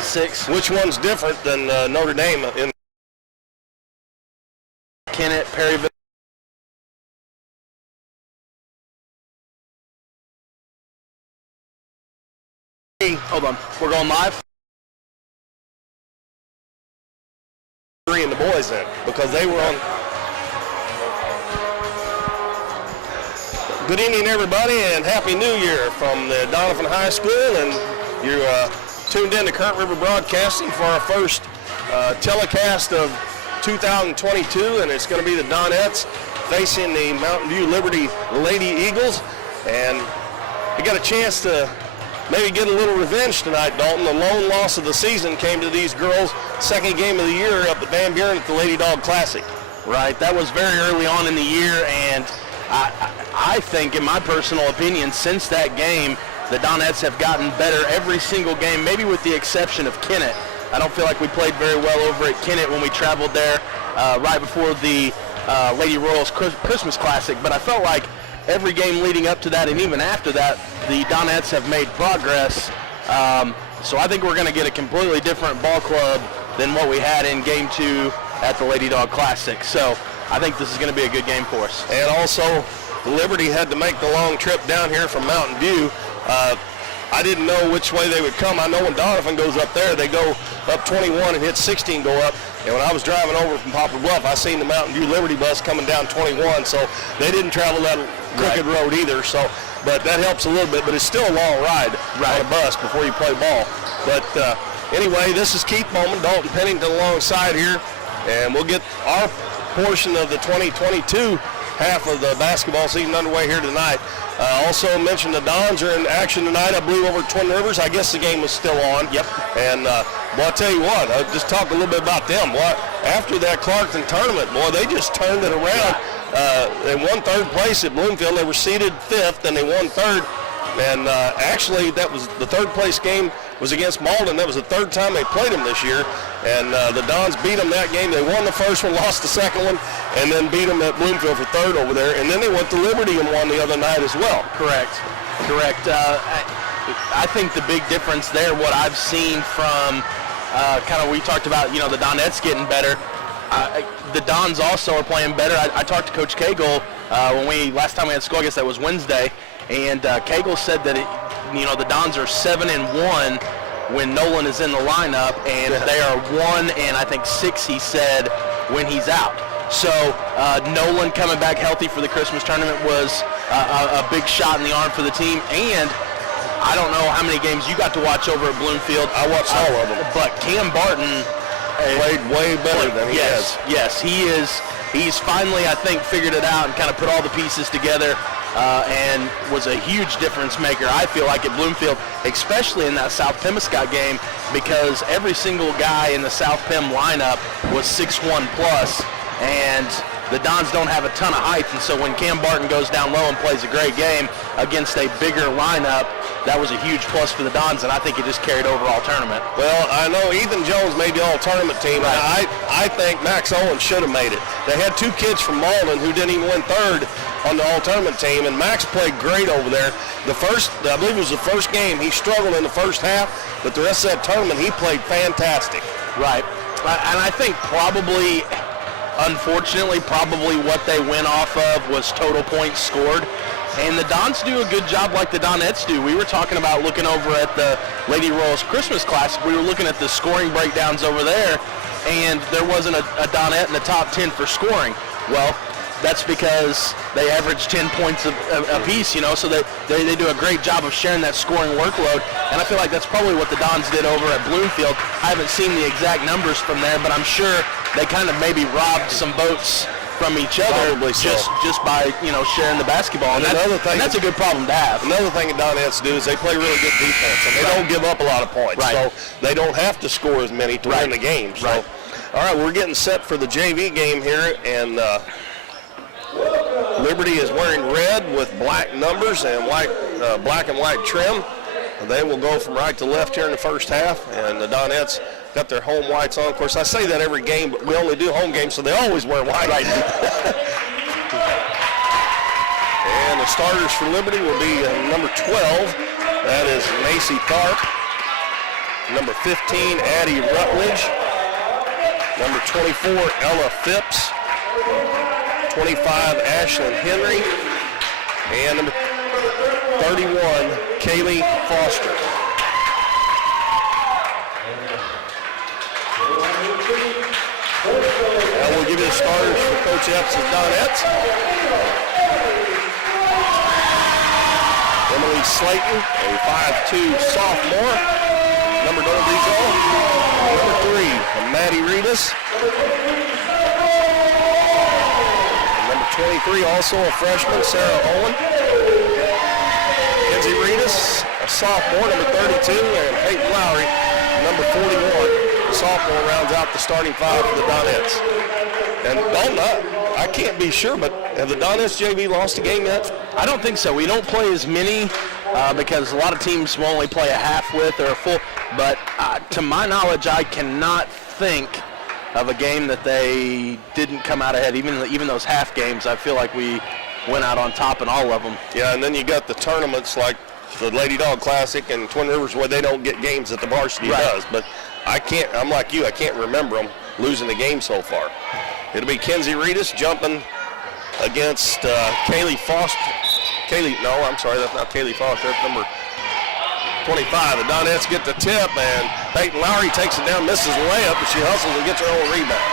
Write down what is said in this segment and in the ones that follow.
6. Which one's different than Notre Dame? Kennett, Perryville. Hold on. We're going live? 3 and the boys then, because they were on. Good evening, everybody, and Happy New Year from the Doniphan High School. And you're tuned in to Current River Broadcasting for our first telecast of 2022, and it's going to be the Donettes facing the Mountain View Liberty Lady Eagles. And we got a chance to maybe get a little revenge tonight, Dalton. The lone loss of the season came to these girls' second game of the year up at Van Buren at the Lady Dog Classic. Right, that was very early on in the year, and I think, in my personal opinion, since that game, the Donettes have gotten better every single game, maybe with the exception of Kennett. I don't feel like we played very well over at Kennett when we traveled there right before the Lady Royals Christmas Classic, but I felt like every game leading up to that and even after that, the Donettes have made progress. So I think we're going to get a completely different ball club than what we had in Game 2 at the Lady Dog Classic. So I think this is going to be a good game for us. And also, Liberty had to make the long trip down here from Mountain View. I didn't know which way they would come. I know when Doniphan goes up there, they go up 21 and hit 16 go up. And when I was driving over from Poplar Bluff, I seen the Mountain View Liberty bus coming down 21, so they didn't travel that crooked road either. So, but that helps a little bit, but it's still a long ride on a bus before you play ball. But anyway, this is Keith Bowman, Dalton Pennington alongside here, and we'll get our portion of the 2022 half of the basketball season underway here tonight. Also mentioned the Dons are in action tonight, I believe, over Twin Rivers. I guess the game was still on. Yep. And well, I'll tell you what, I'll just talk a little bit about them. After that Clarkton tournament, boy, they just turned it around. They won third place at Bloomfield. They were seeded 5th, and they won third. And actually, that was the third place game was against Malden. That was the third time they played them this year. And the Dons beat them that game. They won the first one, lost the second one, and then beat them at Bloomfield for third over there. And then they went to Liberty and won the other night as well. Correct. I think the big difference there, what I've seen from kind of we talked about, you know, the Donettes getting better. The Dons also are playing better. I talked to Coach Cagle when last time we had school. I guess that was Wednesday, and Cagle said that the Dons are 7-1 when Nolan is in the lineup, and they are 1-6, he said, when he's out. So Nolan coming back healthy for the Christmas tournament was a big shot in the arm for the team. And I don't know how many games you got to watch over at Bloomfield. I watched all of them. But Cam Barton played way better than he has. Yes, he is. He's finally, I think, figured it out and kind of put all the pieces together and was a huge difference maker, I feel like, at Bloomfield, especially in that South Pemiscot game, because every single guy in the South Pem lineup was 6'1 plus, and the Dons don't have a ton of height, and so when Cam Barton goes down low and plays a great game against a bigger lineup, that was a huge plus for the Dons, and I think it just carried over all tournament. Well, I know Ethan Jones made the all-tournament team. Right. I think Max Owen should have made it. They had 2 kids from Malden who didn't even win third on the all-tournament team, and Max played great over there. I believe it was the first game. He struggled in the first half, but the rest of that tournament, he played fantastic. Right. And I think unfortunately, what they went off of was total points scored. And the Dons do a good job like the Donettes do. We were talking about looking over at the Lady Royals Christmas Classic. We were looking at the scoring breakdowns over there, and there wasn't a Donette in the top 10 for scoring. Well, that's because they average 10 points a piece, so they do a great job of sharing that scoring workload. And I feel like that's probably what the Dons did over at Bloomfield. I haven't seen the exact numbers from there, but I'm sure they kind of maybe robbed some boats from each other just by sharing the basketball. And that's a good problem to have. Another thing that Donettes do is they play really good defense, and they don't give up a lot of points. Right. So they don't have to score as many to win the game. So, all right, we're getting set for the JV game here, and Liberty is wearing red with black numbers and black and white trim. And they will go from right to left here in the first half, and the Donettes got their home whites on. Of course, I say that every game, but we only do home games, so they always wear white. Right. And the starters for Liberty will be number 12, That is Macy Tharp. Number 15, Addie Rutledge. Number 24, Ella Phipps. 25, Ashlyn Henry. And number 31, Kaylee Foster. Now we'll give you the starters for Coach Epps' Donettes. Emily Slayton, a 5'2" sophomore. Number 9, number 3, Maddie Reedus. And number 23, also a freshman, Sarah Owen. Kenzie Reedus, a sophomore, number 32, and Peyton Lowry, number 41. The sophomore rounds out the starting 5 for the Donettes. And I can't be sure, but have the Donettes JV lost a game yet? I don't think so. We don't play as many because a lot of teams will only play a half width or a full. But to my knowledge, I cannot think of a game that they didn't come out ahead. Even those half games, I feel like we went out on top in all of them. Yeah, and then you got the tournaments like the Lady Dog Classic and Twin Rivers where they don't get games that the varsity does. But I'm like you, I can't remember them losing the game so far. It'll be Kenzie Reedus jumping against Kaylee Foster. That's not Kaylee Foster. That's number 25. The Donettes get the tip, and Peyton Lowry takes it down, misses the layup, but she hustles and gets her own rebound.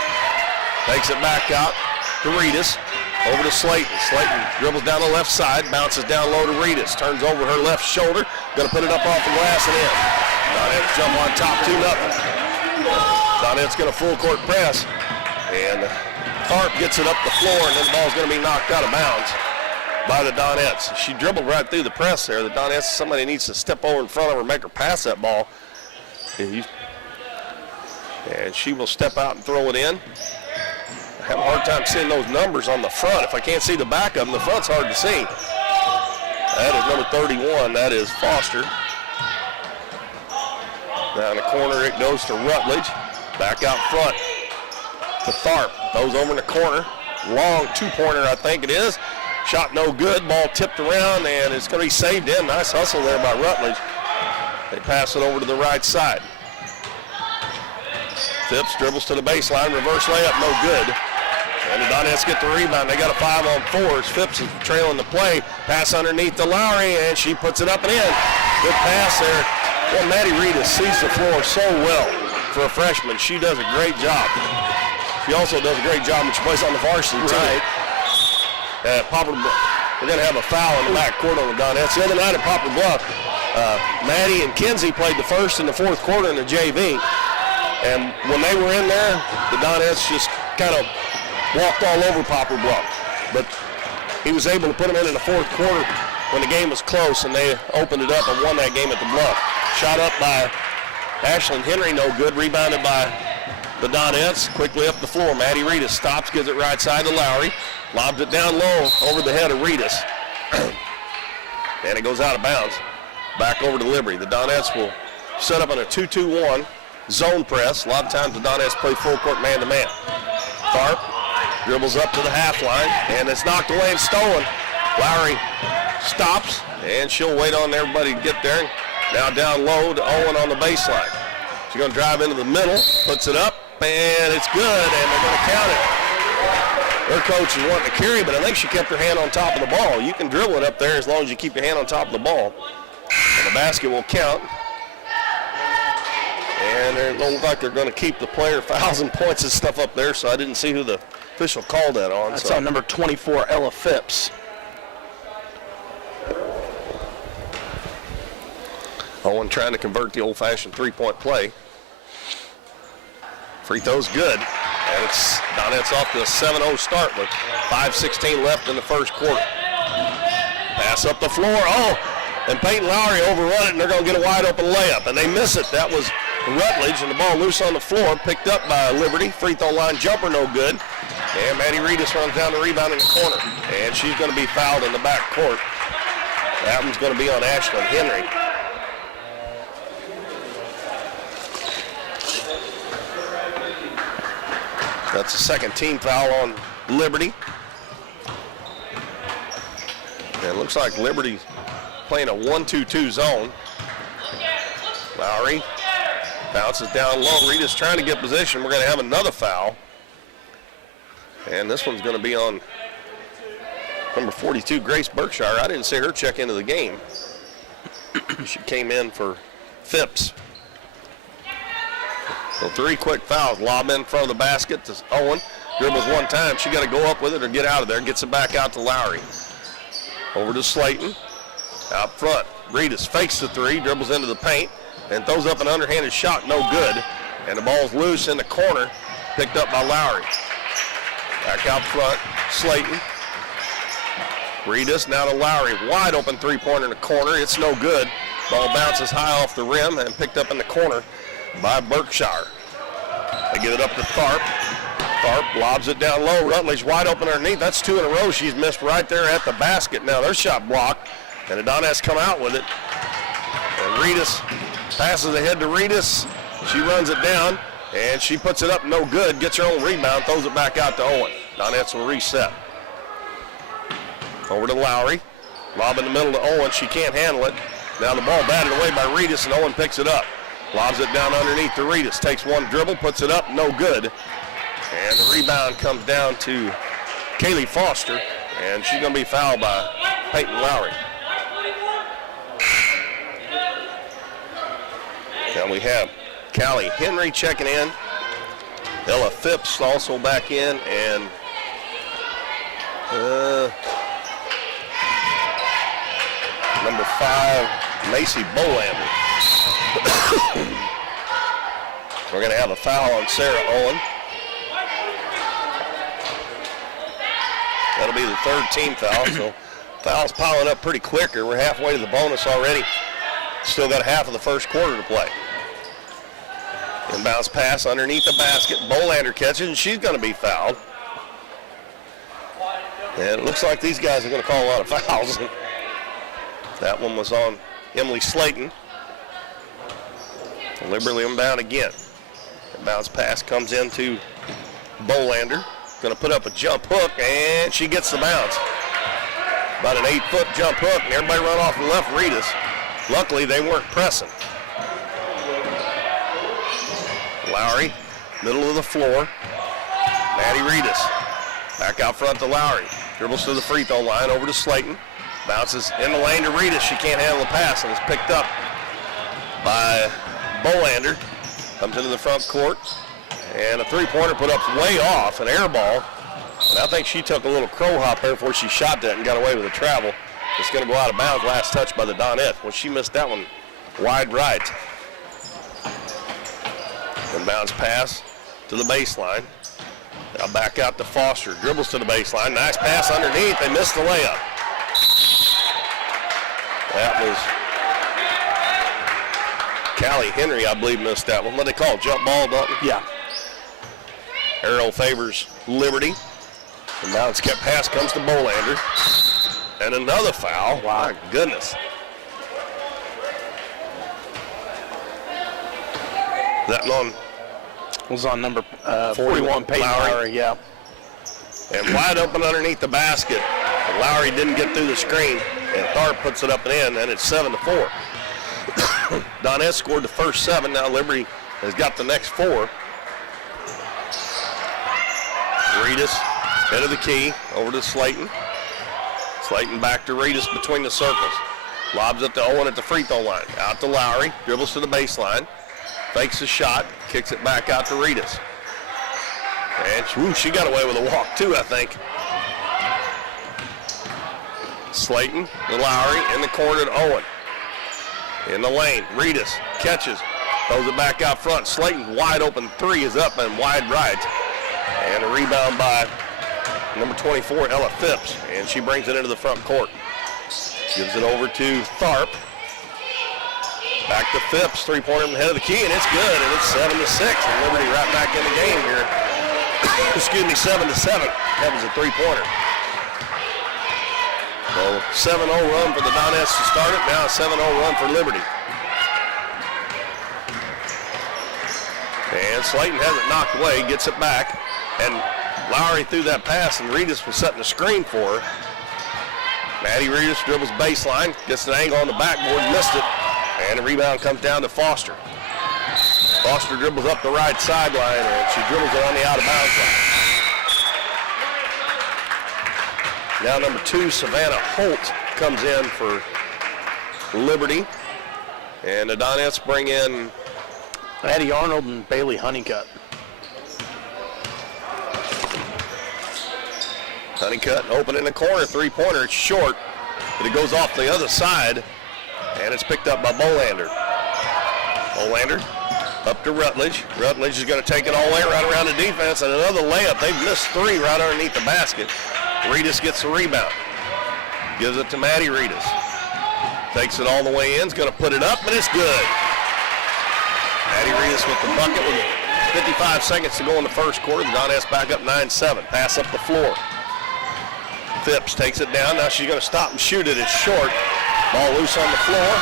Takes it back out to Reedus. Over to Slayton. Slayton dribbles down the left side, bounces down low to Reedus. Turns over her left shoulder. Going to put it up off the glass and in. Donettes jump on top 2-0. Donettes going to full court press. And Tharp gets it up the floor, and then the ball's going to be knocked out of bounds by the Donettes. She dribbled right through the press there. The Donettes, somebody needs to step over in front of her and make her pass that ball. And she will step out and throw it in. I have a hard time seeing those numbers on the front. If I can't see the back of them, the front's hard to see. That is number 31. That is Foster. Down the corner, it goes to Rutledge. Back out front to Tharp. Those over in the corner. Long two-pointer, I think it is. Shot no good. Ball tipped around, and it's going to be saved in. Nice hustle there by Rutledge. They pass it over to the right side. Phipps dribbles to the baseline. Reverse layup, no good. And the Donettes get the rebound. They got a 5-on-4. Phipps is trailing the play. Pass underneath to Lowry, and she puts it up and in. Good pass there. Well, Maddie Reedus sees the floor so well for a freshman. She does a great job. She also does a great job when she plays on the varsity, too. Right. We're going to have a foul in the back court on the Donettes. The other night at Poplar Bluff, Maddie and Kinsey played the first and the fourth quarter in the JV. And when they were in there, the Donettes just kind of walked all over Poplar Bluff. But he was able to put them in the fourth quarter when the game was close, and they opened it up and won that game at the Bluff. Shot up by Ashlyn Henry, no good. Rebounded by the Donettes. Quickly up the floor. Maddie Reedus stops, gives it right side to Lowry. Lobs it down low over the head of Reedus. And it goes out of bounds. Back over to Liberty. The Donettes will set up in a 2-2-1 zone press. A lot of times the Donettes play full court man-to-man. Tharp dribbles up to the half line, and it's knocked away and stolen. Lowry stops, and she'll wait on everybody to get there. Now down low to Owen on the baseline. She's going to drive into the middle, puts it up, and it's good, and they're going to count it. Their coach is wanting to carry, but I think she kept her hand on top of the ball. You can dribble it up there as long as you keep your hand on top of the ball. And the basket will count. And it don't look like they're going to keep the player fouls and points and stuff up there, so I didn't see who the official called that on. That's on number 24, Ella Phipps. Owen trying to convert the old-fashioned three-point play. Free throw's good. And it's Donettes off to a 7-0 start with 5:16 left in the first quarter. Pass up the floor. Oh, and Peyton Lowry overrun it, and they're going to get a wide-open layup. And they miss it. That was Rutledge, and the ball loose on the floor, picked up by Liberty. Free throw line jumper, no good. And Maddie Reedus runs down the rebound in the corner. And she's going to be fouled in the back court. That one's going to be on Ashlyn Henry. That's the second team foul on Liberty. And it looks like Liberty playing a 1-2-2 zone. Lowry bounces down low. Rita's trying to get position. We're going to have another foul. And this one's going to be on number 42, Grace Berkshire. I didn't see her check into the game. She came in for Phipps. So 3 quick fouls. Lob in front of the basket to Owen. Dribbles one time. She got to go up with it or get out of there. Gets it back out to Lowry. Over to Slayton. Out front. Reedus fakes the 3, dribbles into the paint, and throws up an underhanded shot. No good. And the ball's loose in the corner. Picked up by Lowry. Back out front. Slayton. Reedus now to Lowry. Wide open 3-pointer in the corner. It's no good. Ball bounces high off the rim and picked up in the corner by Berkshire. They give it up to Tharp. Tharp lobs it down low. Rutledge wide open underneath. That's 2 in a row she's missed right there at the basket. Now their shot blocked, and the Donettes come out with it. And Reedus passes ahead to Reedus. She runs it down, and she puts it up no good. Gets her own rebound, throws it back out to Owen. Donettes will reset. Over to Lowry. Lob in the middle to Owen. She can't handle it. Now the ball batted away by Reedus, and Owen picks it up. Lobs it down underneath to Reedus. Takes one dribble, puts it up, no good. And the rebound comes down to Kaylee Foster, and she's going to be fouled by Peyton Lowry. Now we have Callie Henry checking in. Ella Phipps also back in, and number 5, Macy Bolander. We're going to have a foul on Sarah Owen. That'll be the 3rd team foul, so fouls piling up pretty quick here. We're halfway to the bonus already. Still got half of the first quarter to play. Inbounds pass underneath the basket. Bolander catches, and she's going to be fouled. And it looks like these guys are going to call a lot of fouls. That one was on Emily Slayton. Liberally inbound again. Inbounds pass comes into Bolander. Going to put up a jump hook, and she gets the bounce. About an 8-foot jump hook, and everybody run off and left Reedus. Luckily, they weren't pressing. Lowry, middle of the floor. Maddie Reedus. Back out front to Lowry. Dribbles to the free throw line, over to Slayton. Bounces in the lane to Reedus. She can't handle the pass, and is picked up by Bolander. Comes into the front court. And a 3-pointer put up way off, an air ball. And I think she took a little crow hop there before she shot that and got away with the travel. It's going to go out of bounds, last touch by the Donettes. Well, she missed that one wide right. Inbounds pass to the baseline. Now back out to Foster. Dribbles to the baseline. Nice pass underneath. They missed the layup. That was Callie Henry, I believe, missed that one. What do they call it? Jump ball, Dalton? Yeah. Arrow favors Liberty. And now it's kept pass comes to Bolander. And another foul. Wow. My goodness. That one was on number 41, Peyton Lowry. Yeah. And wide open underneath the basket. And Lowry didn't get through the screen. And Tharp puts it up and in, and it's 7-4. Donette scored the first 7. Now Liberty has got the next 4. Reedus, head of the key, over to Slayton. Slayton back to Reedus between the circles. Lobs it to Owen at the free throw line. Out to Lowry, dribbles to the baseline. Fakes the shot, kicks it back out to Reedus. And she got away with a walk too, I think. Slayton to Lowry, in the corner to Owen. In the lane, Reedus catches, throws it back out front. Slayton wide open 3 is up and wide right. And a rebound by number 24, Ella Phipps. And she brings it into the front court. Gives it over to Tharp. Back to Phipps, 3-pointer from the head of the key, and it's good. And it's 7-6. And Liberty right back in the game here. Excuse me, 7-7. That was a 3-pointer. So 7-0 run for the Donettes to start it. Now a 7-0 run for Liberty. And Slayton has it knocked away, gets it back. And Lowry threw that pass, and Reedus was setting a screen for her. Maddie Reedus dribbles baseline, gets an angle on the backboard, missed it, and the rebound comes down to Foster. Foster dribbles up the right sideline, and she dribbles it on the out-of-bounds line. Now number 2, Savannah Holt, comes in for Liberty. And the Donettes bring in Addie Arnold and Bailey Honeycutt. Honeycutt open in the corner, three-pointer, it's short, but it goes off the other side, and it's picked up by Bolander. Bolander up to Rutledge. Rutledge is going to take it all the way right around the defense, and another layup. They've missed 3 right underneath the basket. Reedus gets the rebound. Gives it to Maddie Reedus. Takes it all the way in, is going to put it up, and it's good. Maddie Reedus with the bucket with 55 seconds to go in the first quarter. The Donettes back up 9-7. Pass up the floor. Phipps takes it down. Now she's going to stop and shoot it. It's short. Ball loose on the floor.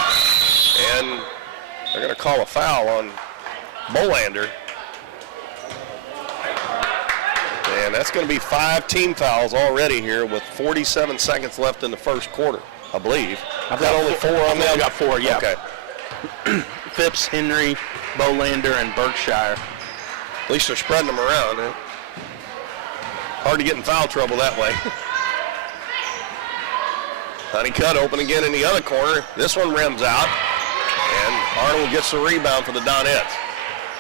And they're going to call a foul on Bolander. And that's going to be 5 team fouls already here with 47 seconds left in the first quarter, I believe. I've got only 4 on them. I've got 4, yeah. Okay. Phipps, Henry, Bolander, and Berkshire. At least they're spreading them around. Huh? Hard to get in foul trouble that way. Honeycutt open again in the other corner. This one rims out. And Arnold gets the rebound for the Donettes.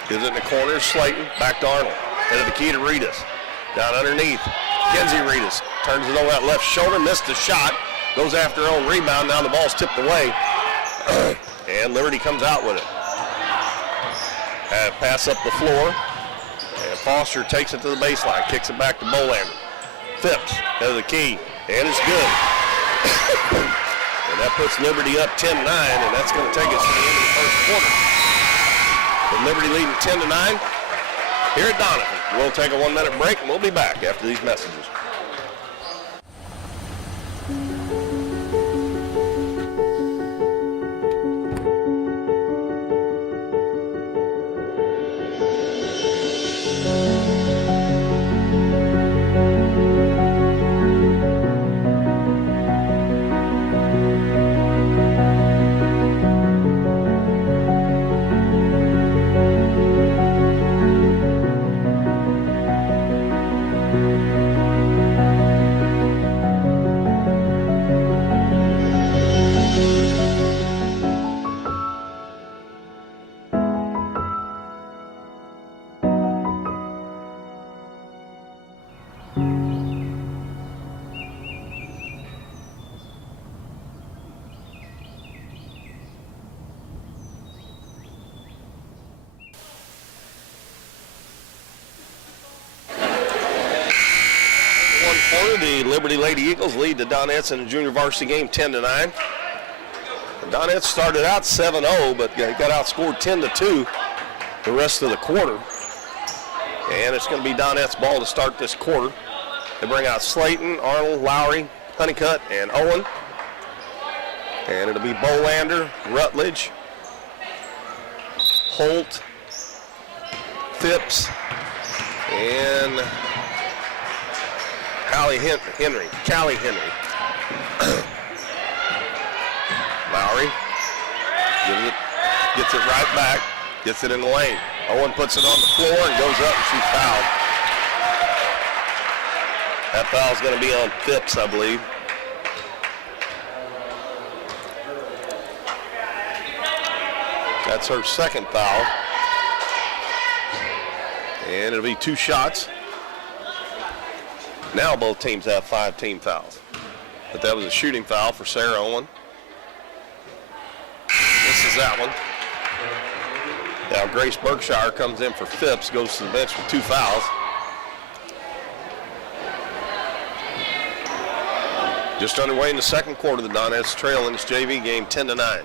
Gives it in the corner. Slayton back to Arnold. Head of the key to Reedus. Down underneath. Kenzie Reedus turns it over that left shoulder. Missed the shot. Goes after her own rebound. Now the ball's tipped away. And Liberty comes out with it. Pass up the floor. And Foster takes it to the baseline. Kicks it back to Bolander. Phipps head of the key. And it's good. And that puts Liberty up 10-9, and that's going to take us to the end of the first quarter. With Liberty leading 10-9 here at Doniphan. We'll take a 1-minute break, and we'll be back after these messages. The Liberty Lady Eagles lead the Donettes in the junior varsity game 10-9. The Donettes started out 7-0, but got outscored 10-2 the rest of the quarter. And it's going to be Donettes' ball to start this quarter. They bring out Slayton, Arnold, Lowry, Honeycutt, and Owen. And it'll be Bolander, Rutledge, Holt, Phipps, and Callie Henry. Lowry gets it right back, gets it in the lane. Owen puts it on the floor and goes up and she's fouled. That foul's going to be on Phipps, I believe. That's her second foul. And it'll be 2 shots. Now both teams have 5 team fouls. But that was a shooting foul for Sarah Owen. This is that one. Now Grace Berkshire comes in for Phipps, goes to the bench with 2 fouls. Just underway in the second quarter, the Donettes trail in this JV game 10-9.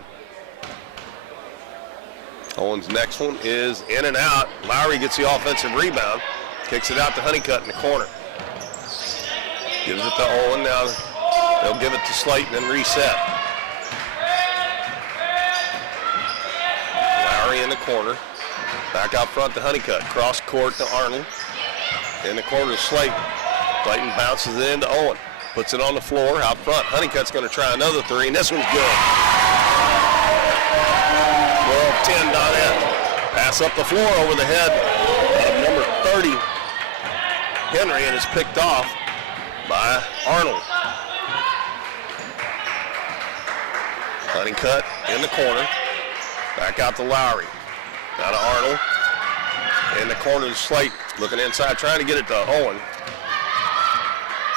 Owen's next one is in and out. Lowry gets the offensive rebound, kicks it out to Honeycutt in the corner. Gives it to Owen. Now they'll give it to Slayton and reset. Lowry in the corner. Back out front to Honeycutt. Cross court to Arnold. In the corner to Slayton. Slayton bounces it into Owen. Puts it on the floor. Out front, Honeycutt's going to try another three, and this one's good. 12-10 Donette. Pass up the floor over the head of number 30, Henry, and is picked off by Arnold. Honeycutt in the corner. Back out to Lowry. Now to Arnold. In the corner to Slayton. Looking inside, trying to get it to Owen.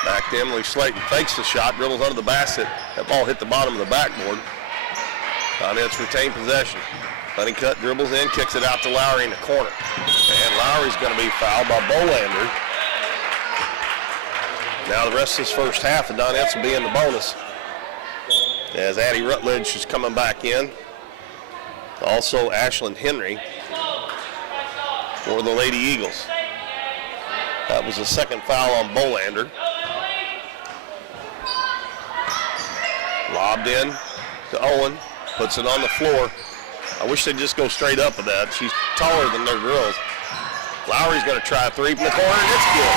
Back to Emily Slayton. Fakes the shot, dribbles under the basket. That ball hit the bottom of the backboard. Donette's retained possession. Honeycutt dribbles in, kicks it out to Lowry in the corner. And Lowry's going to be fouled by Bolander. Now the rest of this first half, the Donettes will be in the bonus. As Addie Rutledge is coming back in. Also Ashlyn Henry for the Lady Eagles. That was the second foul on Bolander. Lobbed in to Owen, puts it on the floor. I wish they'd just go straight up with that. She's taller than their girls. Lowry's going to try a three from the corner, and it's good.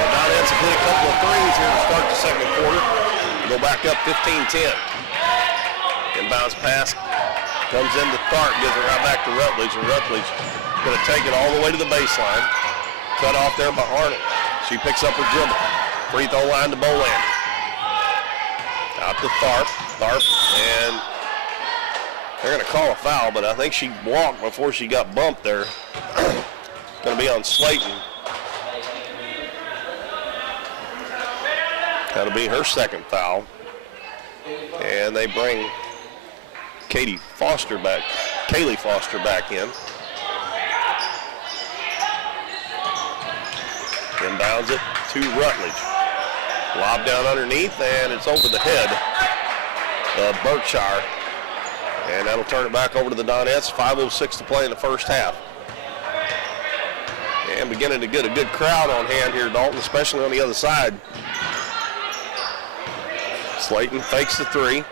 And Donettes have hit a couple of threes here to start the second quarter. Go back up 15-10. Inbounds pass comes into Tharp, gives it right back to Rutledge, and Rutledge going to take it all the way to the baseline. Cut off there by Arnold. She picks up her dribble. Free throw line to Bolander. Out to Tharp. Tharp, and they're going to call a foul, but I think she walked before she got bumped there. Going to be on Slayton. That'll be her second foul. And they bring Kaylee Foster back in. Inbounds it to Rutledge. Lob down underneath, and it's over the head of Berkshire. And that'll turn it back over to the Donettes. 5:06 to play in the first half. And beginning to get a good crowd on hand here, Dalton, especially on the other side. Slayton fakes the three.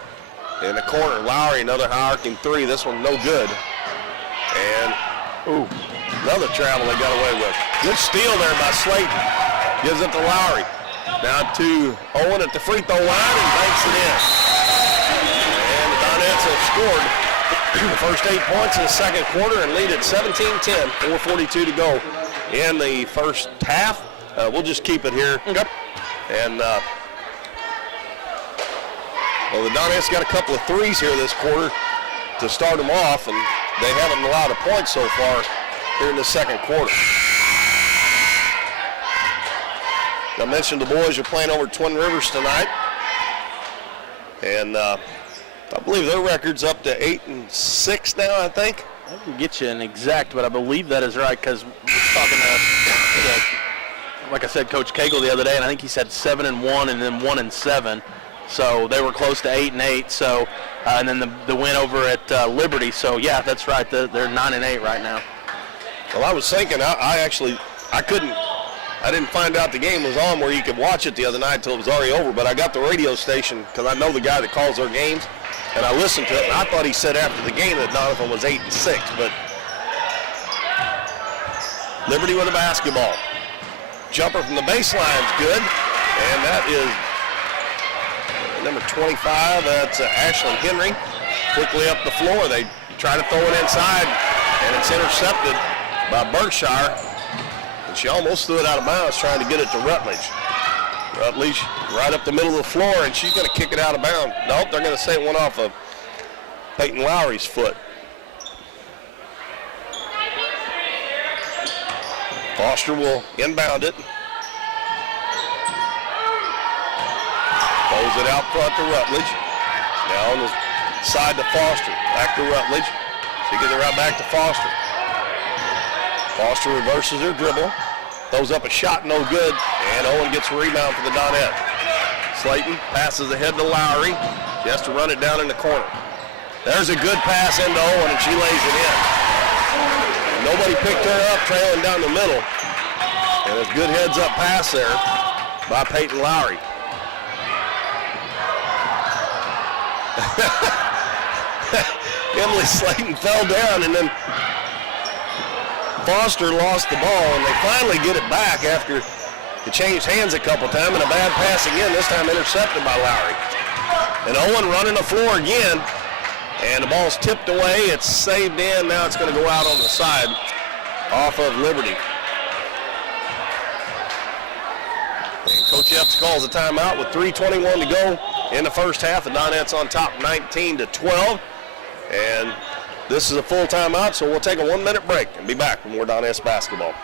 In the corner, Lowry, another high-arcing three. This one no good. And, another travel they got away with. Good steal there by Slayton. Gives it to Lowry. Down to Owen at the free throw line and banks it in. And the Donettes have scored the first 8 points in the second quarter and lead at 17-10. 4:42 to go in the first half. We'll just keep it here. Yep. And well, the Donettes got a couple of threes here this quarter to start them off, and they haven't allowed a point so far here in the second quarter. I mentioned the boys are playing over Twin Rivers tonight, and I believe their record's up to 8-6 now, I think. I didn't get you an exact, but I believe that is right because we were talking to, like I said, Coach Cagle the other day, and I think he said 7-1 and then 1-7. So they were close to 8-8. So and then the win over at Liberty. So yeah, that's right. They're 9-8 right now. Well, I was thinking I didn't find out the game was on where you could watch it the other night until it was already over. But I got the radio station because I know the guy that calls their games, and I listened to it. And I thought he said after the game that Doniphan was 8-6, but Liberty with a basketball. Jumper from the baseline is good, and that is number 25, that's Ashlyn Henry. Quickly up the floor, they try to throw it inside, and it's intercepted by Berkshire. And she almost threw it out of bounds trying to get it to Rutledge. Rutledge right up the middle of the floor, and she's going to kick it out of bounds. Nope, they're going to say it went off of Peyton Lowry's foot. Foster will inbound it. Throws it out front to Rutledge. Now on the side to Foster. Back to Rutledge. She gets it right back to Foster. Foster reverses her dribble. Throws up a shot, no good. And Owen gets a rebound for the Donette. Slayton passes ahead to Lowry. She has to run it down in the corner. There's a good pass into Owen, and she lays it in. Nobody picked her up, trailing down the middle. And a good heads-up pass there by Peyton Lowry. Emily Slayton fell down, and then Foster lost the ball, and they finally get it back after It changed hands a couple times, and a bad pass again, this time intercepted by Lowry. And Owen running the floor again, and the ball's tipped away. It's saved in. Now it's going to go out on the side off of Liberty. And Coach Epps calls a timeout with 3:21 to go in the first half. The Donettes on top 19-12. And this is a full timeout, so we'll take a 1-minute break and be back with more Donettes basketball.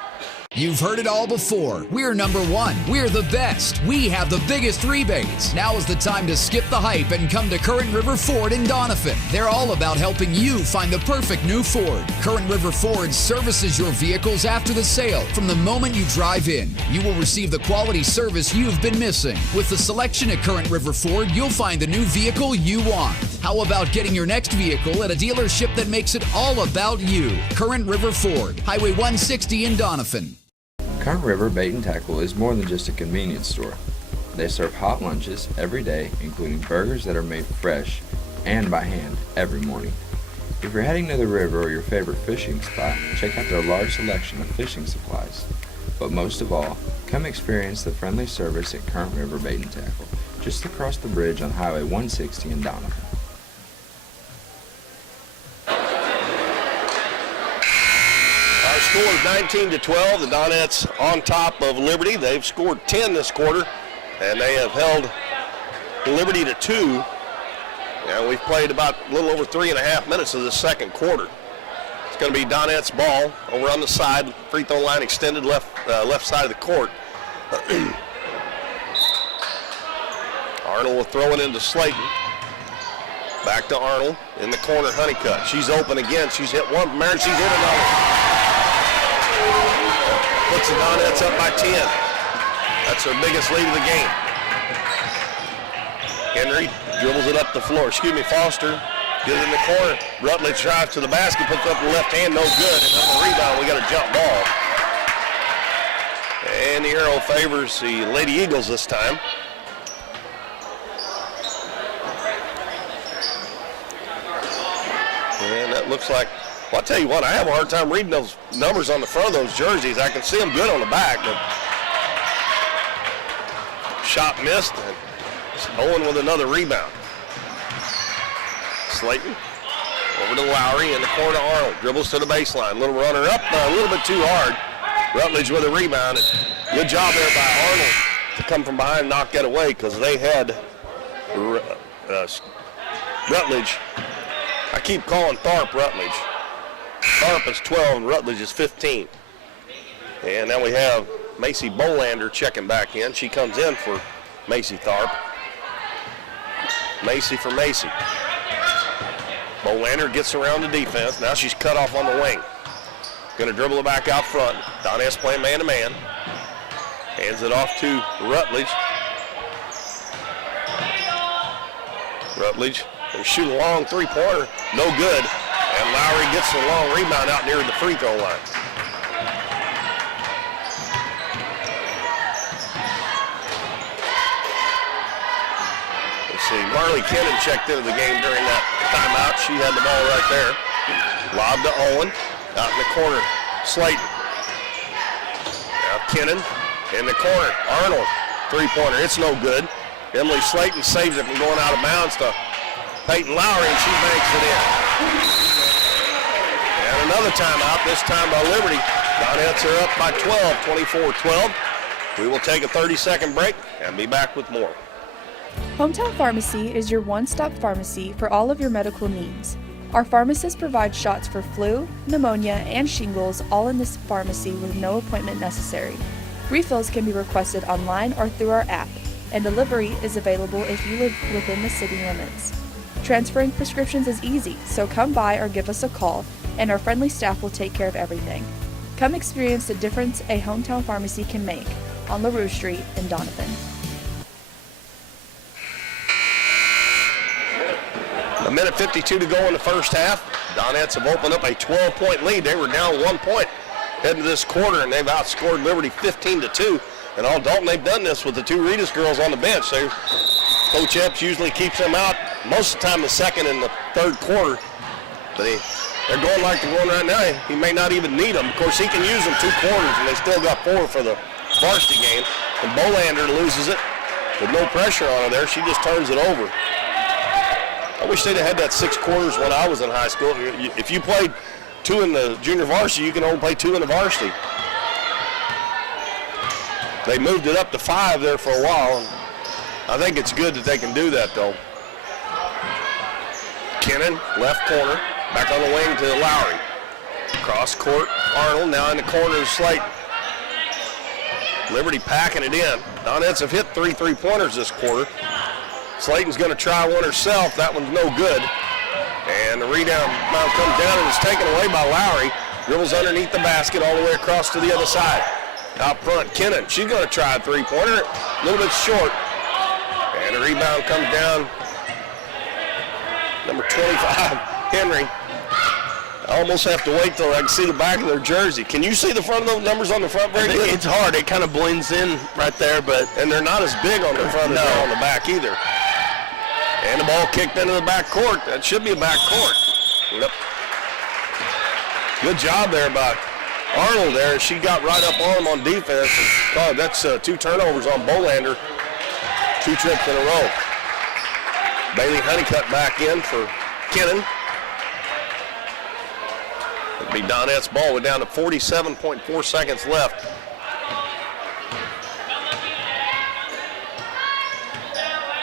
You've heard it all before. We're number one. We're the best. We have the biggest rebates. Now is the time to skip the hype and come to Current River Ford in Doniphan. They're all about helping you find the perfect new Ford. Current River Ford services your vehicles after the sale. From the moment you drive in, you will receive the quality service you've been missing. With the selection at Current River Ford, you'll find the new vehicle you want. How about getting your next vehicle at a dealership that makes it all about you? Current River Ford, Highway 160 in Doniphan. Current River Bait and Tackle is more than just a convenience store. They serve hot lunches every day, including burgers that are made fresh and by hand every morning. If you're heading to the river or your favorite fishing spot, check out their large selection of fishing supplies. But most of all, come experience the friendly service at Current River Bait and Tackle, just across the bridge on Highway 160 in Doniphan. Score is 19-12. The Donettes on top of Liberty. They've scored 10 this quarter, and they have held Liberty to 2. And we've played about a little over 3.5 minutes of the second quarter. It's going to be Donettes ball over on the side, free throw line extended left side of the court. Arnold will throw it into Slayton. Back to Arnold in the corner. Honeycutt. She's open again. She's hit one from there. She's hit another. Puts the Donettes up by 10. That's their biggest lead of the game. Henry dribbles it up the floor. Foster gets it in the corner. Rutledge drives to the basket, puts up the left hand, no good. And on the rebound, we got a jump ball. And the arrow favors the Lady Eagles this time. And that looks like, well, I'll tell you what, I have a hard time reading those numbers on the front of those jerseys. I can see them good on the back, but shot missed, and Owen with another rebound. Slayton over to Lowry in the corner. Arnold dribbles to the baseline. Little runner up, a little bit too hard. Rutledge with a rebound. Good job there by Arnold to come from behind and knock that away, because they had Rutledge. I keep calling Tharp Rutledge. Tharp is 12 and Rutledge is 15. And now we have Macy Bolander checking back in. She comes in for Macy Tharp. Macy for Macy. Bolander gets around the defense. Now she's cut off on the wing. Going to dribble it back out front. Donettes playing man-to-man. Hands it off to Rutledge. Rutledge will shoot a long three-pointer. No good. And Lowry gets the long rebound out near the free throw line. Let's see, Marley Kennan checked into the game during that timeout. She had the ball right there. Lob to Owen, out in the corner. Slayton. Now Kennan in the corner. Arnold, three-pointer, it's no good. Emily Slayton saves it from going out of bounds to Peyton Lowry, and she banks it in. And another timeout, this time by Liberty. Donettes are up by 12, 24-12. We will take a 30-second break and be back with more. Hometown Pharmacy is your one-stop pharmacy for all of your medical needs. Our pharmacists provide shots for flu, pneumonia, and shingles all in this pharmacy with no appointment necessary. Refills can be requested online or through our app, and delivery is available if you live within the city limits. Transferring prescriptions is easy, so come by or give us a call, and our friendly staff will take care of everything. Come experience the difference a hometown pharmacy can make on LaRue Street in Doniphan. A minute 52 to go in the first half. Donettes have opened up a 12-point lead. They were down 1 point heading to this quarter, and they've outscored Liberty 15-2. And all Dalton, they've done this with the two Reedus girls on the bench. Coach Epps usually keeps them out most of the time the second and the third quarter. But they're going like they're going right now. He may not even need them. Of course, he can use them 2 quarters, and they still got 4 for the varsity game. And Bolander loses it with no pressure on her there. She just turns it over. I wish they'd have had that 6 quarters when I was in high school. If you played 2 in the junior varsity, you can only play 2 in the varsity. They moved it up to 5 there for a while. And I think it's good that they can do that, though. Kennan, left corner, back on the wing to Lowry. Cross court, Arnold, now in the corner of Slayton. Liberty packing it in. Donettes have hit 3 3-pointers this quarter. Slayton's going to try one herself. That one's no good. And the rebound comes down and is taken away by Lowry. Dribbles underneath the basket all the way across to the other side. Out front, Kennan. She's going to try a 3-pointer. A little bit short. And the rebound comes down. Number 25, Henry. I almost have to wait till I can see the back of their jersey. Can you see the front of those numbers on the front very good? It's hard. It kind of blends in right there, but and they're not as big on the front as they are on the back either. And the ball kicked into the back court. That should be a back court. Yep. Good job there by Arnold there. She got right up on him on defense. And, that's 2 turnovers on Bolander. 2 trips in a row. Bailey Honeycutt back in for Kennan. It'll be Donette's ball. We're down to 47.4 seconds left.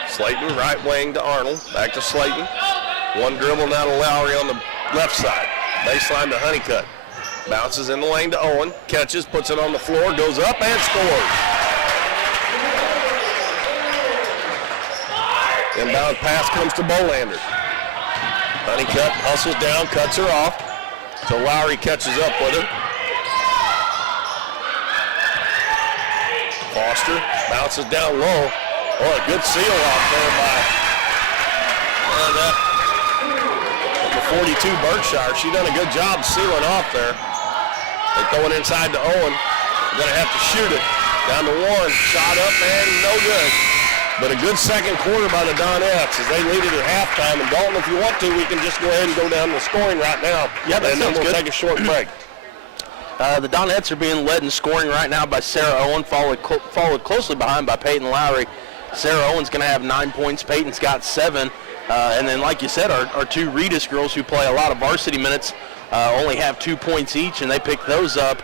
Slayton, right wing to Arnold. Back to Slayton. 1 dribble now to Lowry on the left side. Baseline to Honeycutt. Bounces in the lane to Owen. Catches, puts it on the floor, goes up and scores. Inbound pass comes to Bolander. Honeycutt hustles down, cuts her off. So Lowry catches up with her. Foster bounces down low. Oh, a good seal off there by number 42 Berkshire. She done a good job sealing off there. They throw it inside to Owen. They're going to have to shoot it. Down to 1. Shot up and no good. But a good second quarter by the Donettes as they lead it at halftime. And Dalton, if you want to, we can just go ahead and go down the scoring right now. Yeah, that and then sounds we'll good. take a short break. The Donettes are being led in scoring right now by Sarah Owen, followed closely behind by Peyton Lowry. Sarah Owen's going to have 9 points. Peyton's got 7. And then, like you said, our 2 Reedus girls who play a lot of varsity minutes only have 2 points each, and they picked those up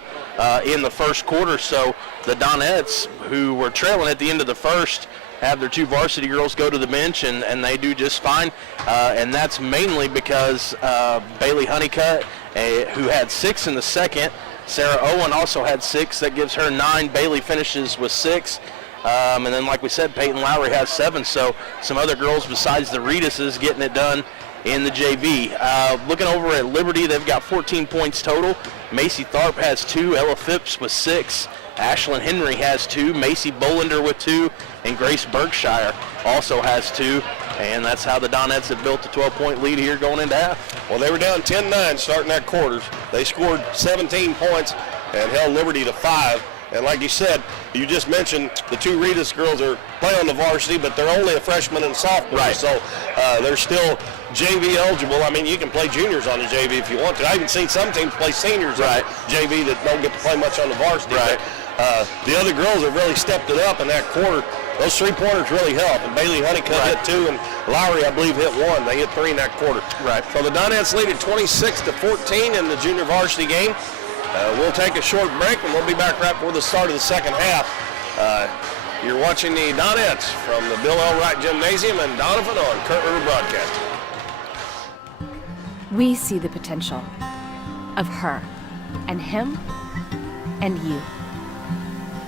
in the first quarter. So the Donettes, who were trailing at the end of the first, have their 2 varsity girls go to the bench, and they do just fine. And that's mainly because Bailey Honeycutt, who had 6 in the second. Sarah Owen also had 6. That gives her 9. Bailey finishes with 6. And then, like we said, Peyton Lowry has 7. So some other girls besides the Reeduses getting it done in the JV. Looking over at Liberty, they've got 14 points total. Macy Tharp has 2. Ella Phipps with 6. Ashlyn Henry has 2. Macy Bolander with 2. And Grace Berkshire also has 2. And that's how the Donettes have built a 12-point lead here going into half. Well, they were down 10-9 starting that quarters. They scored 17 points and held Liberty to 5. And like you said, you just mentioned the 2 Reedus girls are playing on the varsity, but they're only a freshman and sophomore. Right. So they're still JV eligible. I mean, you can play juniors on the JV if you want to. I even seen some teams play seniors on the JV that don't get to play much on the varsity. Right. The other girls have really stepped it up in that quarter. Those 3-pointers really help. And Bailey Honeycutt hit 2, and Lowry, I believe, hit 1. They hit 3 in that quarter. Right. So the Donettes lead at 26-14 in the junior varsity game. We'll take a short break, and we'll be back right before the start of the second half. You're watching the Donettes from the Bill L. Wright Gymnasium and Doniphan on Current River Broadcasting. We see the potential of her and him and you,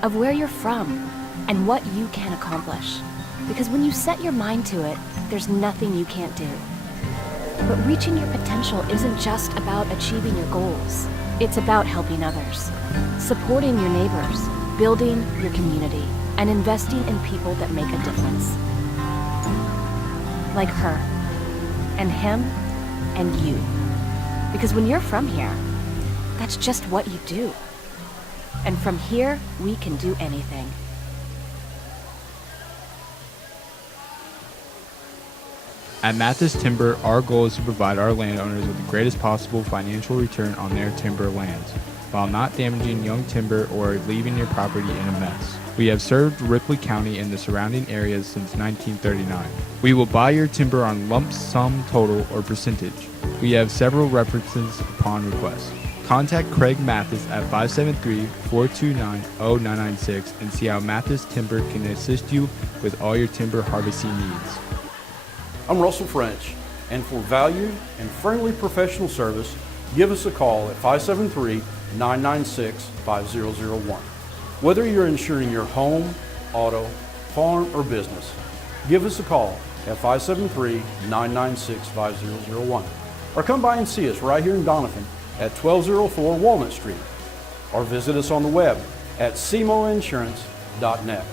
of where you're from and what you can accomplish. Because when you set your mind to it, there's nothing you can't do. But reaching your potential isn't just about achieving your goals. It's about helping others, supporting your neighbors, building your community, and investing in people that make a difference. Like her, and him, and you. Because when you're from here, that's just what you do. And from here, we can do anything. At Mathis Timber, our goal is to provide our landowners with the greatest possible financial return on their timber lands, while not damaging young timber or leaving your property in a mess. We have served Ripley County and the surrounding areas since 1939. We will buy your timber on lump sum total or percentage. We have several references upon request. Contact Craig Mathis at 573-429-0996 and see how Mathis Timber can assist you with all your timber harvesting needs. I'm Russell French, and for valued and friendly professional service, give us a call at 573-996-5001. Whether you're insuring your home, auto, farm, or business, give us a call at 573-996-5001. Or come by and see us right here in Doniphan at 1204 Walnut Street. Or visit us on the web at cmoinsurance.net.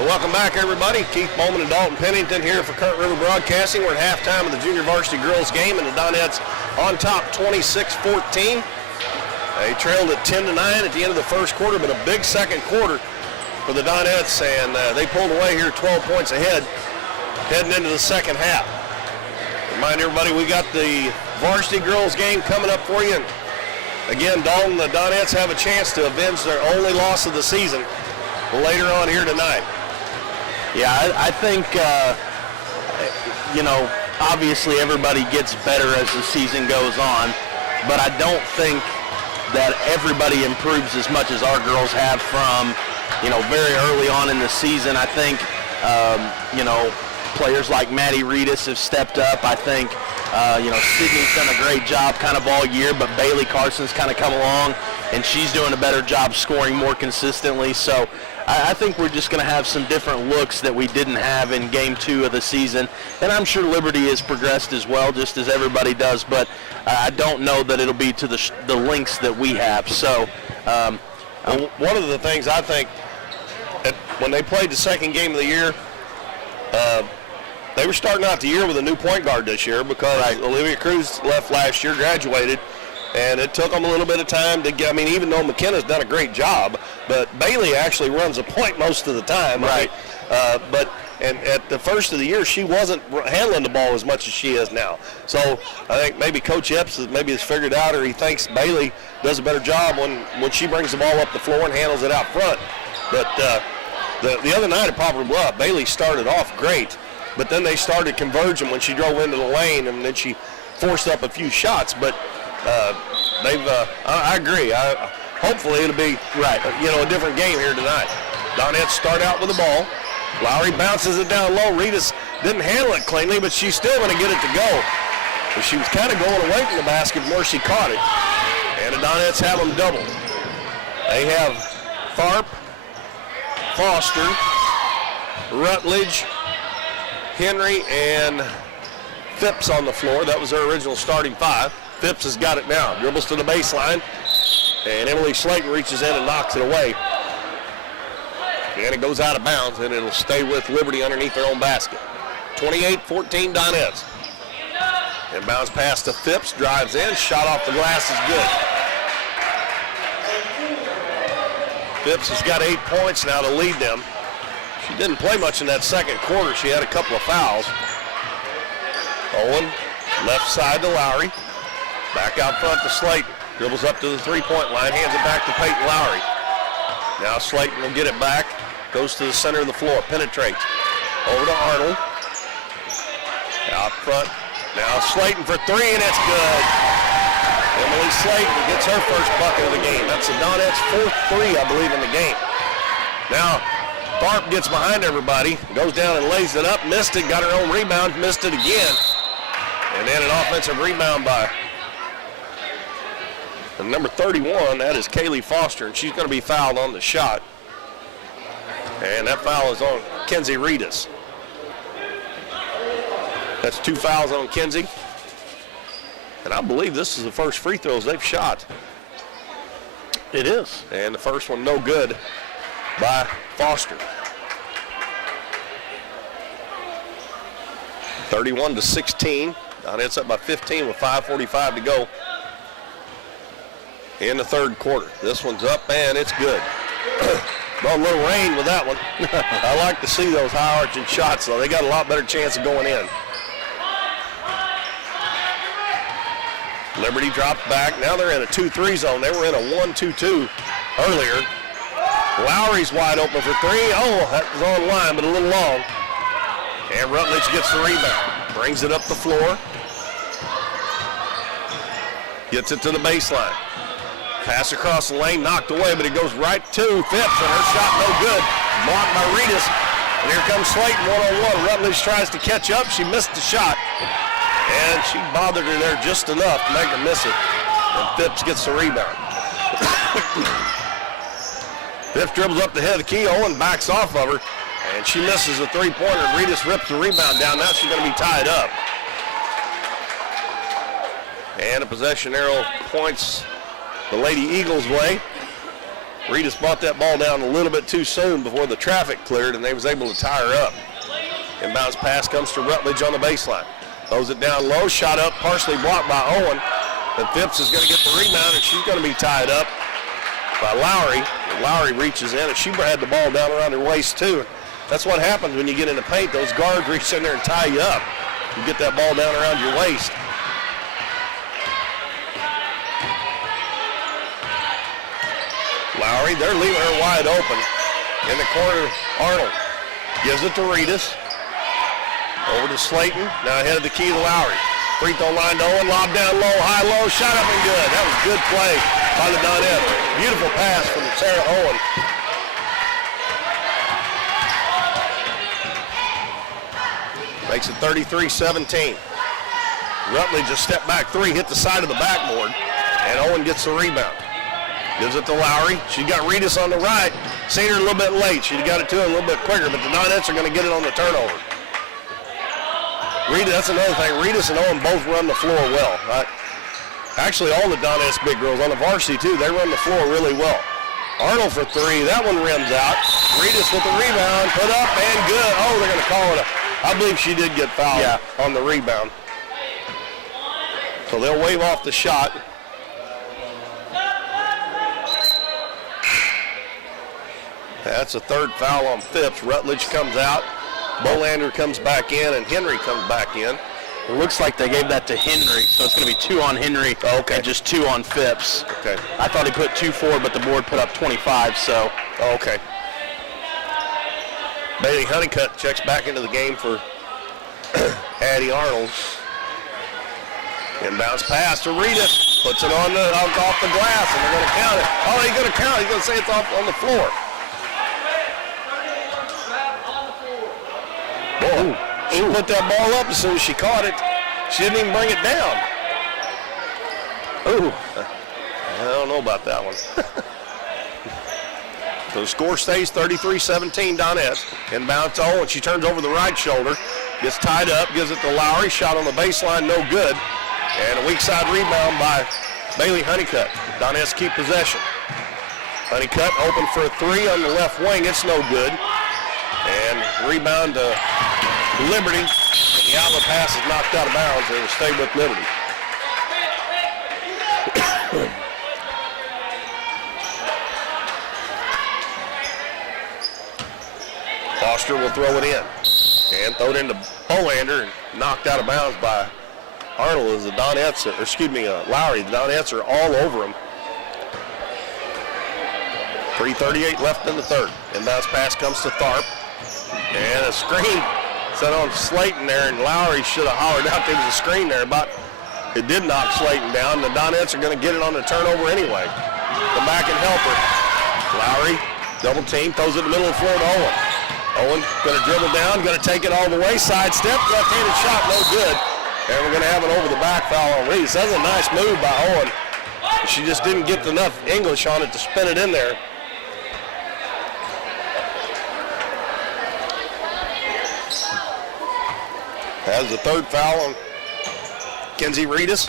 Well, welcome back, everybody. Keith Bowman and Dalton Pennington here for Current River Broadcasting. We're at halftime of the junior varsity girls game, and the Donettes on top 26-14. They trailed at 10-9 at the end of the first quarter, but a big second quarter for the Donettes, and they pulled away here 12 points ahead heading into the second half. Remind everybody, we got the varsity girls game coming up for you. And again, Dalton, the Donettes have a chance to avenge their only loss of the season later on here tonight. Yeah, I think, obviously everybody gets better as the season goes on, but I don't think that everybody improves as much as our girls have from, very early on in the season. I think, players like Maddie Reedus have stepped up. I think, Sydney's done a great job kind of all year, but Bailey Carson's kind of come along, and she's doing a better job scoring more consistently. So I think we're just going to have some different looks that we didn't have in Game 2 of the season. And I'm sure Liberty has progressed as well, just as everybody does, but I don't know that it'll be to the lengths that we have. So one of the things I think, when they played the second game of the year, they were starting out the year with a new point guard this year because Olivia Cruz left last year, graduated, and it took them a little bit of time to get, even though McKenna's done a great job, but Bailey actually runs a point most of the time. Right. And at the first of the year, she wasn't handling the ball as much as she is now. So I think maybe Coach Epps has figured out, or he thinks Bailey does a better job when she brings the ball up the floor and handles it out front. But the other night at Poplar Bluff, Bailey started off great, but then they started converging when she drove into the lane, and then she forced up a few shots. But I agree. Hopefully it'll be a different game here tonight. Donettes start out with the ball. Lowry bounces it down low. Reedus didn't handle it cleanly, but she's still going to get it to go. But she was kind of going away from the basket where she caught it. And the Donettes have them doubled. They have Tharp, Foster, Rutledge, Henry, and Phipps on the floor. That was their original starting five. Phipps has got it now. Dribbles to the baseline. And Emily Slayton reaches in and knocks it away. And it goes out of bounds, and it'll stay with Liberty underneath their own basket. 28-14 Donettes. And bounce pass to Phipps, drives in, shot off the glass is good. Phipps has got 8 points now to lead them. She didn't play much in that second quarter. She had a couple of fouls. Owen, left side to Lowry. Back out front to Slayton. Dribbles up to the three-point line, hands it back to Peyton Lowry. Now Slayton will get it back. Goes to the center of the floor, penetrates. Over to Arnold. Out front. Now Slayton for three, and it's good. Emily Slayton gets her first bucket of the game. That's the Donettes' fourth three, I believe, in the game. Now Tharp gets behind everybody, goes down and lays it up, missed it, got her own rebound, missed it again. And then an offensive rebound by the number 31, that is Kaylee Foster, and she's going to be fouled on the shot. And that foul is on Kenzie Reedus. That's 2 fouls on Kenzie. And I believe this is the first free throws they've shot. It is. And the first one no good by Foster. 31-16. It's up by 15 with 5:45 to go in the third quarter. This one's up, and it's good. Well, a little rain with that one. I like to see those high-arching shots, though. They got a lot better chance of going in. Liberty dropped back. Now they're in a 2-3 zone. They were in a 1-2-2 earlier. Lowry's wide open for three. Oh, that was on line, but a little long. And Rutledge gets the rebound. Brings it up the floor. Gets it to the baseline. Pass across the lane, knocked away, but it goes right to Phipps, and her shot no good. Blocked by Reedus. And here comes Slayton one-on-one. Rutledge tries to catch up. She missed the shot. And she bothered her there just enough to make her miss it. And Phipps gets the rebound. Phipps dribbles up the head of the key. Owen backs off of her. And she misses the three-pointer. Reedus rips the rebound down. Now she's going to be tied up. And a possession arrow points the Lady Eagles' way. Rita's brought that ball down a little bit too soon before the traffic cleared, and they was able to tie her up. Inbounds pass comes to Rutledge on the baseline. Throws it down low, shot up, partially blocked by Owen. And Phipps is going to get the rebound, and she's going to be tied up by Lowry. And Lowry reaches in, and she had the ball down around her waist, too. That's what happens when you get in the paint. Those guards reach in there and tie you up. You get that ball down around your waist. Lowry, they're leaving her wide open. In the corner, Arnold gives it to Reedus. Over to Slayton, now ahead of the key to Lowry. Free throw line to Owen, lob down low, high low, shot up and good. That was good play by the Donettes. Beautiful pass from Sarah Owen. Makes it 33-17. Rutledge a step back three, hit the side of the backboard, and Owen gets the rebound. Gives it to Lowry. She got Reedus on the right. Seen her a little bit late. She got it to her a little bit quicker, but the Donettes are going to get it on the turnover. Reedus, that's another thing. Reedus and Owen both run the floor well. Actually, all the Donettes big girls on the varsity, too, they run the floor really well. Arnold for three. That one rims out. Reedus with the rebound. Put up and good. Oh, they're going to call it I believe she did get fouled on the rebound. So they'll wave off the shot. That's a third foul on Phipps. Rutledge comes out. Bolander comes back in, and Henry comes back in. It looks like they gave that to Henry, so it's going to be 2 on Henry and just 2 on Phipps. Okay. I thought he put 2-4, but the board put up 25, so. Okay. Bailey Honeycutt checks back into the game for Addie Arnold. Inbounds pass to Reedus. Puts it on off the glass, and they're going to count it. Oh, he's going to count it. He's going to say it's off on the floor. Boy, she put that ball up as soon as she caught it. She didn't even bring it down. Ooh, I don't know about that one. So the score stays 33-17 Donettes. Inbound to Owen. She turns over the right shoulder. Gets tied up. Gives it to Lowry. Shot on the baseline. No good. And a weak side rebound by Bailey Honeycutt. Donettes keep possession. Honeycutt open for a three on the left wing. It's no good. And rebound to Liberty. And the outlet pass is knocked out of bounds. It will stay with Liberty. Foster will throw it in. And throw it into Bolander and knocked out of bounds by Arnold as the Donettes, Lowry. The Donettes are all over him. 3:38 left in the third. Inbounds pass comes to Tharp. And a screen set on Slayton there, and Lowry should have hollered out there was a screen there, but it did knock Slayton down. The Donettes are going to get it on the turnover anyway. Come back and help her. Lowry, double team, throws it in the middle of the floor to Owen. Owen going to dribble down, going to take it all the way, sidestep, left-handed shot, no good. And we're going to have an over-the-back foul on Reese. That's a nice move by Owen. She just didn't get enough English on it to spin it in there. Has the third foul on Kenzie Reedus.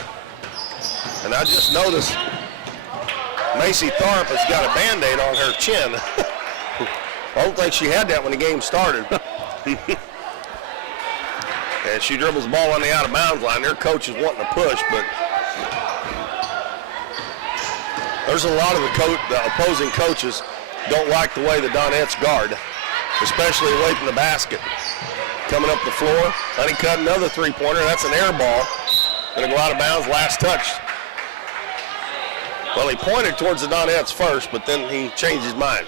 And I just noticed Macy Tharp has got a Band-Aid on her chin. I don't think she had that when the game started. And she dribbles the ball on the out-of-bounds line. Their coach is wanting to push, but there's a lot of the opposing coaches don't like the way the Donettes guard, especially away from the basket. Coming up the floor, Honeycutt, another three-pointer. That's an air ball. Going to go out of bounds, last touch. Well, he pointed towards the Donettes first, but then he changed his mind.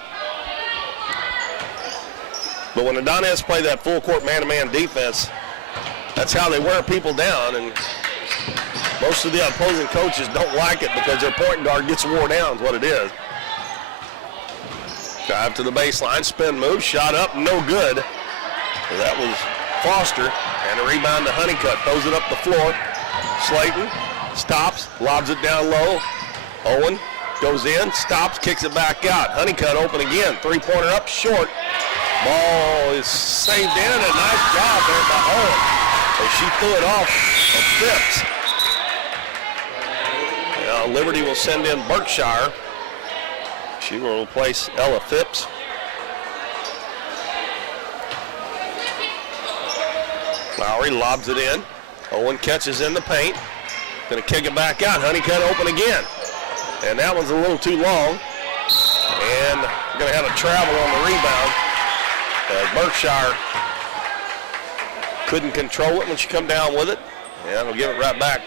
But when the Donettes play that full-court man-to-man defense, that's how they wear people down, and most of the opposing coaches don't like it because their point guard gets wore down is what it is. Drive to the baseline, spin move, shot up, no good. So that was Foster, and a rebound to Honeycutt. Throws it up the floor. Slayton stops, lobs it down low. Owen goes in, stops, kicks it back out. Honeycutt open again. Three-pointer up, short. Ball is saved in. A nice job there by Owen as she threw it off of Phipps. Liberty will send in Berkshire. She will replace Ella Phipps. Lowry lobs it in. Owen catches in the paint. Going to kick it back out. Honeycutt open again. And that one's a little too long. And we're going to have a travel on the rebound. Berkshire couldn't control it when she come down with it. And we'll give it right back.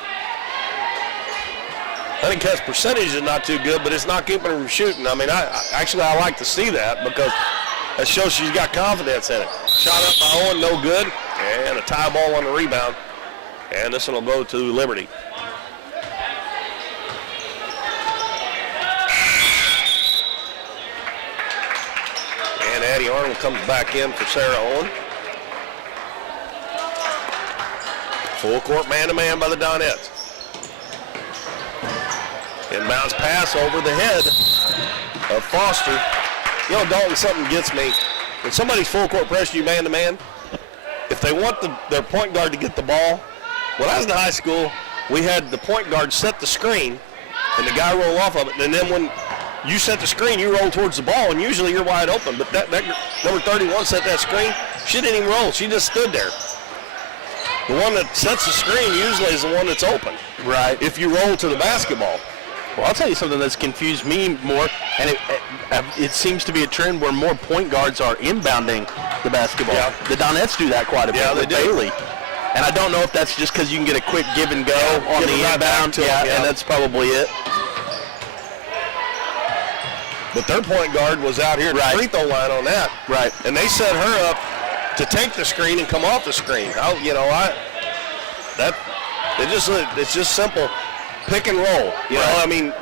Honeycutt's percentage is not too good, but it's not keeping her from shooting. I mean, I like to see that because that shows she's got confidence in it. Shot up by Owen, no good. And a tie ball on the rebound. And this one will go to Liberty. And Addie Arnold comes back in for Sarah Owen. Full court man-to-man by the Donettes. Inbounds pass over the head of Foster. You know, Dalton, something gets me. When somebody's full court pressure you man-to-man, if they want their point guard to get the ball, when I was in high school, we had the point guard set the screen and the guy roll off of it. And then when you set the screen, you roll towards the ball, and usually you're wide open. But that number 31 set that screen. She didn't even roll. She just stood there. The one that sets the screen usually is the one that's open. Right. If you roll to the basketball. Well, I'll tell you something that's confused me more, and it seems to be a trend where more point guards are inbounding the basketball. Yeah. The Donettes do that quite a bit with Bailey. And I don't know if that's just because you can get a quick give and go on the inbound. And that's probably it. But their point guard was out here at the free throw line on that. Right. And they set her up to take the screen and come off the screen. It's just simple. Pick and roll. You know, I mean,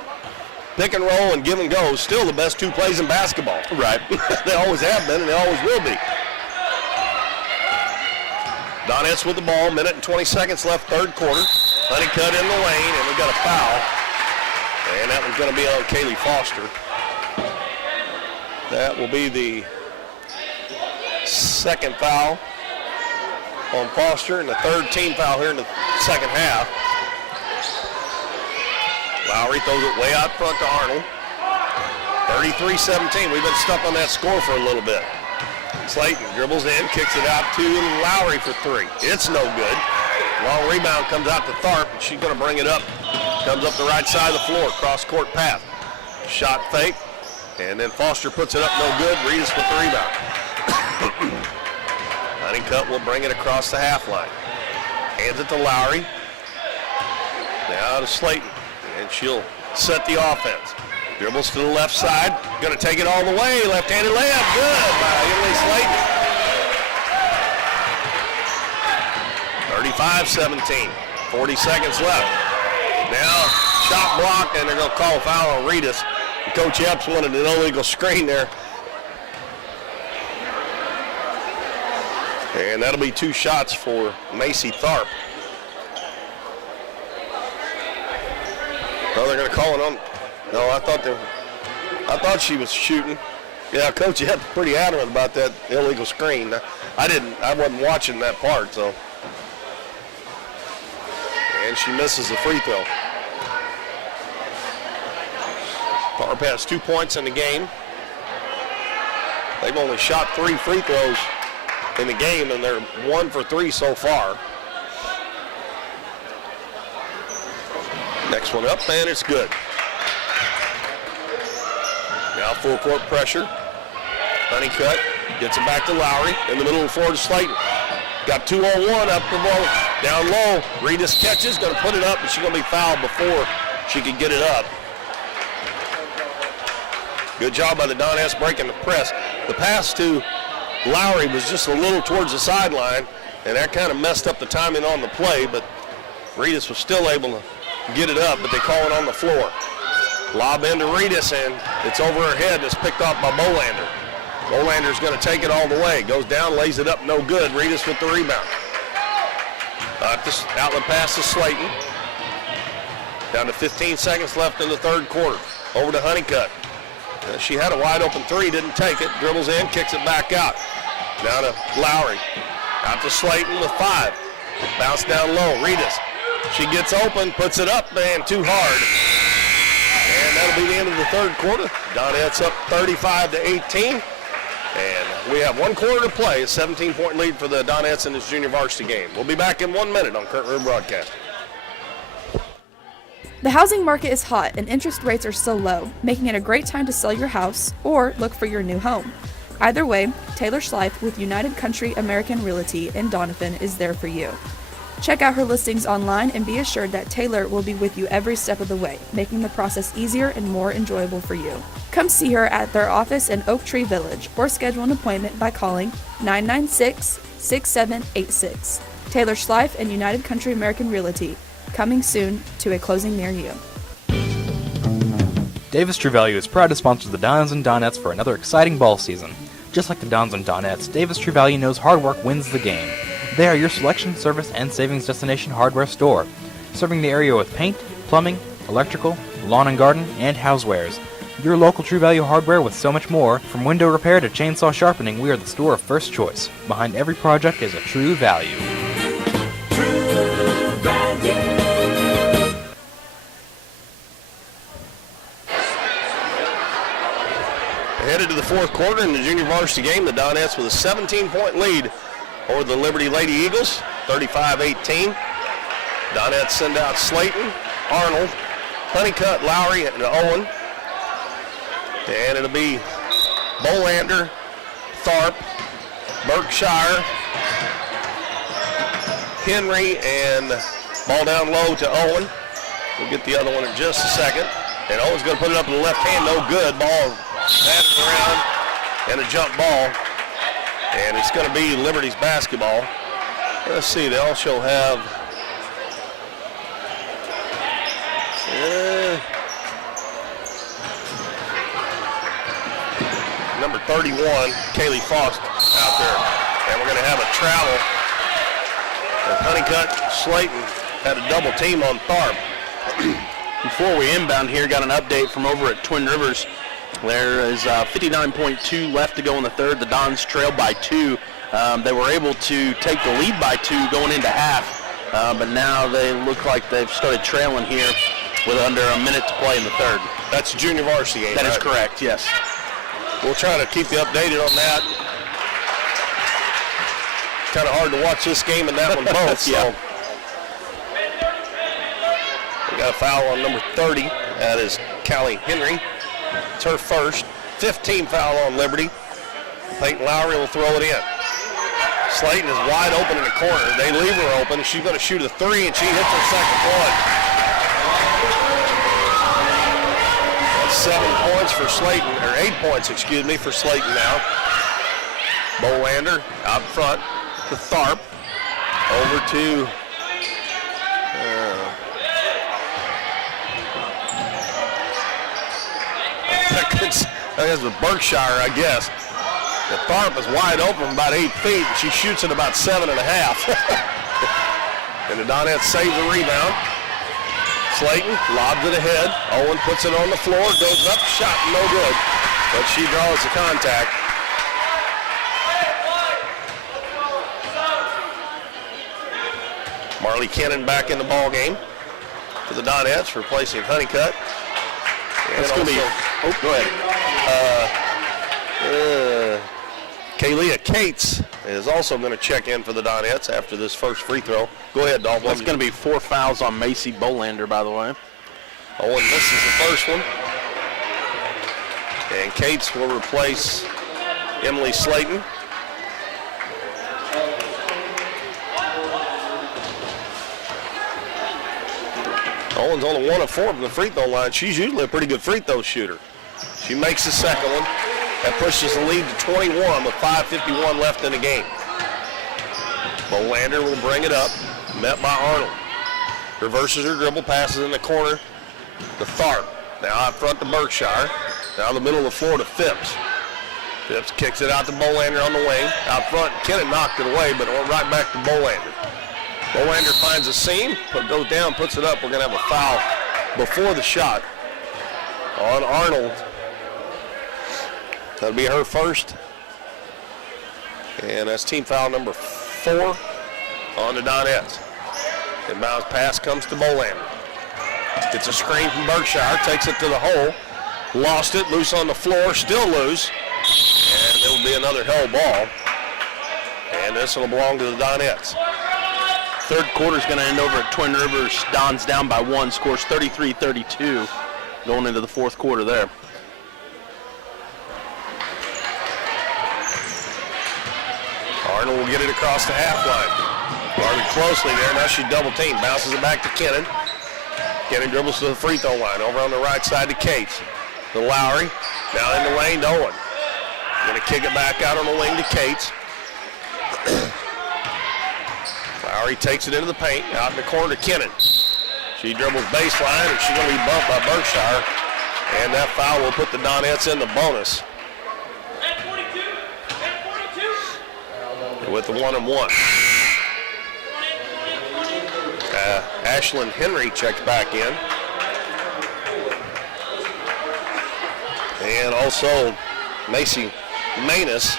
pick and roll and give and go is still the best two plays in basketball. Right. They always have been and they always will be. Donettes with the ball, minute and 20 seconds left, third quarter. Honeycutt in the lane, and we've got a foul. And that one's going to be on Kaylee Foster. That will be the second foul on Foster and the third team foul here in the second half. Lowry throws it way out front to Arnold. 33-17. We've been stuck on that score for a little bit. Slayton dribbles in, kicks it out to Lowry for three. It's no good. Long rebound comes out to Tharp, and she's going to bring it up. Comes up the right side of the floor, cross-court pass. Shot fake, and then Foster puts it up, no good. Reedus with the rebound. Honeycutt will bring it across the half line. Hands it to Lowry. Now to Slayton. And she'll set the offense. Dribbles to the left side. Going to take it all the way. Left-handed layup. Good by Emily Slayton. 35-17. 40 seconds left. Now, shot block, and they're going to call a foul on Reedus. Coach Epps wanted an illegal screen there. And that'll be two shots for Macy Tharp. Oh, they're going to call it on. No, I thought she was shooting. Yeah, Coach Epps pretty adamant about that illegal screen. I wasn't watching that part, so. And she misses the free throw. Tharp has 2 points in the game. They've only shot 3 free throws in the game, and they're 1 for 3 so far. Next one up, and it's good. Now full court pressure. Honeycutt gets it back to Lowry. In the middle of the floor to Slayton. Got 2-on-1 up the ball. Down low. Reedus catches, going to put it up, and she's going to be fouled before she can get it up. Good job by the Donettes breaking the press. The pass to Lowry was just a little towards the sideline, and that kind of messed up the timing on the play, but Reedus was still able to get it up, but they call it on the floor. Lob into Reedus, and it's over her head, and it's picked off by Bolander. Bolander's going to take it all the way. Goes down, lays it up, no good. Reedus with the rebound. Outlet pass to Slayton. Down to 15 seconds left in the third quarter. Over to Honeycutt. She had a wide open three, didn't take it. Dribbles in, kicks it back out. Down to Lowry. Out to Slayton with 5. Bounce down low. Reedus. She gets open, puts it up, and too hard. And that'll be the end of the third quarter. Donettes up 35-18. And we have 1 quarter to play. A 17-point lead for the Donettes in this junior varsity game. We'll be back in 1 minute on Current River Broadcast. The housing market is hot and interest rates are still low, making it a great time to sell your house or look for your new home. Either way, Taylor Schleif with United Country American Realty in Doniphan is there for you. Check out her listings online and be assured that Taylor will be with you every step of the way, making the process easier and more enjoyable for you. Come see her at their office in Oak Tree Village or schedule an appointment by calling 996-6786. Taylor Schleif and United Country American Realty, coming soon to a closing near you. Davis True Value is proud to sponsor the Dons and Donettes for another exciting ball season. Just like the Dons and Donettes, Davis True Value knows hard work wins the game. They are your selection, service, and savings destination hardware store, serving the area with paint, plumbing, electrical, lawn and garden, and housewares. Your local True Value hardware with so much more. From window repair to chainsaw sharpening, we are the store of first choice. Behind every project is a True Value. Headed to the fourth quarter in the junior varsity game, the Donettes with a 17-point lead over the Liberty Lady Eagles, 35-18. Donettes send out Slayton, Arnold, Honeycutt, Lowry, and Owen. And it'll be Bolander, Tharp, Berkshire, Henry, and ball down low to Owen. We'll get the other one in just a second. And Owen's going to put it up in the left hand, no good. Ball batted around and a jump ball. And it's going to be Liberty's basketball. Let's see, they also have number 31, Kaylee Foster, out there. And we're going to have a travel. And Honeycutt, Slayton had a double team on Tharp. Before we inbound here, got an update from over at Twin Rivers. There is 59.2 left to go in the third. The Dons trailed by 2. They were able to take the lead by 2 going into half, but now they look like they've started trailing here with under a minute to play in the third. That's a junior varsity game, That right? is correct, yes. We'll try to keep you updated on that. Kind of hard to watch this game and that one both. Yeah. So we got a foul on number 30. That is Callie Henry. It's her first. 15 foul on Liberty. Peyton Lowry will throw it in. Slayton is wide open in the corner. They leave her open. She's going to shoot a 3, and she hits her second one. That's 7 points for Slayton, or 8 points, excuse me, for Slayton now. Bolander out front to Tharp. Over to I guess with Berkshire, I guess. The Tharp is wide open about 8 feet. She shoots at about 7.5. And the Donettes save the rebound. Slayton lobs it ahead. Owen puts it on the floor, goes up, shot no good. But she draws the contact. Marley Kennan back in the ball game for the Donettes, replacing Honeycutt. That's going to be, go ahead. Kalia Cates is also going to check in for the Donettes after this first free throw. Go ahead, Dolphin. That's going to be 4 fouls on Macy Bolander, by the way. Owen misses the first one. And Cates will replace Emily Slayton. Owen's only 1 of 4 from the free throw line. She's usually a pretty good free throw shooter. She makes the second one. That pushes the lead to 21 with 5:51 left in the game. Bolander will bring it up, met by Arnold. Reverses her dribble, passes in the corner to Tharp. Now out front to Berkshire. Now in the middle of the floor to Phipps. Phipps kicks it out to Bolander on the wing. Out front, Kennan knocked it away, but it went right back to Bolander. Bolander finds a seam, goes down, puts it up. We're going to have a foul before the shot on Arnold. That'll be her first. And that's team foul number 4 on the Donettes. Inbounds pass comes to Bolander. Gets a screen from Berkshire, takes it to the hole. Lost it, loose on the floor, still loose. And it will be another held ball. And this will belong to the Donettes. Third quarter is going to end over at Twin Rivers. Don's down by 1, scores 33-32 going into the fourth quarter there. Arnold will get it across the half line. Guarded closely there. Now she double teamed. Bounces it back to Kennan. Kennan dribbles to the free throw line. Over on the right side to Cates. To Lowry. Now in the lane to Owen. Going to kick it back out on the wing to Cates. Lowry takes it into the paint. Out in the corner to Kennan. She dribbles baseline, and she's going to be bumped by Berkshire. And that foul will put the Donettes in the bonus. With the 1-and-1. Ashlyn Henry checks back in. And also Macy Manus.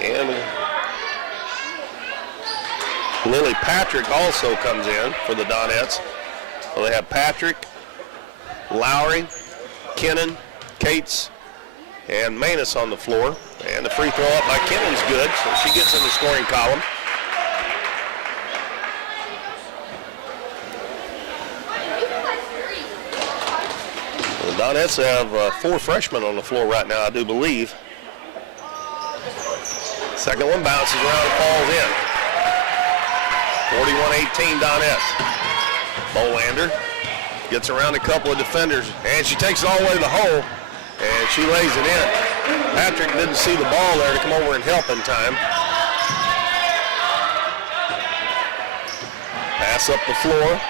And Lily Patrick also comes in for the Donettes. So they have Patrick, Lowry, Kennan, Cates, and Manus on the floor. And the free throw up by Kennan's good, so she gets in the scoring column. The Donettes have 4 freshmen on the floor right now, I do believe. Second one bounces around and falls in. 41-18 Donettes. Bolander gets around a couple of defenders, and she takes it all the way to the hole, and she lays it in. Patrick didn't see the ball there to come over and help in time. Pass up the floor.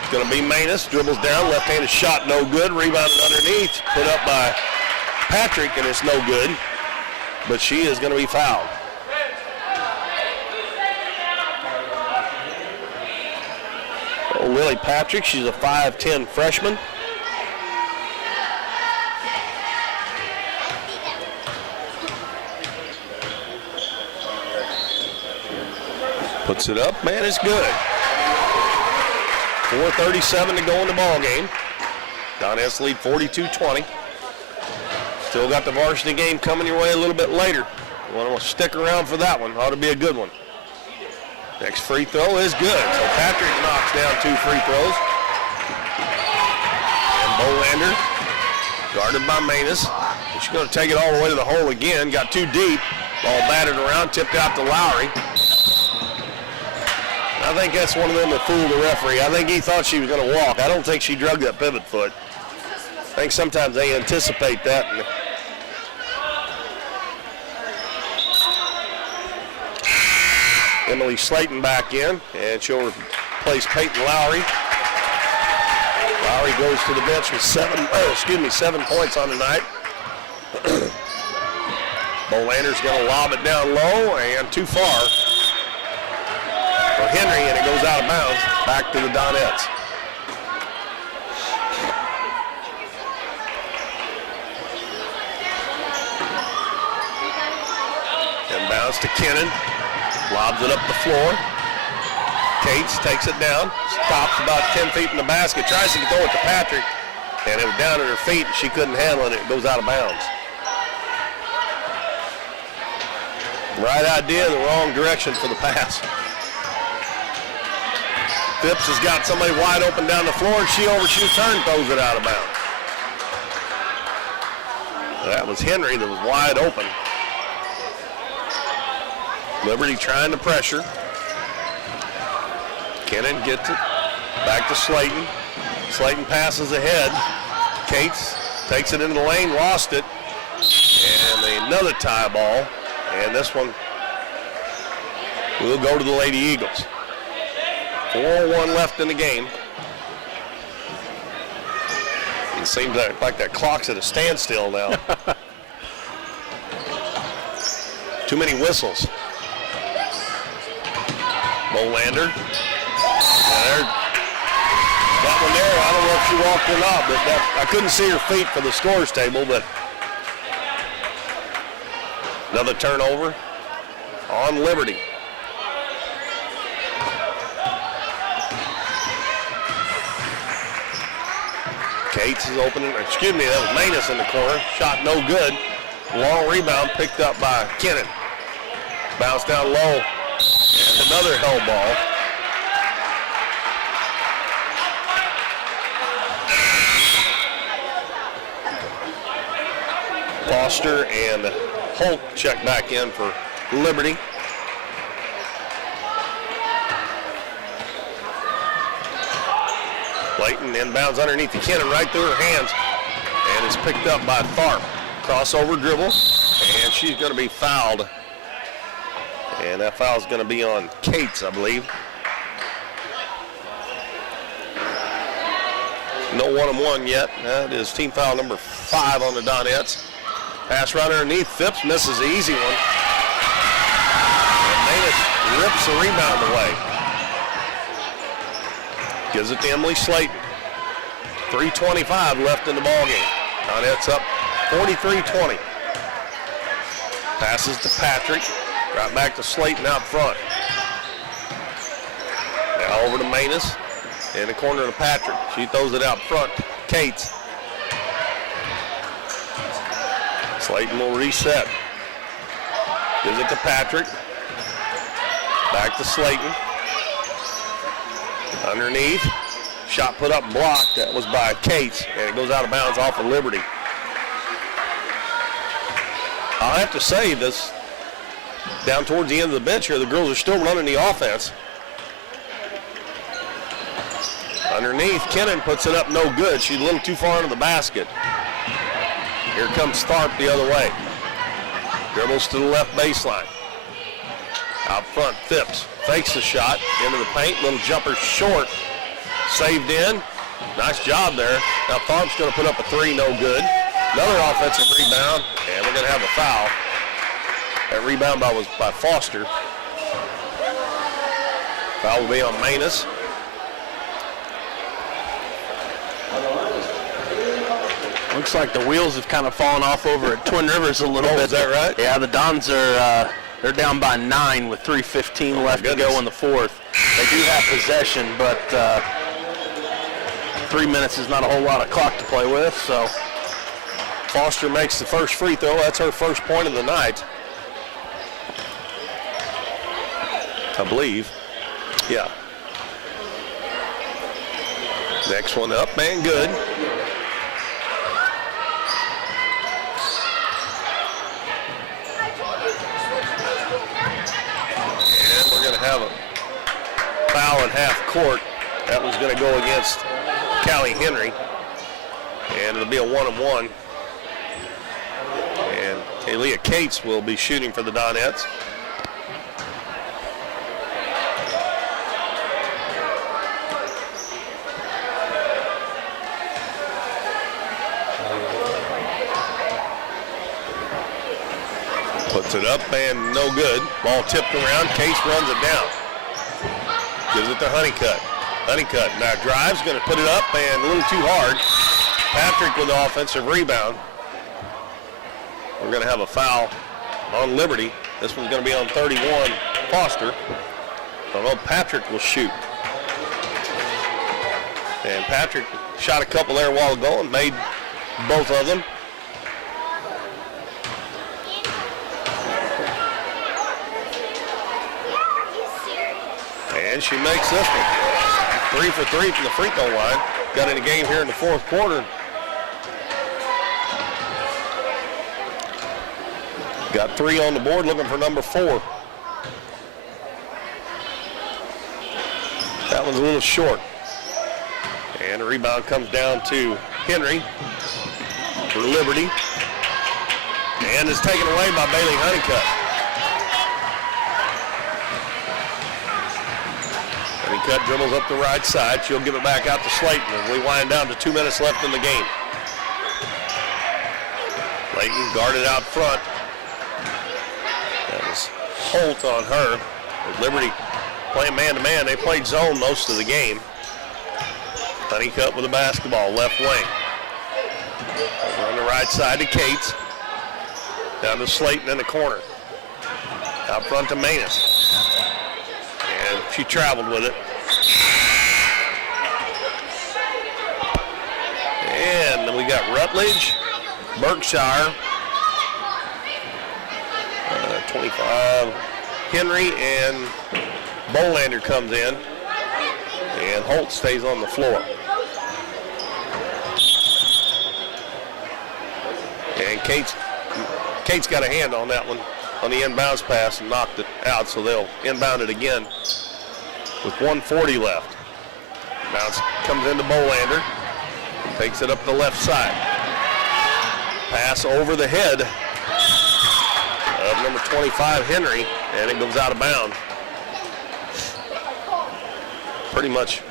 It's going to be Manus. Dribbles down. Left-handed shot, no good. Rebounded underneath. Put up by Patrick, and it's no good. But she is going to be fouled. Oh, Lily Patrick, she's a 5'10" freshman. Puts it up, man, it's good. 4:37 to go in the ball game. Donettes lead 42-20. Still got the varsity game coming your way a little bit later. You want to stick around for that one. Ought to be a good one. Next free throw is good. So Patrick knocks down 2 free throws. And Bolander, guarded by Manus. She's going to take it all the way to the hole again. Got too deep. Ball batted around, tipped out to Lowry. I think that's one of them that fooled the referee. I think he thought she was going to walk. I don't think she drug that pivot foot. I think sometimes they anticipate that. Emily Slayton back in, and she'll replace Peyton Lowry. Lowry goes to the bench with 7 points on the night. Bolander's going to lob it down low and too far for Henry, and it goes out of bounds back to the Donettes. Inbounds to Kennan. Lobs it up the floor. Cates takes it down. Stops about 10 feet from the basket. Tries to throw it to Patrick. And it was down at her feet. And she couldn't handle it. It goes out of bounds. Right idea, the wrong direction for the pass. Phipps has got somebody wide open down the floor. And she overshoots her and throws it out of bounds. That was Henry that was wide open. Liberty trying to pressure. Kennan gets it. Back to Slayton. Slayton passes ahead. Cates takes it into the lane, lost it. And another tie ball. And this one will go to the Lady Eagles. 4:01 left in the game. It seems like that clock's at a standstill now. Too many whistles. Bolander. That one there, I don't know if she walked or not, but I couldn't see her feet for the scores table, but another turnover on Liberty. Cates is opening, excuse me, that was Manus in the corner. Shot no good. Long rebound picked up by Kennan. Bounce down low. And another held ball. Foster and Holt check back in for Liberty. Layton inbounds underneath the Kennan right through her hands. And is picked up by Tharp. Crossover dribble. And she's going to be fouled. And that foul is going to be on Cates, I believe. No 1-on-1 yet. That is team foul number 5 on the Donettes. Pass right underneath. Phipps misses the easy one. And Manus rips the rebound away. Gives it to Emily Slayton. 3:25 left in the ballgame. Donettes up 43-20. Passes to Patrick. Right back to Slayton out front. Now over to Manus. In the corner to Patrick. She throws it out front. Cates. Slayton will reset. Gives it to Patrick. Back to Slayton. Underneath. Shot put up blocked. That was by Cates. And it goes out of bounds off of Liberty. I'll have to say this, down towards the end of the bench here, the girls are still running the offense. Underneath, Kennan puts it up no good. She's a little too far into the basket. Here comes Tharp the other way. Dribbles to the left baseline. Out front, Phipps fakes the shot into the paint. Little jumper short. Saved in. Nice job there. Now Tharp's going to put up a 3, no good. Another offensive rebound, and we're going to have a foul. That rebound was by Foster. Foul will be on Manus. Looks like the wheels have kind of fallen off over at Twin Rivers a little bit. Is that right? Yeah, the Dons are they're down by 9 with 3:15 left to go in the fourth. They do have possession, but 3 minutes is not a whole lot of clock to play with. So Foster makes the first free throw. That's her first point of the night, I believe. Yeah. Next one up and good. And we're going to have a foul at half court. That was going to go against Callie Henry. And it'll be a 1-on-1. And Talia Cates will be shooting for the Donettes. Puts it up and no good. Ball tipped around. Case runs it down. Gives it to Honeycutt. Honeycutt now drives, going to put it up and a little too hard. Patrick with the offensive rebound. We're going to have a foul on Liberty. This one's going to be on 31, Foster. Although Patrick will shoot. And Patrick shot a couple there a while ago and made both of them. And she makes this one. 3 for 3 from the free throw line. Got in the game here in the fourth quarter. Got 3 on the board, looking for number 4. That one's a little short. And the rebound comes down to Henry for Liberty. And is taken away by Bailey Honeycutt. Honeycutt dribbles up the right side. She'll give it back out to Slayton as we wind down to 2 minutes left in the game. Layton guarded out front. That was Holt on her. With Liberty playing man-to-man, they played zone most of the game. Honeycutt with the basketball, left wing. Over on the right side to Cates. Down to Slayton in the corner. Out front to Manus. And she traveled with it. we got Rutledge, Berkshire, 25, Henry, and Bolander comes in, and Holt stays on the floor. And Kate's got a hand on that one on the inbounds pass and knocked it out, so they'll inbound it again with 1:40 left. Bounce comes into Bolander, takes it up the left side. Pass over the head of number 25, Henry, and it goes out of bounds. Pretty much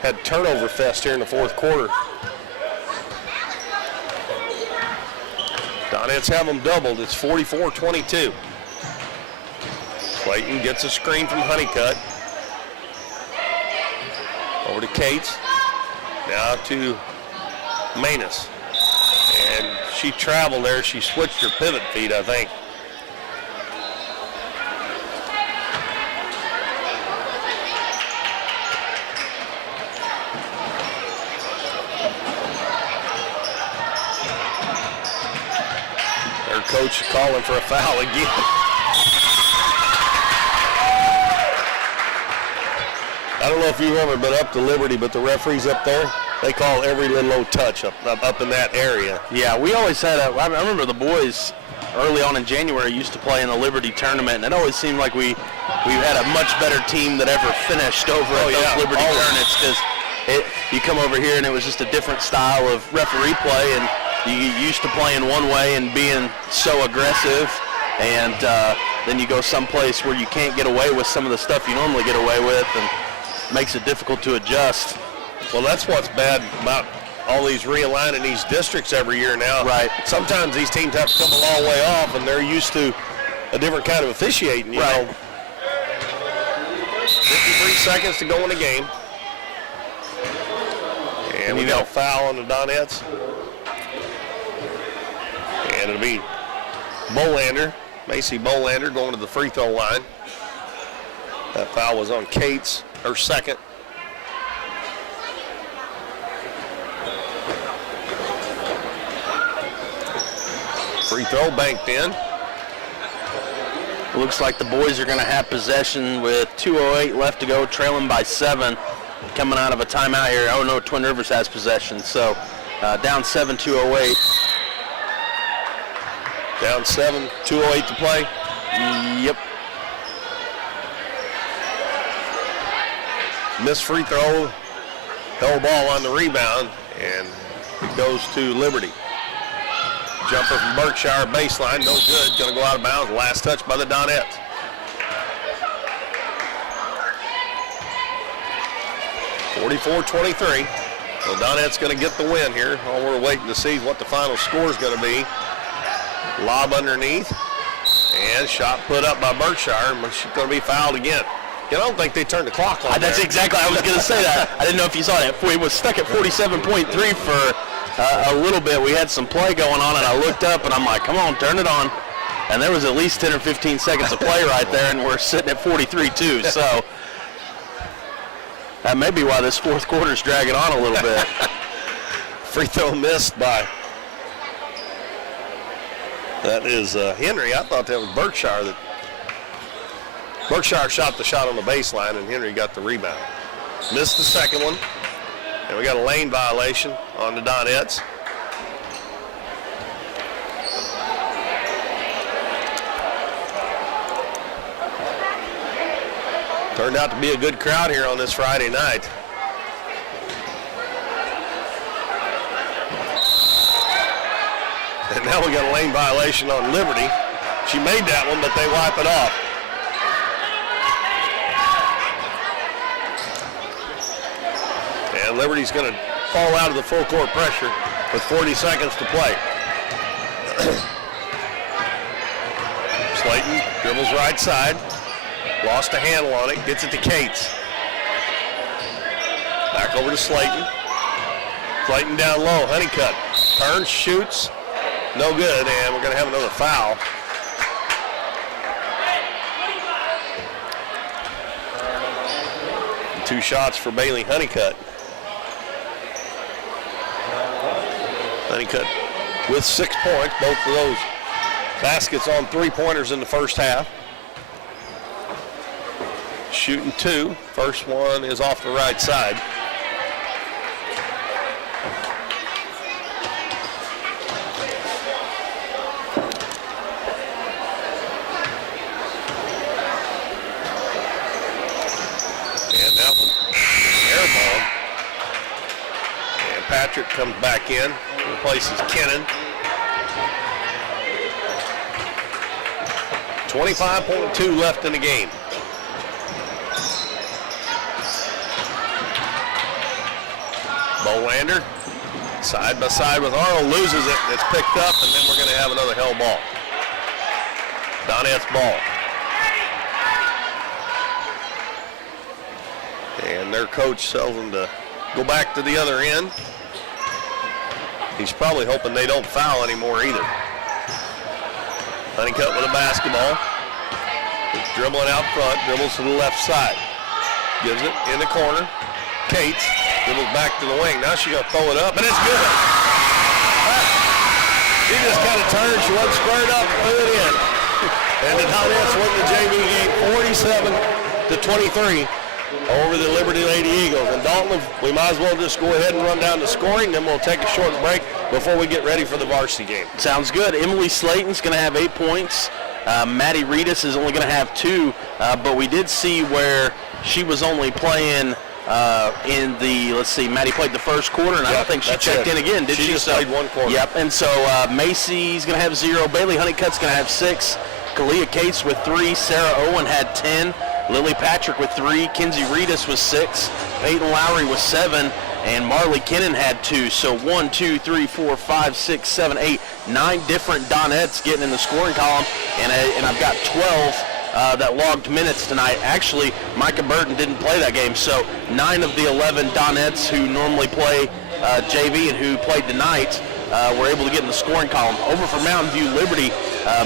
had turnover fest here in the fourth quarter. Donettes have them doubled. It's 44-22. Clayton gets a screen from Honeycutt. Over to Cates. Now to Manus. And she traveled there. She switched her pivot feet, I think. Their coach calling for a foul again. I don't know if you've ever been up to Liberty, but the referees up there, they call every little old touch up in that area. Yeah, we always had I remember the boys early on in January used to play in the Liberty tournament, and it always seemed like we had a much better team that ever finished over at those Liberty tournaments, because you come over here and it was just a different style of referee play, and you used to playing one way and being so aggressive, and then you go someplace where you can't get away with some of the stuff you normally get away with, and makes it difficult to adjust. Well, that's what's bad about all these realigning these districts every year now. Right. Sometimes these teams have to come a long way off, and they're used to a different kind of officiating, you know. 53 seconds to go in the game. And we got a foul on the Donettes. And it'll be Bolander, Macy Bolander, going to the free throw line. That foul was on Cates, her second. Free throw banked in. Looks like the boys are going to have possession with 2:08 left to go, trailing by 7, coming out of a timeout here. Oh no, Twin Rivers has possession, so down 7, 2:08. Down 7, 2:08 to play. Yep. Missed free throw, held ball on the rebound, and it goes to Liberty. Jumper from Berkshire, baseline, no good, gonna go out of bounds. Last touch by the Donettes. (44-23). So Donettes gonna get the win here. All we're waiting to see is what the final score is gonna be. Lob underneath, and shot put up by Berkshire, and she's gonna be fouled again. I don't think they turned the clock on. That's exactly, I was going to say that. I didn't know if you saw that. We was stuck at 47.3 for a little bit. We had some play going on, and I looked up, and I'm like, come on, turn it on. And there was at least 10 or 15 seconds of play right there, and we're sitting at 43-2. So that may be why this fourth quarter is dragging on a little bit. Free throw missed by, that is Henry. I thought that was Berkshire. Berkshire shot the shot on the baseline, and Henry got the rebound. Missed the second one, and we got a lane violation on the Donettes. Turned out to be a good crowd here on this Friday night. And now we got a lane violation on Liberty. She made that one, but they wipe it off. And Liberty's going to fall out of the full court pressure with 40 seconds to play. Slayton dribbles right side. Lost a handle on it. Gets it to Cates. Back over to Slayton. Slayton down low. Honeycutt turns, shoots. No good, and we're going to have another foul. Two shots for Bailey Honeycutt. Honeycutt with 6 points, both of those baskets on three-pointers in the first half. Shooting 2. First one is off the right side. And that one air ball. And Patrick comes back in, replaces Kennan. 25.2 left in the game. Bolander, side by side with Arnold, loses it. It's picked up, and then we're going to have another hell ball. Donettes ball. And their coach tells them to go back to the other end. He's probably hoping they don't foul anymore either. Honeycutt with a basketball. He's dribbling out front, dribbles to the left side. Gives it in the corner. Cates dribbles back to the wing. Now she's going to throw it up, and it's good. She just kind of turned. She wasn't squared up, threw it in. And the Donettes win the JV game 47-23 over the Liberty Lady Eagles. And Dalton, we might as well just go ahead and run down the scoring, then we'll take a short break before we get ready for the varsity game. Sounds good. Emily Slayton's going to have 8 points. Maddie Reedus is only going to have 2, but we did see where she was only playing in the, let's see, Maddie played the first quarter, and I don't think she checked in again, did she? She just played 1 quarter. Yep, and so Macy's going to have 0. Bailey Honeycutt's going to have 6. Kalia Cates with 3. Sarah Owen had 10. Lily Patrick with 3. Kinsey Reedus with 6. Peyton Lowry with 7. And Marley Kennan had 2. So 1, 2, 3, 4, 5, 6, 7, 8, 9 different Donettes getting in the scoring column. And I've got 12 that logged minutes tonight. Actually, Micah Burton didn't play that game. So 9 of the 11 Donettes who normally play JV and who played tonight were able to get in the scoring column. Over for Mountain View Liberty,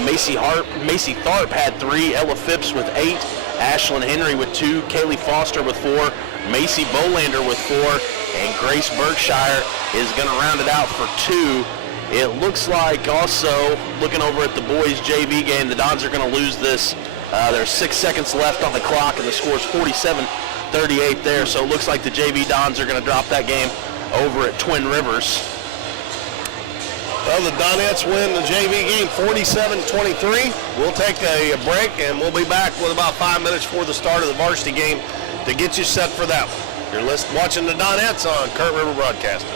Macy Tharp had 3. Ella Phipps with 8. Ashlyn Henry with 2. Kaylee Foster with 4. Macy Bolander with 4. And Grace Berkshire is going to round it out for 2. It looks like also, looking over at the boys JV game, the Dons are going to lose this. There's 6 seconds left on the clock, and the score's 47-38 there. So it looks like the JV Dons are going to drop that game over at Twin Rivers. Well, the Donettes win the JV game 47-23. We'll take a break, and we'll be back with about 5 minutes before the start of the varsity game to get you set for that one. You're watching the Donettes on Current River Broadcasting.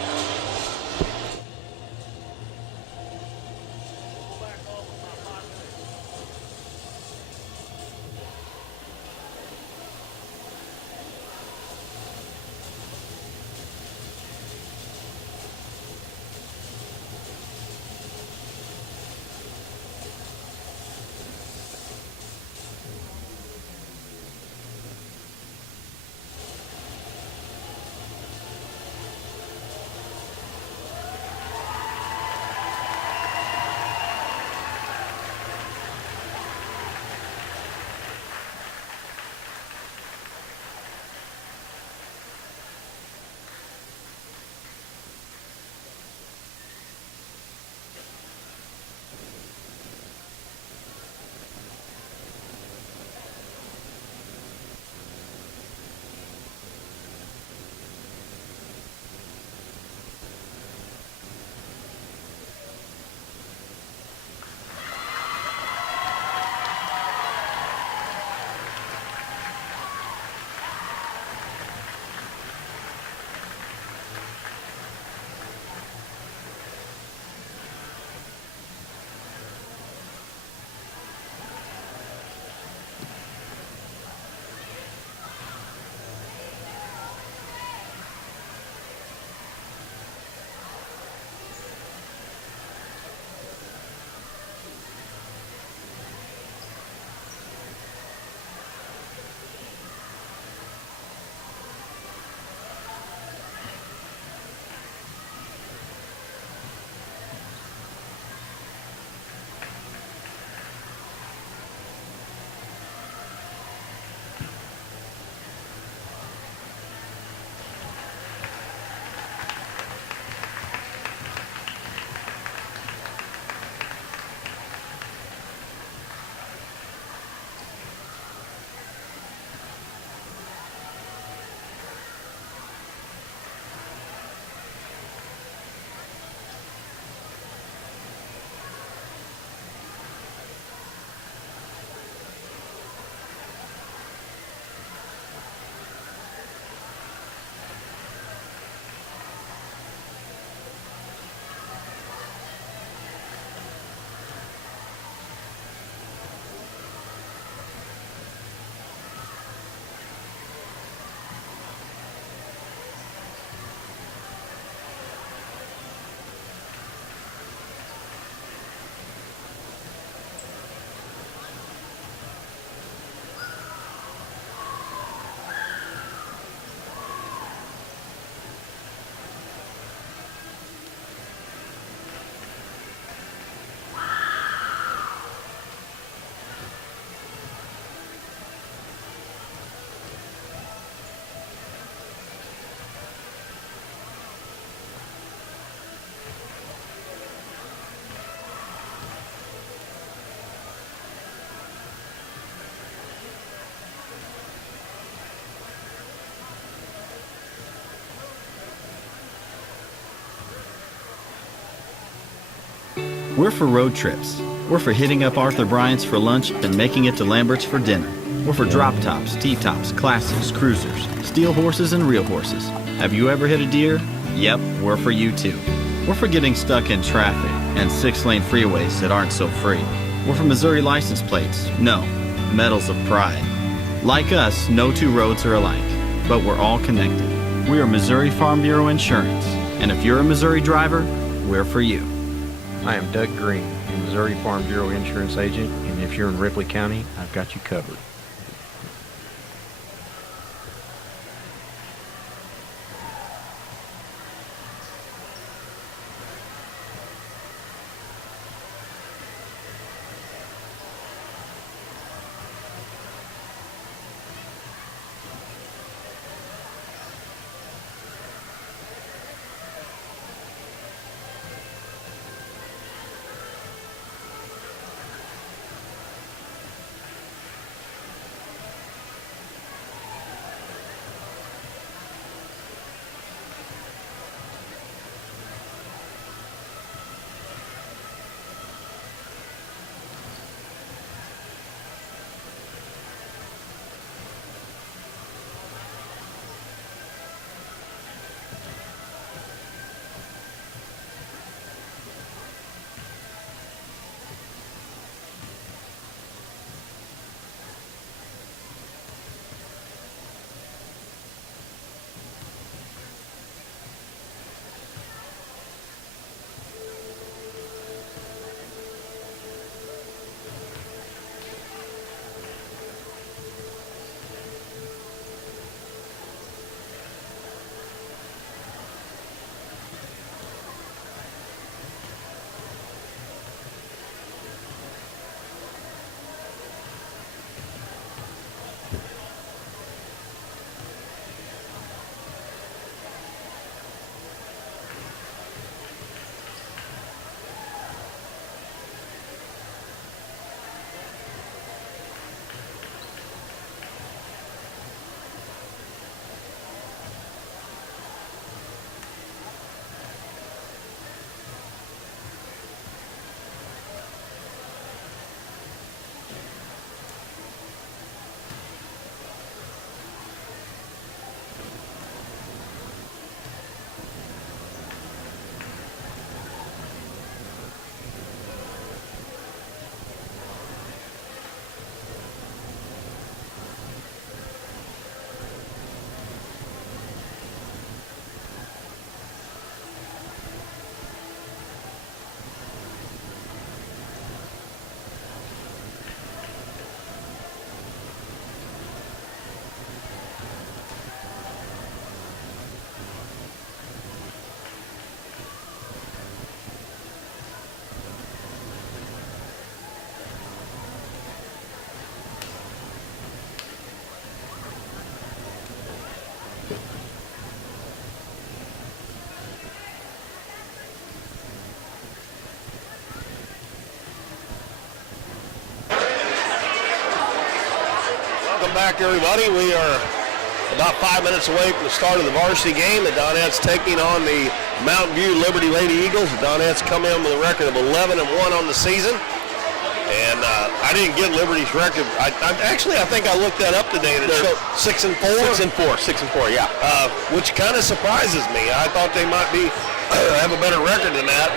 We're for road trips. We're for hitting up Arthur Bryant's for lunch and making it to Lambert's for dinner. We're for drop tops, T-tops, classics, cruisers, steel horses, and real horses. Have you ever hit a deer? Yep, we're for you too. We're for getting stuck in traffic and 6-lane freeways that aren't so free. We're for Missouri license plates. No, medals of pride. Like us, no two roads are alike, but we're all connected. We are Missouri Farm Bureau Insurance, and if you're a Missouri driver, we're for you. I am Doug Green, Missouri Farm Bureau Insurance Agent, and if you're in Ripley County, I've got you covered. Welcome back, everybody. We are about 5 minutes away from the start of the varsity game. The Donettes taking on the Mountain View Liberty Lady Eagles. The Donettes come in with a record of 11-1 on the season. And I didn't get Liberty's record. I think I looked that up today, and it showed 6-4. 6-4, yeah. Which kind of surprises me. I thought they might be have a better record than that.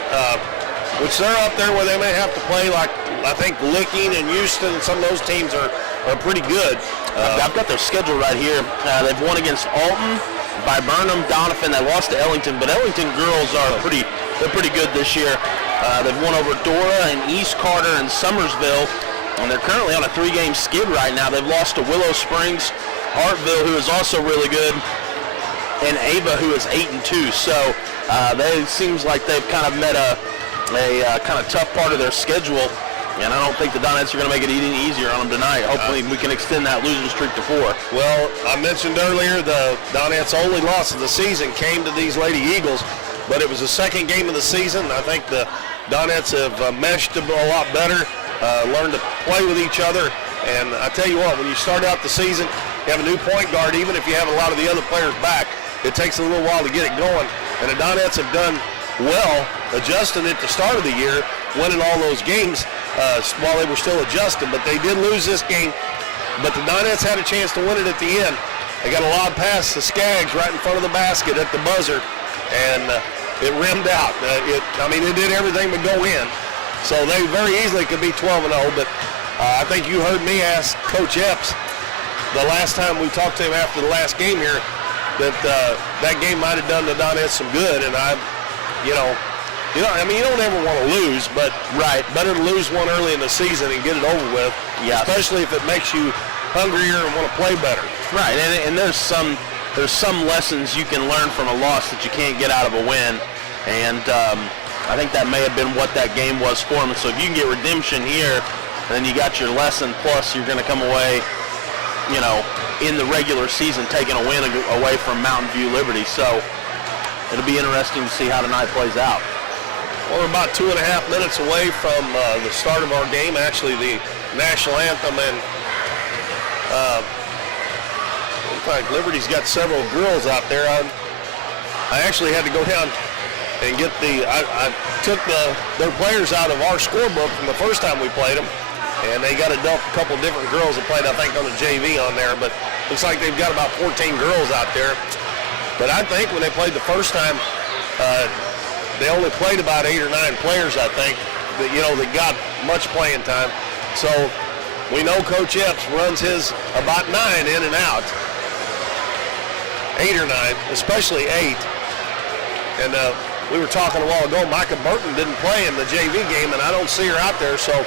Which they're up there where they may have to play, like I think Licking and Houston. Some of those teams are pretty good. I've got their schedule right here. They've won against Alton, Viburnum, Doniphan. They lost to Ellington, but Ellington girls are pretty good this year. They've won over Dora and East Carter and Summersville, and they're currently on a 3-game skid right now. They've lost to Willow Springs, Hartville, who is also really good, and Ava, who is 8-2. So it seems like they've kind of met a kind of tough part of their schedule, and I don't think the Donettes are going to make it any easier on them tonight. Hopefully we can extend that losing streak to 4. Well, I mentioned earlier the Donettes' only loss of the season came to these Lady Eagles, but it was the second game of the season. I think the Donettes have meshed a lot better, learned to play with each other, and I tell you what, when you start out the season, you have a new point guard, even if you have a lot of the other players back, it takes a little while to get it going, and the Donettes have done well adjusted at the start of the year, winning all those games while they were still adjusted. But they did lose this game. But the Donettes had a chance to win it at the end. They got a lob pass to Skaggs right in front of the basket at the buzzer, and it rimmed out. It did everything but go in. So they very easily could be 12-0, but I think you heard me ask Coach Epps the last time we talked to him after the last game here that that game might have done the Donettes some good, and you don't ever want to lose, but better to lose one early in the season and get it over with, especially if it makes you hungrier and want to play better. Right, and there's some lessons you can learn from a loss that you can't get out of a win, and I think that may have been what that game was for them. So if you can get redemption here, then you got your lesson, plus you're going to come away, in the regular season taking a win away from Mountain View Liberty. So it'll be interesting to see how tonight plays out. Well, we're about 2.5 minutes away from the start of our game, actually the national anthem, and in fact, Liberty's got several girls out there. I actually had to go down and get I took their players out of our scorebook from the first time we played them, and they got a couple different girls that played, I think, on the JV on there, but looks like they've got about 14 girls out there. But I think when they played the first time, they only played about 8 or 9 players, I think, that got much playing time. So we know Coach Epps runs his about 9 in and out. 8 or 9, especially 8. And we were talking a while ago, Micah Burton didn't play in the JV game, and I don't see her out there, so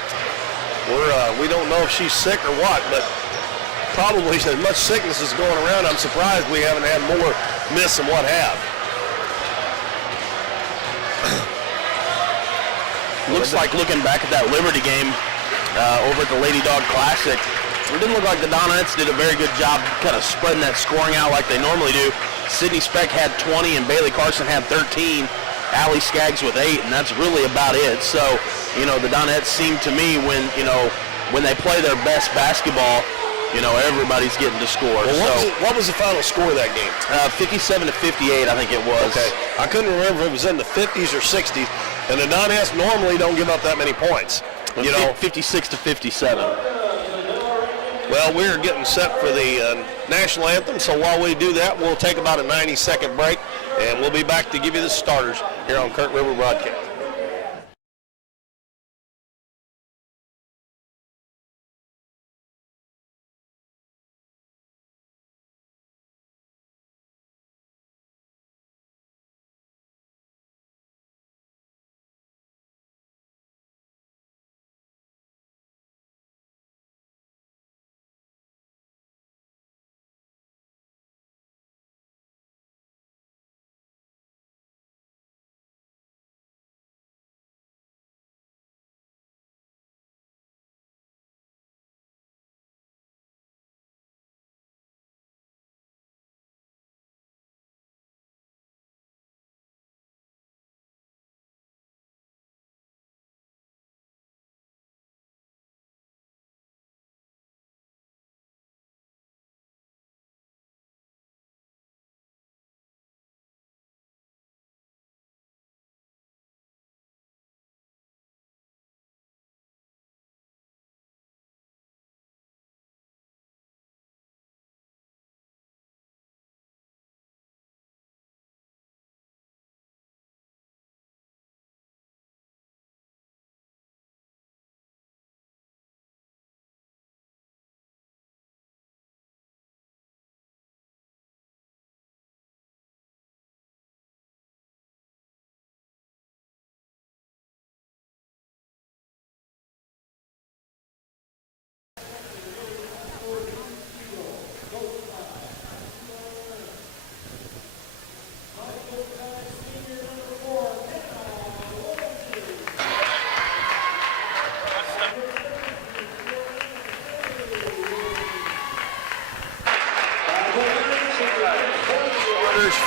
we don't know if she's sick or what, but probably as much sickness is going around, I'm surprised we haven't had more miss than what have. Looks like, looking back at that Liberty game over at the Lady Dog Classic, it didn't look like the Donettes did a very good job kind of spreading that scoring out like they normally do. Sydney Speck had 20 and Bailey Carson had 13. Allie Skaggs with 8, and that's really about it. So, the Donettes seem to me when they play their best basketball, everybody's getting to score. Well, what was the final score of that game? 57-58, I think it was. Okay. I couldn't remember if it was in the 50s or 60s, and the Donettes normally don't give up that many points. 56-57. Well, we're getting set for the national anthem, so while we do that, we'll take about a 90-second break, and we'll be back to give you the starters here on Current River Broadcast.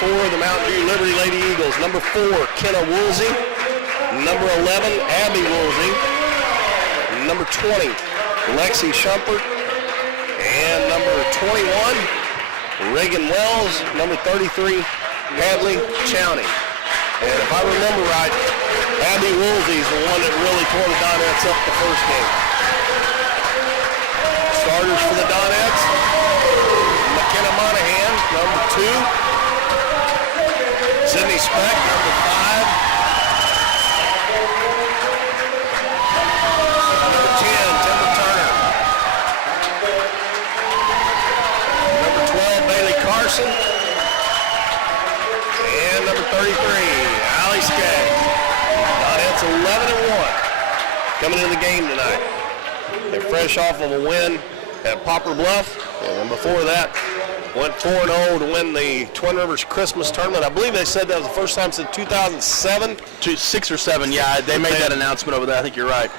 For the Mountain View Liberty Lady Eagles. Number 4, Kenna Woolsey. Number 11, Abby Woolsey. Number 20, Lexi Shumpert. And number 21, Reagan Wells. Number 33, Hadley Chowney. And if I remember right, Abby Woolsey's the one that really tore the Donettes up the first game. Starters for the Donettes. McKenna Monahan, number 2. Sydney Speck, number 5. Number 10, Timber Turner. Number 12, Bailey Carson. And number 33, Allie Skaggs. Donettes 11-1 coming into the game tonight. They're fresh off of a win at Poplar Bluff, and before that went 4-0 to win the Twin Rivers Christmas Tournament. I believe they said that was the first time since 2007. 6 or 7, yeah, they made that announcement over there. I think you're right.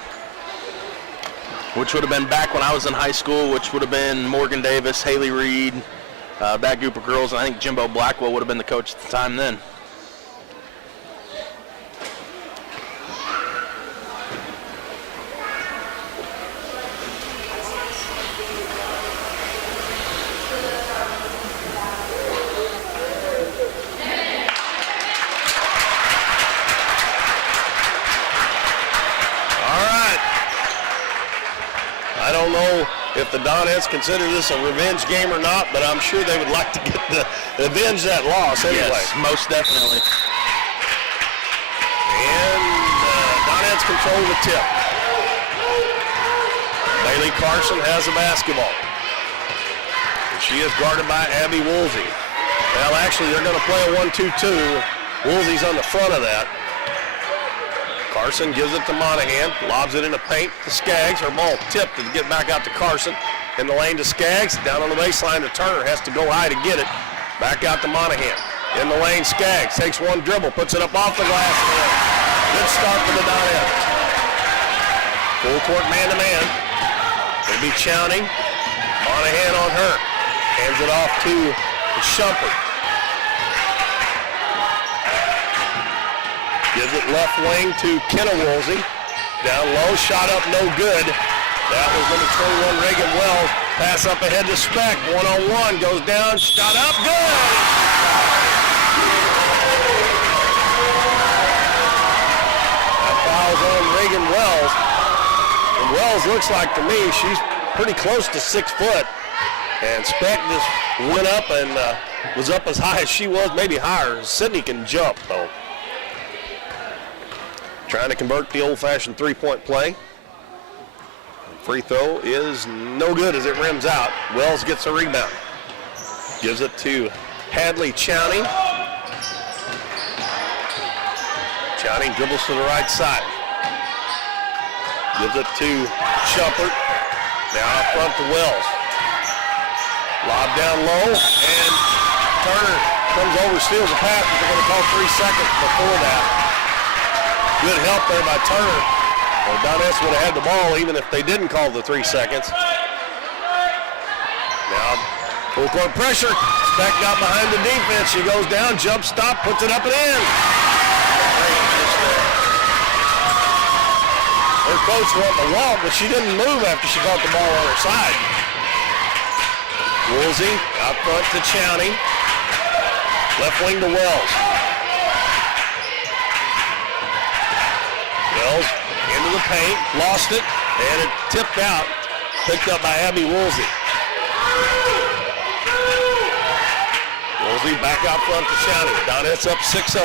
Which would have been back when I was in high school, which would have been Morgan Davis, Haley Reed, that group of girls, and I think Jimbo Blackwell would have been the coach at the time then. I don't know if the Donettes consider this a revenge game or not, but I'm sure they would like to get the avenge that loss anyway. Yes, most definitely. And Donettes control the tip. Bailey Carson has the basketball. And she is guarded by Abby Woolsey. Well, actually, they're going to play a 1-2-2. Woolsey's on the front of that. Carson gives it to Monahan, lobs it in the paint to Skaggs. Her ball tipped to get back out to Carson. In the lane to Skaggs, down on the baseline to Turner, has to go high to get it. Back out to Monahan. In the lane, Skaggs takes one dribble, puts it up off the glass. Good start for the Donettes. Full court man-to-man. It'll be Chowning. Monahan on her. Hands it off to Shumpert. Gives it left wing to Kenna Woolsey. Down low, shot up, no good. That was number 21, Reagan Wells. Pass up ahead to Speck. One-on-one, goes down, shot up, good! That foul's on Reagan Wells. And Wells looks like to me, she's pretty close to 6 foot. And Speck just went up and was up as high as she was, maybe higher. Sydney can jump, though. Trying to convert the old-fashioned three-point play. Free throw is no good as it rims out. Wells gets a rebound. Gives it to Hadley Chowning. Chowning dribbles to the right side. Gives it to Shumpert. Now up front to Wells. Lob down low, and Turner comes over, steals the pass, but they're going to call 3 seconds before that. Good help there by Turner. Well, Donettes would have had the ball even if they didn't call the 3 seconds. Now, full court pressure. Speck got behind the defense. She goes down, jump stop, puts it up and in. Her coach wanted to walk, but she didn't move after she caught the ball on her side. Woolsey out front to Chowning. Left wing to Wells. Wells into the paint, lost it, and it tipped out. Picked up by Abby Woolsey. Woolsey back out front to Chowning. Donettes up 6-0.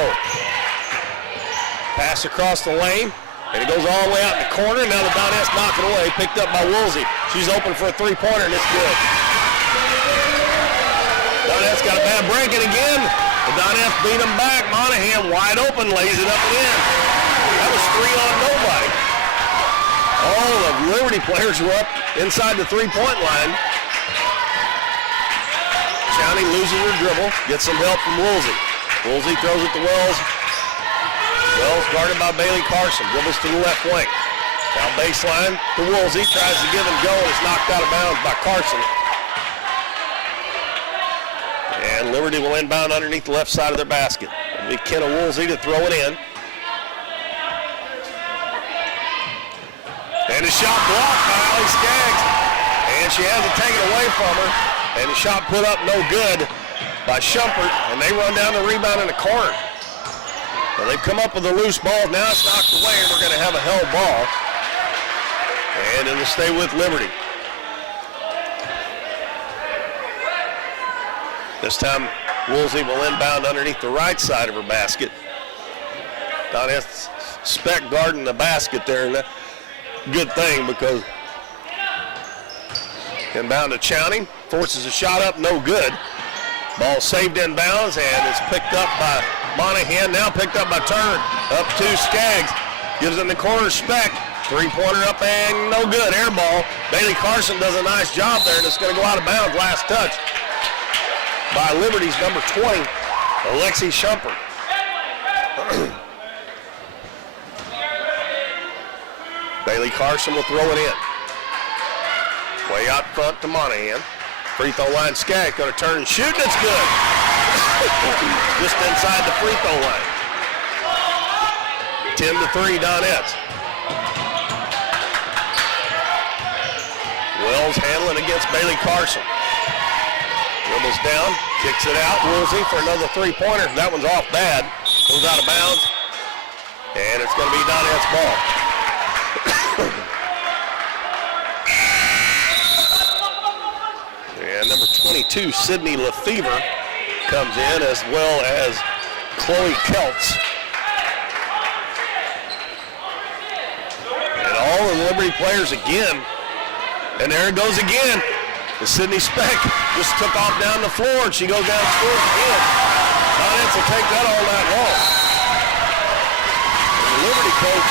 Pass across the lane, and it goes all the way out in the corner. Now the Donettes knock it away, picked up by Woolsey. She's open for a three-pointer, and it's good. Donettes got a bad break, and again, the Donettes beat them back. Monahan wide open, lays it up and in. That was 3 on nobody. All the Liberty players were up inside the three-point line. Chowning loses her dribble, gets some help from Woolsey. Woolsey throws it to Wells. Wells guarded by Bailey Carson, dribbles to the left wing. Down baseline to Woolsey, tries to give and go, and is knocked out of bounds by Carson. And Liberty will inbound underneath the left side of their basket. It'll be Kenna Woolsey to throw it in. And a shot blocked by Allie Skaggs. And she has it taken away from her. And the shot put up no good by Shumpert. And they run down the rebound in the corner. Well, they've come up with a loose ball. Now it's knocked away, and we're going to have a held ball. And it'll stay with Liberty. This time, Woolsey will inbound underneath the right side of her basket. Donettes Speck guarding the basket there, and good thing because inbound to Chowning, forces a shot up, no good. Ball saved inbounds, and it's picked up by Monahan, now picked up by Turner. Up to Skaggs, gives it in the corner, Speck. Three-pointer up and no good, air ball. Bailey Carson does a nice job there, and it's going to go out of bounds, last touch by Liberty's number 20, Alexi Shumpert. Bailey Carson will throw it in. Way out front to Monahan. Free throw line, Skaggs going to turn and shoot, and it's good. Just inside the free throw line. 10-3 Donettes. Wells handling against Bailey Carson. Dribbles down, kicks it out. Woolsey for another three-pointer. That one's off bad. Goes out of bounds. And it's going to be Donettes' ball. And number 22, Sydney Lefevre, comes in, as well as Chloe Keltz. And all the Liberty players again. And there it goes again. The Sydney Speck just took off down the floor, and she goes down and scores again. Donettes will take that all night long. And the Liberty coach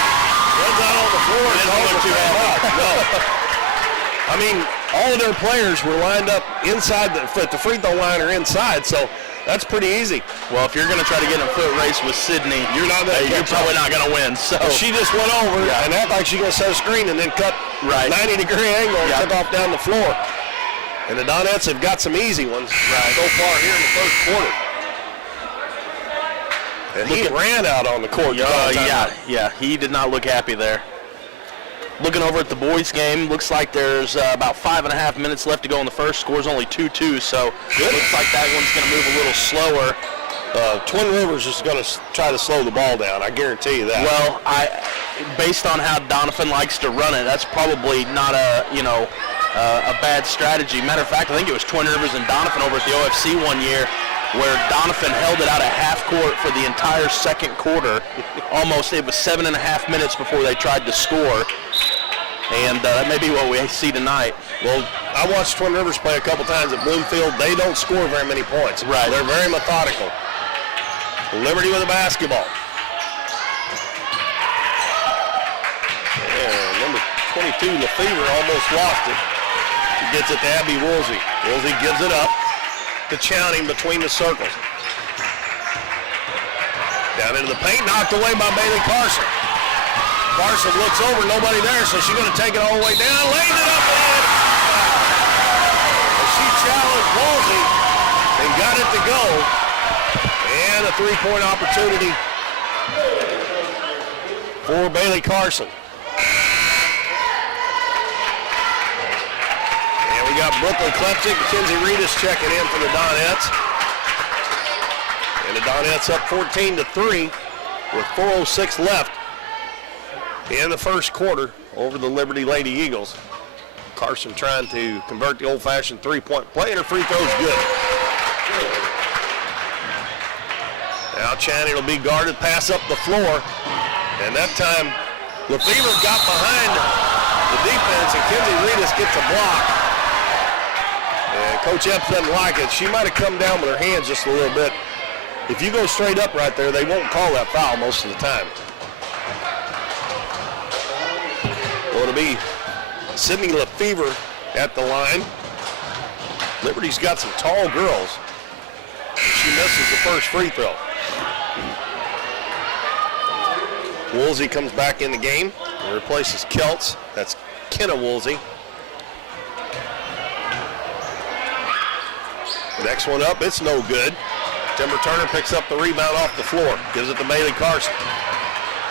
runs out on the floor and calls it too much. No. I mean, all of their players were lined up inside the free throw line or inside, so that's pretty easy. Well, if you're going to try to get in a foot race with Sydney, you're probably not going to win. So she just went over and acted like she's going to set a screen and then cut 90-degree angle and took off down the floor. And the Donettes have got some easy ones so far here in the first quarter. And he ran out on the court. Yeah, he did not look happy there. Looking over at the boys' game, looks like there's about 5.5 minutes left to go in the first. Score's only 2-2, so it looks like that one's going to move a little slower. Twin Rivers is going to try to slow the ball down. I guarantee you that. Well, based on how Doniphan likes to run it, that's probably not a bad strategy. Matter of fact, I think it was Twin Rivers and Doniphan over at the OFC one year, where Doniphan held it out at half court for the entire second quarter. Almost, it was 7.5 minutes before they tried to score. And that may be what we see tonight. Well, I watched Twin Rivers play a couple times at Bloomfield. They don't score very many points. Right. They're very methodical. Liberty with a basketball. And number 22, Lefevre, almost lost it. He gets it to Abby Woolsey. Woolsey gives it up to Chowning between the circles. Down into the paint, knocked away by Bailey Carson. Carson looks over, nobody there, so she's going to take it all the way down, lays it up and she challenged Woolsey and got it to go. And a three-point opportunity for Bailey Carson. And we got Brooklyn Klepczyk and Kinsey Reedus checking in for the Donettes. And the Donettes up 14-3 with 4:06 left in the first quarter over the Liberty Lady Eagles. Carson trying to convert the old-fashioned three-point play, and her free throw's good. Now Channing will be guarded, pass up the floor, and that time Lefevre got behind the defense, and Kinsey Reedus gets a block. And Coach Epps doesn't like it. She might have come down with her hands just a little bit. If you go straight up right there, they won't call that foul most of the time. Well, it'll be Sydney Lefevre at the line. Liberty's got some tall girls. She misses the first free throw. Woolsey comes back in the game and replaces Keltz. That's Kenna Woolsey. Next one up, it's no good. Timber Turner picks up the rebound off the floor. Gives it to Bailey Carson.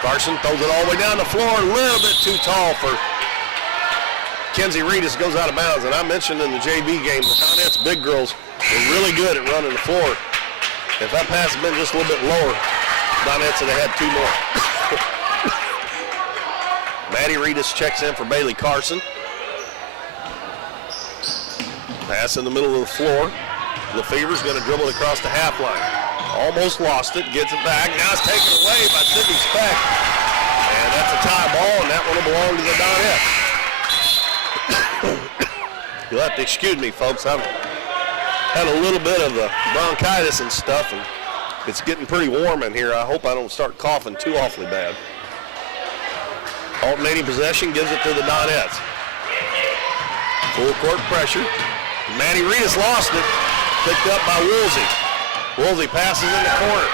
Carson throws it all the way down the floor. A little bit too tall for Kinsey Reedus. Goes out of bounds. And I mentioned in the JV game, the Donettes big girls were really good at running the floor. If that pass had been just a little bit lower, Donettes would have had 2 more. Maddie Reedus checks in for Bailey Carson. Pass in the middle of the floor. Lefever's going to dribble it across the half line. Almost lost it, gets it back. Now it's taken away by Sydney Speck. And that's a tie ball, and that one will belong to the Donettes. You'll have to excuse me, folks. I've had a little bit of bronchitis and stuff, and it's getting pretty warm in here. I hope I don't start coughing too awfully bad. Alternating possession gives it to the Donettes. Full court pressure. Maddie Reedus lost it. Picked up by Woolsey. Woolsey passes in the corner.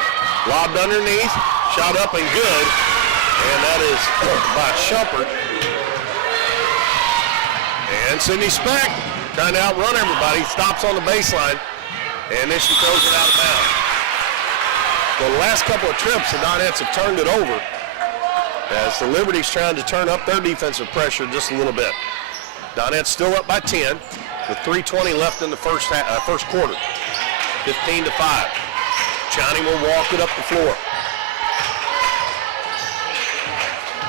Lobbed underneath. Shot up and good. And that is by Shumpert. And Sydney Speck trying to outrun everybody. Stops on the baseline. And then she throws it out of bounds. Well, the last couple of trips, the Donettes have turned it over as the Liberty's trying to turn up their defensive pressure just a little bit. Donettes still up by 10 with 3:20 left in the first quarter. 15-5. Johnny will walk it up the floor.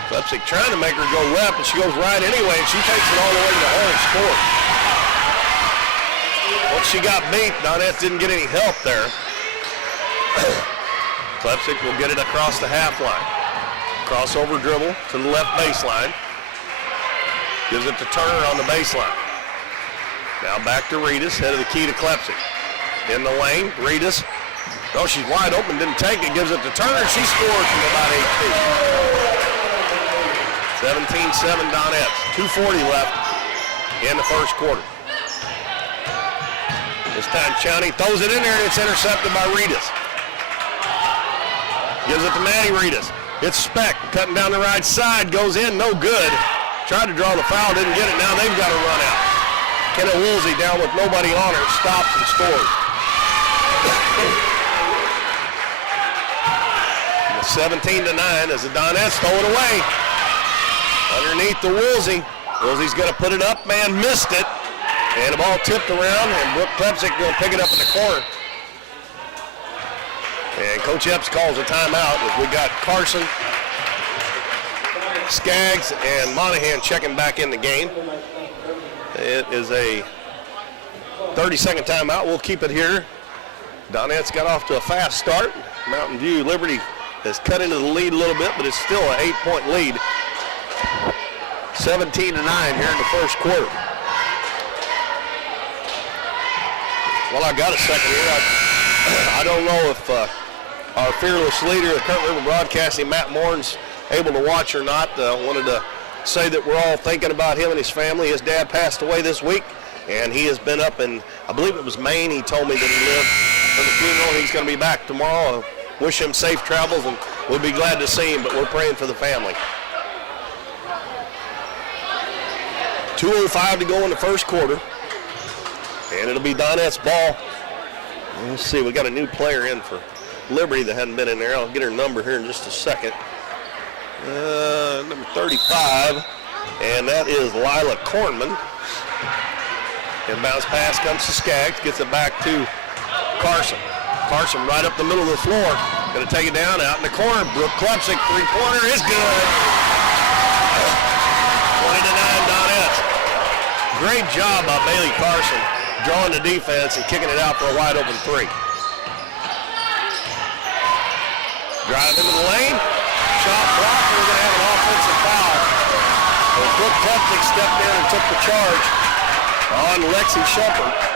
Klepsik trying to make her go left, but she goes right anyway, and she takes it all the way to the Hornets court. Once she got beat, Donettes didn't get any help there. Klepsik will get it across the half line. Crossover dribble to the left baseline. Gives it to Turner on the baseline. Now back to Reedus, head of the key to Klepsik. In the lane, Reedus. Oh, she's wide open, didn't take it. Gives it to Turner. She scores from about 8 feet. 17-7 Donettes. 2:40 left in the first quarter. This time Chowney throws it in there, and it's intercepted by Reedus. Gives it to Maddie Reedus. It's Speck cutting down the right side. Goes in, no good. Tried to draw the foul, didn't get it. Now they've got to run out. Kenna Woolsey down with nobody on her, stops and scores. 17-9 as the Donettes throw it away. Underneath to Woolsey. Woolsey's going to put it up. Man missed it. And the ball tipped around, and Brooke Klepsik going to pick it up in the corner. And Coach Epps calls a timeout as we got Carson, Skaggs, and Monahan checking back in the game. It is a 30-second timeout. We'll keep it here. Donettes got off to a fast start. Mountain View Liberty has cut into the lead a little bit, but it's still an 8-point lead. 17-9 here in the first quarter. Well, I got a second here. I don't know if our fearless leader of Current River Broadcasting, Matt Morin's able to watch or not. Wanted to say that we're all thinking about him and his family. His dad passed away this week, and he has been up in, I believe it was Maine. He told me that he lived for the funeral. He's going to be back tomorrow. Wish him safe travels, and we'll be glad to see him, but we're praying for the family. 2:05 to go in the first quarter, and it'll be Donette's ball. Let's see, we got a new player in for Liberty that hadn't been in there. I'll get her number here in just a second. Number 35, and that is Lila Kornman. Inbounds pass comes to Skaggs, gets it back to Carson. Carson right up the middle of the floor. Going to take it down out in the corner. Brooke Klepsik, three-pointer is good. 20-9 Donettes. Great job by Bailey Carson drawing the defense and kicking it out for a wide-open three. Drive into the lane. Shot blocked. We're going to have an offensive foul. So Brooke Klepsik stepped in and took the charge on Lexi Shumpert.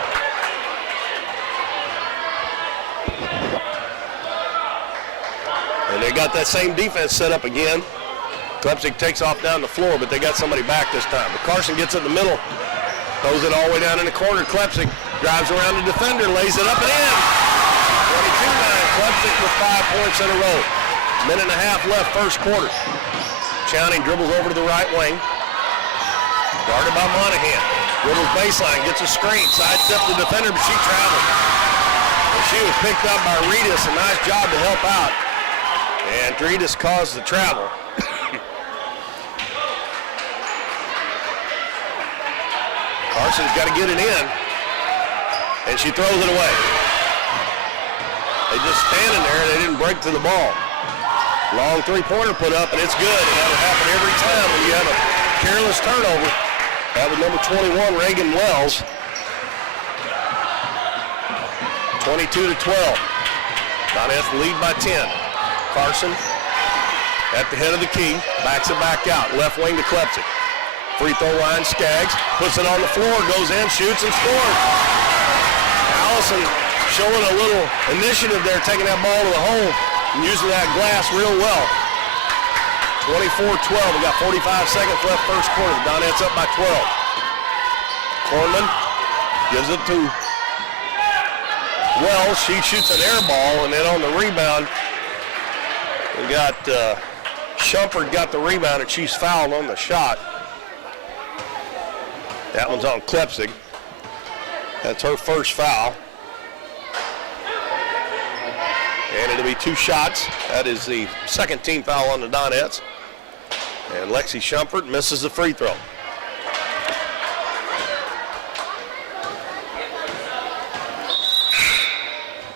And they got that same defense set up again. Klepsik takes off down the floor, but they got somebody back this time. But Carson gets in the middle, throws it all the way down in the corner. Klepsik drives around the defender, lays it up and in. 22-9, Klepsik with 5 points in a row. Minute and a half left first quarter. Chowney dribbles over to the right wing. Guarded by Monahan. Dribbles baseline, gets a screen, sidesteps the defender, but she traveled. And she was picked up by Reedus. A nice job to help out. And Reedus caused the travel. Carson's got to get it in. And she throws it away. They just standing there, they didn't break to the ball. Long three-pointer put up, and it's good. And that'll happen every time when you have a careless turnover. That was number 21, Reagan Wells. 22-12. Donettes lead by 10. Carson at the head of the key, backs it back out. Left wing to Klepczyk. Free throw line, Skaggs puts it on the floor, goes in, shoots, and scores. Allison showing a little initiative there, taking that ball to the hole and using that glass real well. 24-12, we got 45 seconds left first quarter. The Donettes up by 12. Cornman gives it to Wells. She shoots an air ball, and then on the rebound, we got Shumpert got the rebound, and she's fouled on the shot. That one's on Klepczyk. That's her first foul. And it'll be 2 shots. That is the second team foul on the Donettes. And Lexi Shumpert misses the free throw.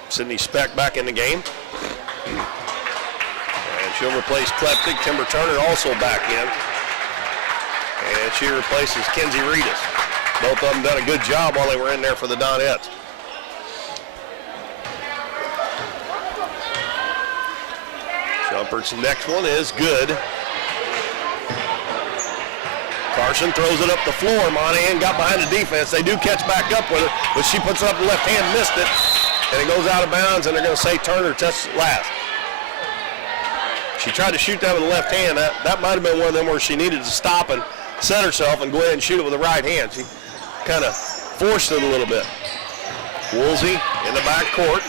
Sydney Speck back in the game. And she'll replace Klepczyk. Timber Turner also back in. And she replaces Kenzie Reedus. Both of them done a good job while they were in there for the Donettes. Shumpert's next one is good. Carson throws it up the floor. Monahan got behind the defense. They do catch back up with it, but she puts it up the left hand, missed it, and it goes out of bounds, and they're going to say Turner touched it last. She tried to shoot that with the left hand. That might have been one of them where she needed to stop and set herself and go ahead and shoot it with the right hand. She kind of forced it a little bit. Woolsey in the back court.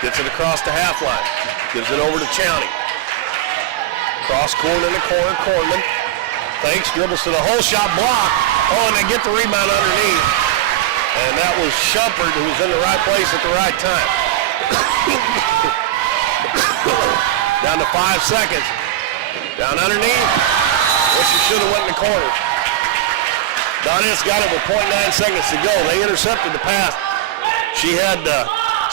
Gets it across the half line. Gives it over to Chowney. Cross court in the corner, Cornman. Fakes, dribbles to the hole, shot block. Oh, and they get the rebound underneath. And that was Shumpert who was in the right place at the right time. Down to 5 seconds. Down underneath. Well, she should have went in the corner. Donettes got it with 0.9 seconds to go. They intercepted the pass. She had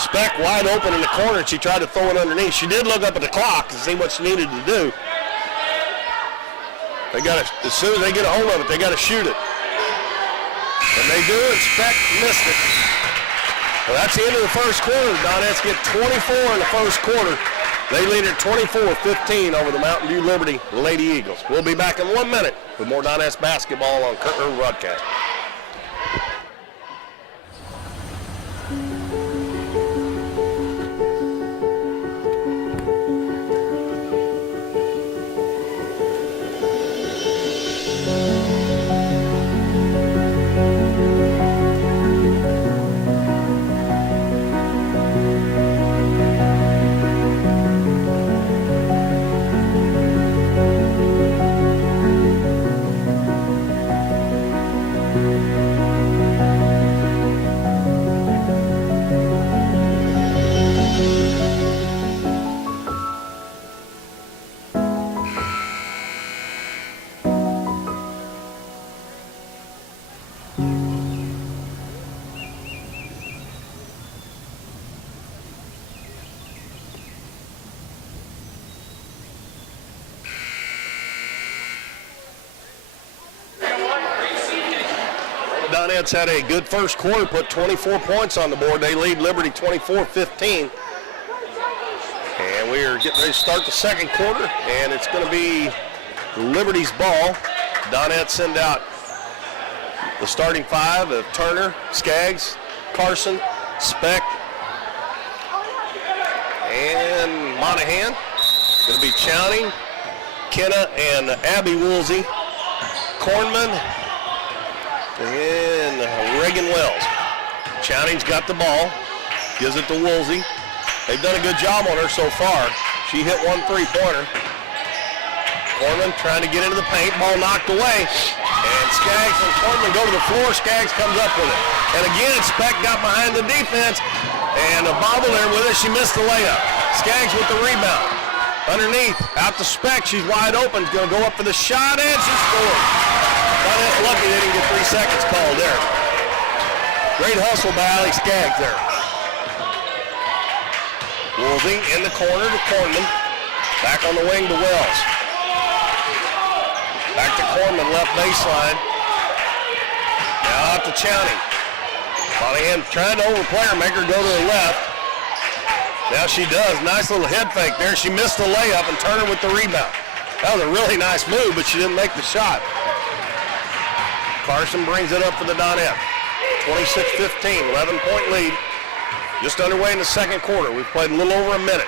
Speck wide open in the corner, and she tried to throw it underneath. She did look up at the clock to see what she needed to do. They got to, as soon as they get a hold of it, they got to shoot it. And they do, and Speck missed it. Well, that's the end of the first quarter. Donettes get 24 in the first quarter. They lead at 24-15 over the Mountain View Liberty Lady Eagles. We'll be back in 1 minute with more Donettes basketball on Curtin River Broadcast. Donettes had a good first quarter, put 24 points on the board. They lead Liberty 24-15. And we are getting ready to start the second quarter, and it's going to be Liberty's ball. Donettes send out the starting 5 of Turner, Skaggs, Carson, Speck, and Monahan. It's going to be Chowney, Kenna, and Abby Woolsey, Cornman, and Reagan Wells. Chowney's got the ball, gives it to Woolsey. They've done a good job on her so far. She hit 1 3-pointer. Cornman trying to get into the paint, ball knocked away. And Skaggs and Cornman go to the floor. Skaggs comes up with it. And again, Speck got behind the defense and a bobble there with it. She missed the layup. Skaggs with the rebound. Underneath, out to Speck. She's wide open. She's going to go up for the shot, and she scores. That's lucky they didn't get 3 seconds called there. Great hustle by Allie Skaggs there. Woolsey in the corner to Cornman. Back on the wing to Wells. Back to Corman, left baseline. Now out to Chowney. Monahan trying to overplay her, make her go to her left. Now she does. Nice little head fake there. She missed the layup, and Turner with the rebound. That was a really nice move, but she didn't make the shot. Carson brings it up for the Donettes. 26-15, 11-point lead. Just underway in the second quarter. We've played a little over a minute.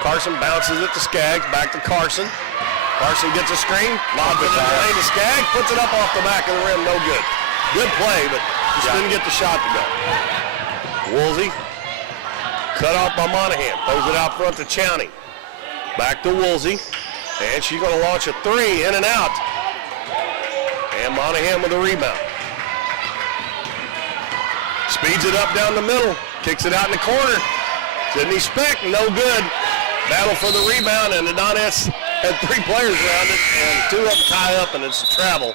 Carson bounces it to Skaggs, back to Carson. Carson gets a screen, lobs it in the lane to Skaggs, puts it up off the back of the rim, no good. Good play, but just didn't get the shot to go. Woolsey, cut off by Monahan, throws it out front to Chowney. Back to Woolsey, and she's going to launch a three, in and out. And Monahan with a rebound. Speeds it up down the middle, kicks it out in the corner. Sydney Speck, no good. Battle for the rebound, and the Donettes had three players around it, and two of them tie up, and it's a travel.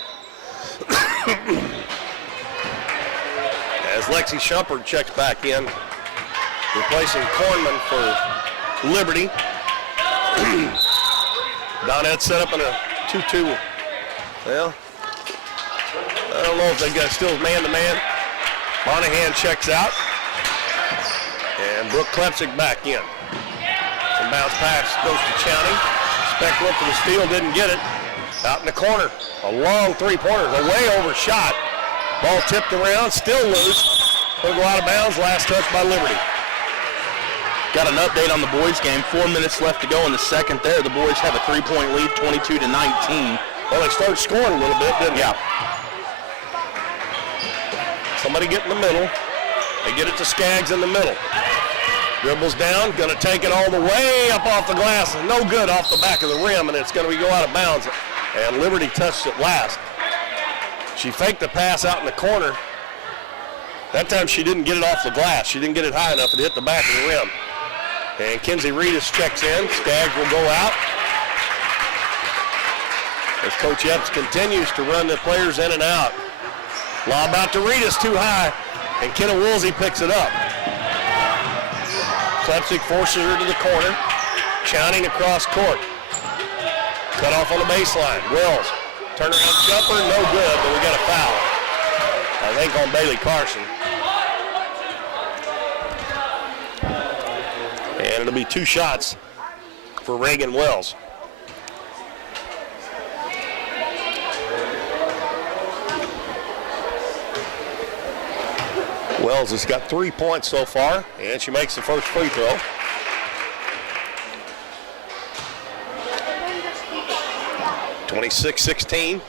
As Lexi Shumpert checks back in, replacing Kornman for Liberty. Donettes set up in a 2-2. Well, I don't know if they got still man-to-man. Monahan checks out, and Brooke Klepsik back in. And bounce pass goes to Chowney. Speck went for the steal, didn't get it. Out in the corner, a long three-pointer, a way overshot. Ball tipped around, still loose. It'll go out of bounds, last touch by Liberty. Got an update on the boys game. 4 minutes left to go in the second there. The boys have a 3-point lead, 22-19. Well, they started scoring a little bit, didn't they? Yeah. Somebody get in the middle. They get it to Skaggs in the middle. Dribbles down, going to take it all the way up off the glass. No good off the back of the rim, and it's going to go out of bounds. And Liberty touched it last. She faked the pass out in the corner. That time she didn't get it off the glass. She didn't get it high enough. It hit the back of the rim. And Kinsey Reedus checks in. Skaggs will go out. As Coach Epps continues to run the players in and out. Lob out to Reedus, too high. And Kenna Woolsey picks it up. Klepsik forces her to the corner. Chowney across court. Cut off on the baseline. Wells. Turnaround jumper, no good, but we got a foul. I think on Bailey Carson. And it'll be two shots for Reagan Wells. Wells has got 3 points so far, and she makes the first free throw. (26-16)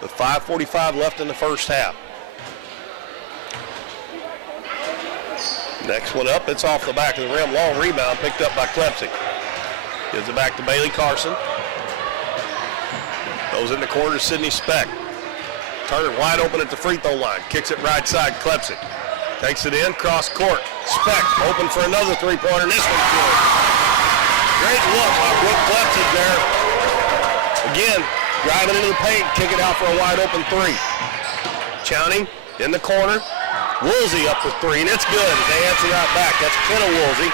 with 5:45 left in the first half. Next one up, it's off the back of the rim. Long rebound picked up by Klepsik. Gives it back to Bailey Carson. Goes in the corner to Sydney Speck. Turner wide open at the free throw line. Kicks it right side, Klepsik. Takes it in, cross court. Speck open for another three-pointer. This one's good. Great look by Brooke Klepsik there. Again, driving into the paint, kick it out for a wide open three. Chowney in the corner. Woolsey up for three, and it's good. They answer right back. That's Kenna Woolsey.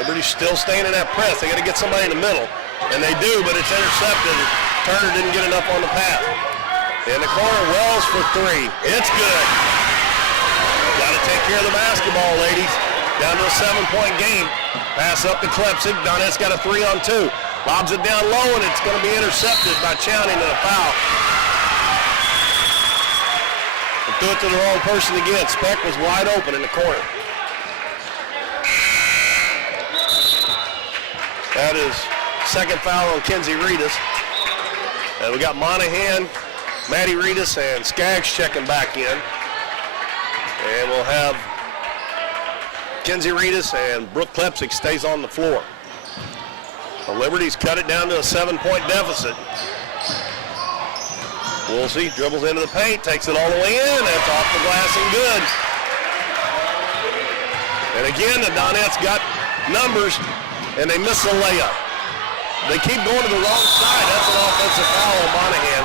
Liberty's still staying in that press. They got to get somebody in the middle, and they do, but it's intercepted. Turner didn't get enough on the pass. In the corner, Wells for three. It's good. Got to take care of the basketball, ladies. Down to a 7-point game. Pass up to Klepsik. Donettes got a 3-on-2. Lobs it down low, and it's going to be intercepted by Chowney and a foul. And threw it to the wrong person again. Speck was wide open in the corner. That is second foul on Kinsey Reedus. And we got Monahan, Maddie Reedus, and Skaggs checking back in. And we'll have Kinsey Reedus and Brooke Klepsik stays on the floor. The Liberty's cut it down to a 7-point deficit. Woolsey dribbles into the paint, takes it all the way in. That's off the glass and good. And again, the Donettes got numbers, and they miss the layup. They keep going to the wrong side. That's an offensive foul on Monahan.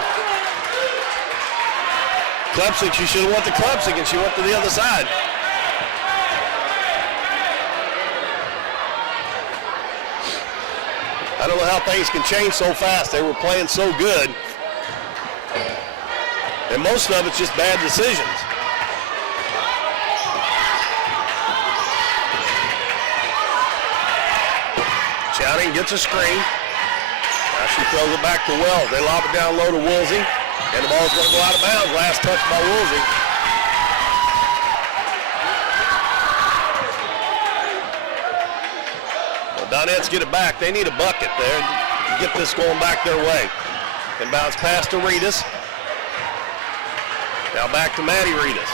Klepsik, she should have went to Klepsik, and she went to the other side. I don't know how things can change so fast. They were playing so good. And most of it's just bad decisions. Chowning gets a screen. Now she throws it back to Wells. They lob it down low to Woolsey. And the ball's going to go out of bounds. Last touch by Woolsey. The Donettes get it back. They need a bucket there to get this going back their way. And bounce pass to Reedus. Now back to Maddie Reedus.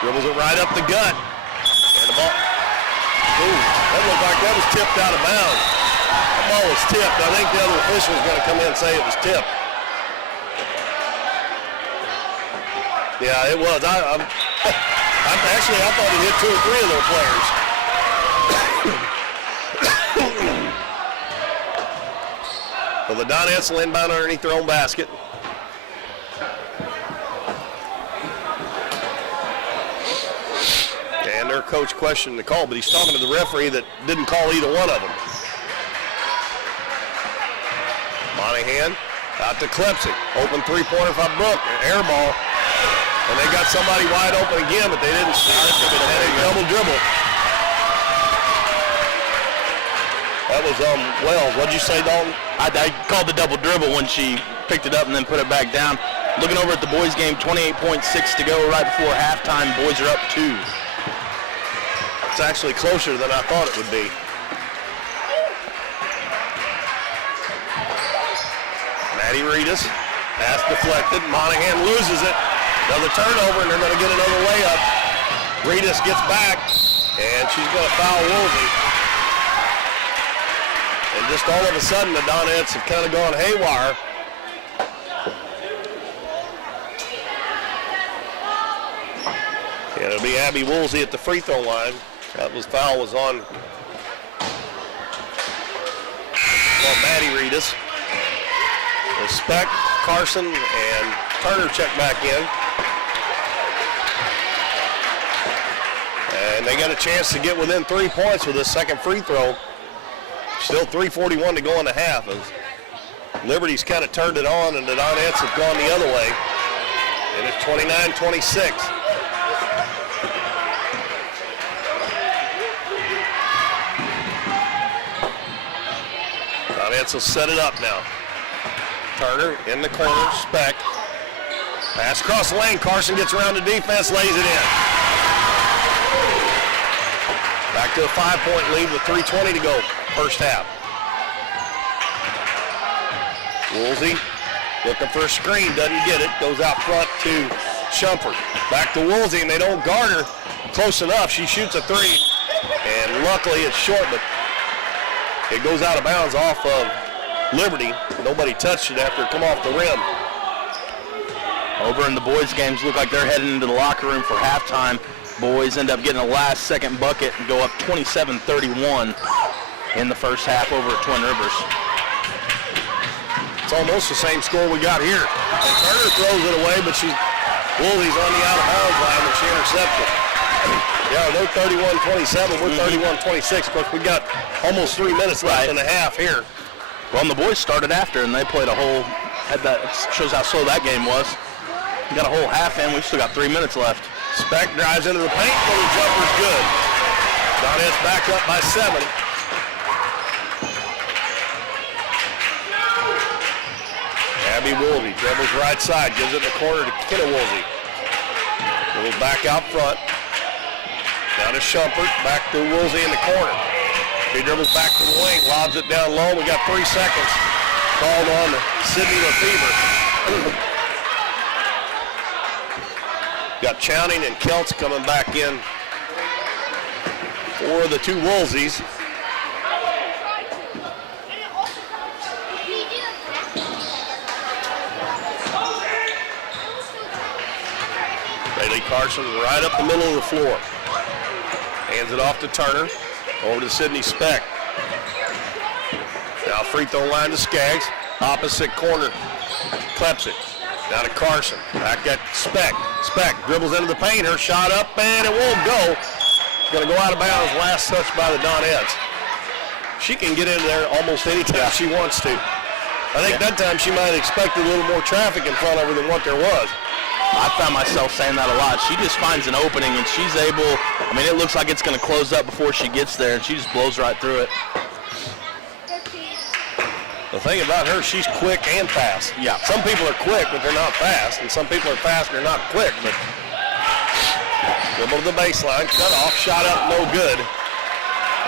Dribbles it right up the gut. And the ball. Ooh, that looked like that was tipped out of bounds. That ball was tipped. I think the other official is going to come in and say it was tipped. Yeah, it was. Actually, I thought he hit 2 or 3 of their players. So the Donettes will inbound underneath their own basket. And their coach questioned the call, but he's talking to the referee that didn't call either one of them. Monahan out to Klepsik. Open three-pointer by Brook. Air ball. And they got somebody wide open again, but they didn't see it. And a double dribble. That was Wells. What'd you say, Dalton? I called the double dribble when she picked it up and then put it back down. Looking over at the boys' game, 28.6 to go right before halftime. Boys are up 2. It's actually closer than I thought it would be. Maddie Reedus, pass deflected. Monahan loses it. Another turnover, and they're going to get another layup. Reedus gets back, and she's going to foul Woolsey. And just all of a sudden, the Donettes have kind of gone haywire. And it'll be Abby Woolsey at the free throw line. That foul was on Maddie Reedus. Speck, Carson, and Turner check back in. And they got a chance to get within 3 points with this second free throw. Still 3:41 to go in the half. As Liberty's kind of turned it on, and the Donettes have gone the other way. And it's 29-26. Donettes will set it up now. Turner in the corner, Speck. Pass across the lane, Carson gets around the defense, lays it in. Back to a 5-point lead with 3:20 to go, first half. Woolsey looking for a screen, doesn't get it, goes out front to Shumpert. Back to Woolsey, and they don't guard her close enough. She shoots a 3, and luckily it's short, but it goes out of bounds off of Liberty. Nobody touched it after it come off the rim. Over in the boys' games, look like they're heading into the locker room for halftime. Boys end up getting a last-second bucket and go up 27-31 in the first half over at Twin Rivers. It's almost the same score we got here. And Turner throws it away, but Woolsey's on the out-of-bounds line, and she intercepts it. Yeah, they're 31-27. We're 31-26. Of course, we got almost 3 minutes left in the half here. Well, and the boys started after, and they played a whole. Shows how slow that game was. We got a whole half in. We've still got 3 minutes left. Speck drives into the paint, but the jumper's good. Donettes back up by 7. Abby Woolsey dribbles right side, gives it in the corner to Kenna Woolsey. Dribbles back out front. Down to Shumpert, back to Woolsey in the corner. He dribbles back to the wing, lobs it down low. We got 3 seconds. Called on to Sydney Lefevre. Got Chowning and Kelts coming back in for the 2 Woolseys. Bailey Carson right up the middle of the floor. Hands it off to Turner. Over to Sydney Speck. Now free throw line to Skaggs. Opposite corner. Klepsik. Now to Carson. Back at Speck. Speck dribbles into the paint. Her shot up, and it won't go. Going to go out of bounds. Last touch by the Donettes. She can get in there almost any time she wants to. I think that time she might have expected a little more traffic in front of her than what there was. I found myself saying that a lot. She just finds an opening, and she's able, I mean, it looks like it's going to close up before she gets there, and she just blows right through it. The thing about her, she's quick and fast. Yeah. Some people are quick, but they're not fast, and some people are fast and they're not quick. But dribble to the baseline, cut off, shot up, no good.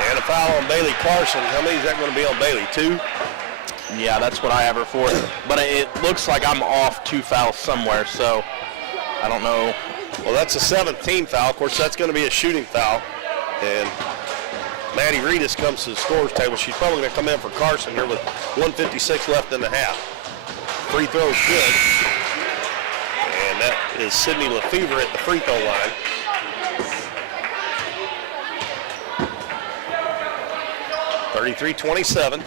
And a foul on Bailey Carson. How many is that going to be on Bailey? 2? Yeah, that's what I have her for. But it looks like I'm off 2 fouls somewhere, so I don't know. Well, that's a 17th foul. Of course, that's going to be a shooting foul. And Maddie Reedus comes to the scorer's table. She's probably going to come in for Carson here with 1:56 left in the half. Free throw's good. And that is Sydney Lefevre at the free throw line. (33-27).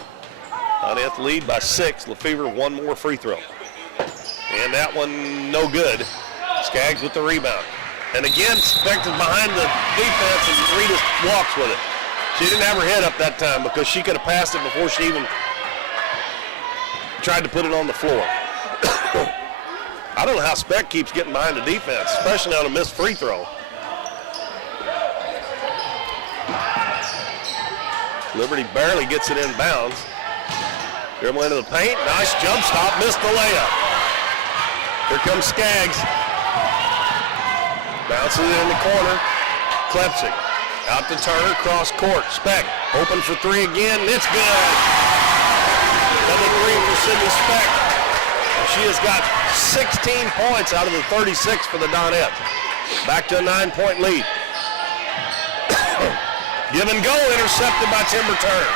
Donette lead by 6. Lefevre 1 more free throw. And that one no good. Skaggs with the rebound. And again, Speck is behind the defense and Reedus walks with it. She didn't have her head up that time because she could have passed it before she even tried to put it on the floor. I don't know how Speck keeps getting behind the defense, especially on a missed free throw. Liberty barely gets it in bounds. Dribble into the paint, nice jump stop, missed the layup. Here comes Skaggs. Bounces it in the corner. Klepsik out to Turner, cross court. Speck open for 3 again, and it's good. Double green for Sydney Speck. She has got 16 points out of the 36 for the Donettes. Back to a 9-point lead. Give and go, intercepted by Timber Turner.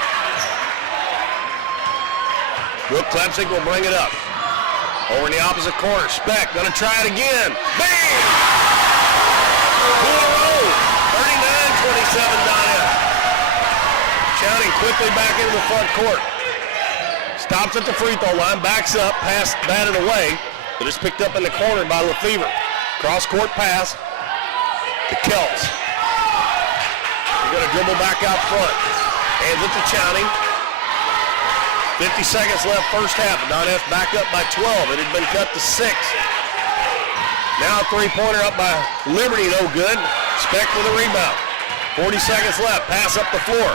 Brooke Klepsik will bring it up. Over in the opposite corner, Speck gonna try it again. Bam! 2 in a row, 39-27 Donette. Chowning quickly back into the front court. Stops at the free throw line, backs up, pass batted away, but it's picked up in the corner by Lefevre. Cross court pass to Kelts. They're gonna dribble back out front. Hands it to Chowning. 50 seconds left first half. Donette's back up by 12. It had been cut to 6. Now a three-pointer up by Liberty, no good. Speck with a rebound. 40 seconds left. Pass up the floor.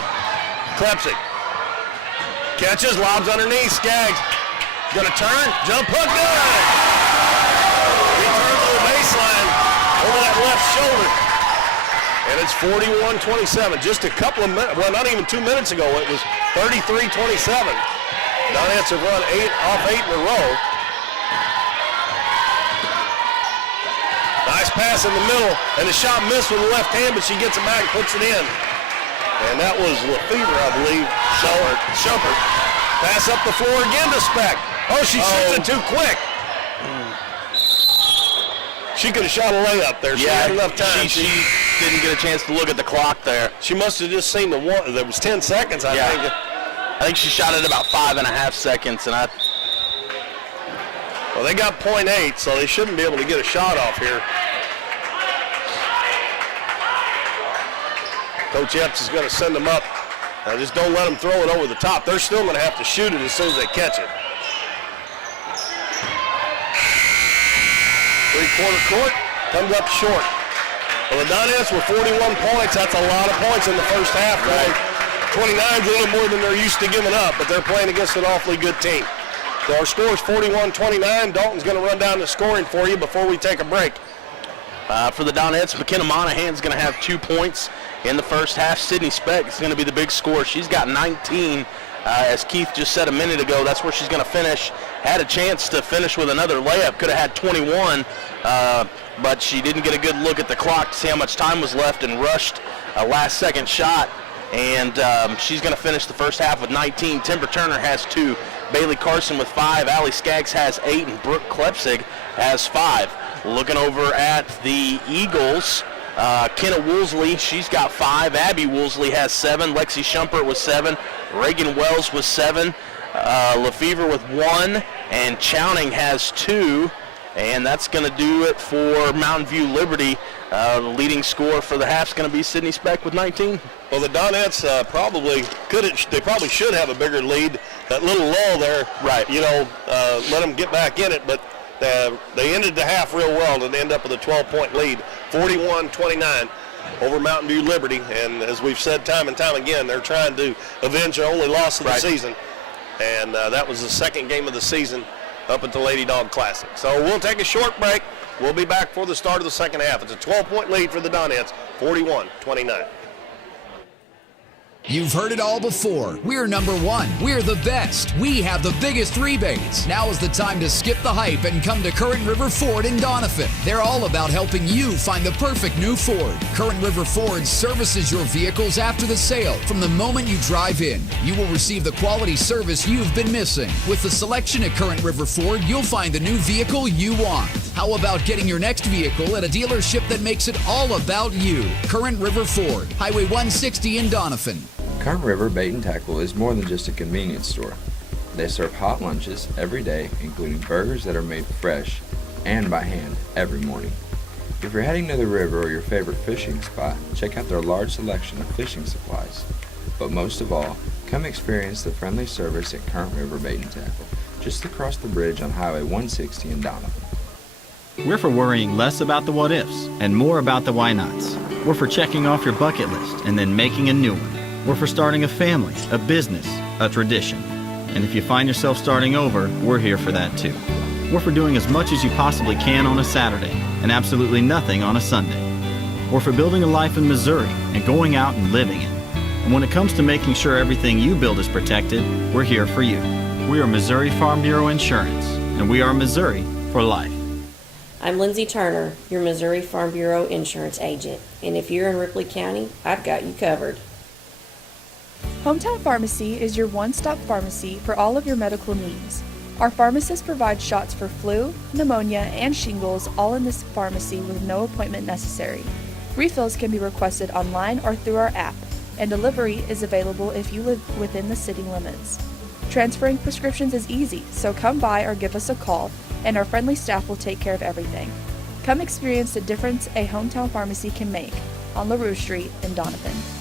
Klepsik catches, lobs underneath. Skaggs gonna turn, jump hook, good. Return to the baseline over that left shoulder. And it's 41-27. Just a couple of minutes, well, not even 2 minutes ago, it was 33-27. Donetts have run 8 in a row. Nice pass in the middle, and the shot missed with the left hand, but she gets it back and puts it in. And that was Lefevre, I believe. Shumpert. Pass up the floor again to Speck. Oh, she shoots it too quick. She could have shot a layup there. She had enough time. She didn't get a chance to look at the clock there. She must have just seen the one. There was 10 seconds, I think. I think she shot it about 5.5 seconds, and well, they got .8, so they shouldn't be able to get a shot off here. Coach Epps is going to send them up. Now just don't let them throw it over the top. They're still going to have to shoot it as soon as they catch it. Three-quarter court, comes up short. Well, the Donettes were 41 points. That's a lot of points in the first half, right? 29 is a little more than they're used to giving up, but they're playing against an awfully good team. So our score is 41-29. Dalton's going to run down the scoring for you before we take a break. For the Donettes, McKenna Monahan's going to have 2 points in the first half. Sydney Speck is going to be the big scorer. She's got 19. As Keith just said a minute ago, that's where she's going to finish. Had a chance to finish with another layup. Could have had 21, but she didn't get a good look at the clock to see how much time was left and rushed a last-second shot. And she's going to finish the first half with 19. Timber Turner has 2. Bailey Carson with 5. Allie Skaggs has 8. And Brooke Klepsik has 5. Looking over at the Eagles, Kenna Woolsey, she's got 5. Abby Woolsey has 7. Lexi Shumpert with 7. Reagan Wells with 7. Lefevre with 1. And Chowning has 2. And that's going to do it for Mountain View Liberty. The leading scorer for the half is going to be Sydney Speck with 19. Well, the Donettes they probably should have a bigger lead. That little lull there, right? Let them get back in it, but they ended the half real well and end up with a 12-point lead, 41-29 over Mountain View Liberty. And as we've said time and time again, they're trying to avenge their only loss of the season. And that was the second game of the season up at the Lady Dog Classic. So we'll take a short break. We'll be back for the start of the second half. It's a 12-point lead for the Donettes, 41-29. You've heard it all before. We're number one. We're the best. We have the biggest rebates. Now is the time to skip the hype and come to Current River Ford in Doniphan. They're all about helping you find the perfect new Ford. Current River Ford services your vehicles after the sale. From the moment you drive in, you will receive the quality service you've been missing. With the selection at Current River Ford, you'll find the new vehicle you want. How about getting your next vehicle at a dealership that makes it all about you? Current River Ford, Highway 160 in Doniphan. Current River Bait and Tackle is more than just a convenience store. They serve hot lunches every day, including burgers that are made fresh and by hand every morning. If you're heading to the river or your favorite fishing spot, check out their large selection of fishing supplies. But most of all, come experience the friendly service at Current River Bait and Tackle, just across the bridge on Highway 160 in Doniphan. We're for worrying less about the what-ifs and more about the why-nots. We're for checking off your bucket list and then making a new one. We're for starting a family, a business, a tradition. And if you find yourself starting over, we're here for that too. We're for doing as much as you possibly can on a Saturday and absolutely nothing on a Sunday. We're for building a life in Missouri and going out and living it. And when it comes to making sure everything you build is protected, we're here for you. We are Missouri Farm Bureau Insurance, and we are Missouri for life. I'm Lindsay Turner, your Missouri Farm Bureau insurance agent. And if you're in Ripley County, I've got you covered. Hometown Pharmacy is your one-stop pharmacy for all of your medical needs. Our pharmacists provide shots for flu, pneumonia, and shingles all in this pharmacy with no appointment necessary. Refills can be requested online or through our app, and delivery is available if you live within the city limits. Transferring prescriptions is easy, so come by or give us a call, and our friendly staff will take care of everything. Come experience the difference a hometown pharmacy can make on LaRue Street in Doniphan.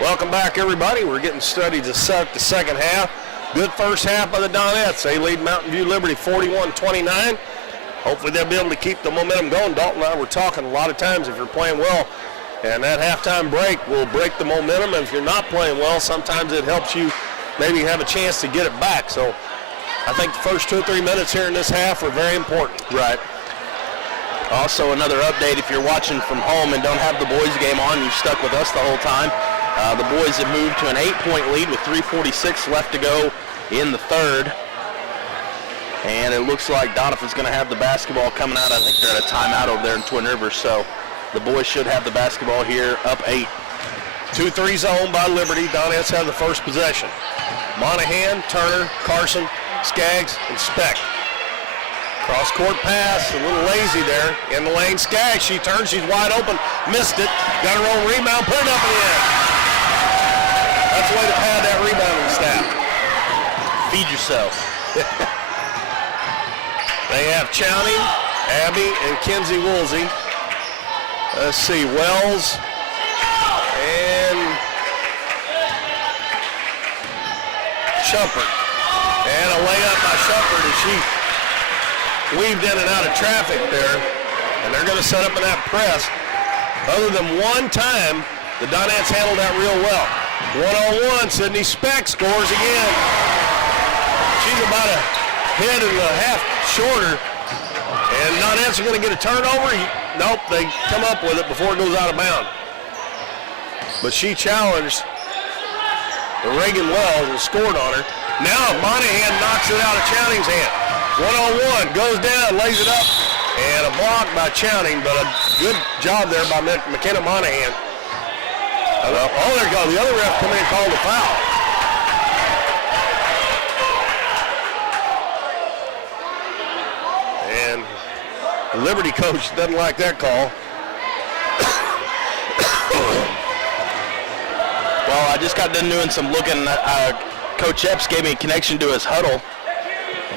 Welcome back, everybody. We're getting started to start the second half. Good first half by the Donettes. They lead Mountain View Liberty 41-29. Hopefully they'll be able to keep the momentum going. Dalton and I were talking a lot of times, if you're playing well, and that halftime break will break the momentum, and if you're not playing well, sometimes it helps you maybe have a chance to get it back. So I think the first 2 or 3 minutes here in this half are very important. Right. Also, another update, if you're watching from home and don't have the boys game on, you've stuck with us the whole time. The boys have moved to an 8-point lead with 3:46 left to go in the third. And it looks like Doniphan's going to have the basketball coming out. I think they're at a timeout over there in Twin Rivers, so the boys should have the basketball here, up 8. 2-3 zone by Liberty. Donettes have the first possession. Monahan, Turner, Carson, Skaggs, and Speck. Cross-court pass, a little lazy there. In the lane, Skaggs, she turns, she's wide open, missed it, got her own rebound, put it up in the end. That's the way to pad that rebounding staff. Feed yourself. They have Chowning, Abby, and Kinsey Woolsey. Let's see, Wells and Shumpert. And a layup by Shumpert as she weaved in and out of traffic there. And they're going to set up in that press. Other than one time, the Donettes handled that real well. One-on-one, Sydney Speck scores again. She's about a head and a half shorter. And Donettes are going to get a turnover. Nope, they come up with it before it goes out of bounds. But she challenged Reagan Wells and scored on her. Now Monahan knocks it out of Chowning's hand. One-on-one, goes down, lays it up, and a block by Chowning, but a good job there by McKenna Monahan. Oh, there goes. The other ref come in and called a foul. And the Liberty coach doesn't like that call. Well, I just got done doing some looking. Coach Epps gave me a connection to his huddle,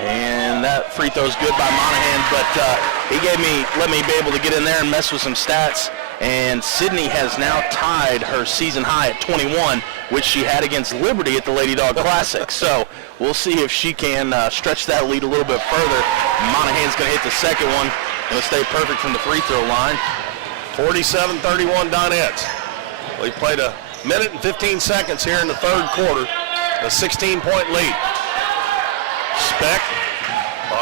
and that free throw's good by Monahan, but he let me be able to get in there and mess with some stats. And Sydney has now tied her season high at 21, which she had against Liberty at the Lady Dog Classic. So we'll see if she can stretch that lead a little bit further. Monahan's going to hit the second one. Going to stay perfect from the free throw line. 47-31 Donettes. We played a minute and 15 seconds here in the third quarter. A 16-point lead. Speck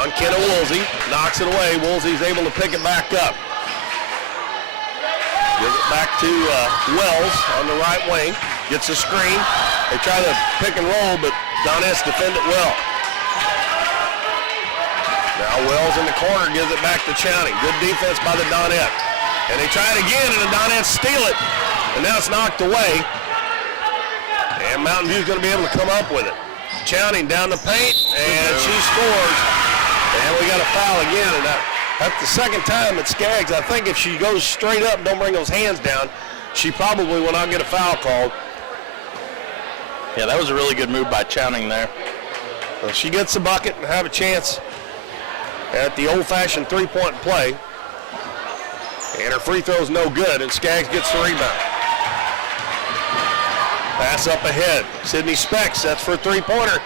on Kenna Woolsey. Knocks it away. Woolsey's able to pick it back up. Gives it back to Wells on the right wing. Gets a screen. They try to pick and roll, but Donettes defend it well. Now Wells in the corner gives it back to Chowning. Good defense by the Donettes. And they try it again, and the Donettes steal it. And now it's knocked away. And Mountain View's going to be able to come up with it. Chowning down the paint, and she scores. And we got a foul again. And that's the second time that Skaggs, I think if she goes straight up, don't bring those hands down, she probably will not get a foul called. Yeah, that was a really good move by Chowning there. Well, she gets the bucket and have a chance at the old-fashioned three-point play. And her free throw's no good, and Skaggs gets the rebound. Pass up ahead. Sydney Speck sets for a three-pointer.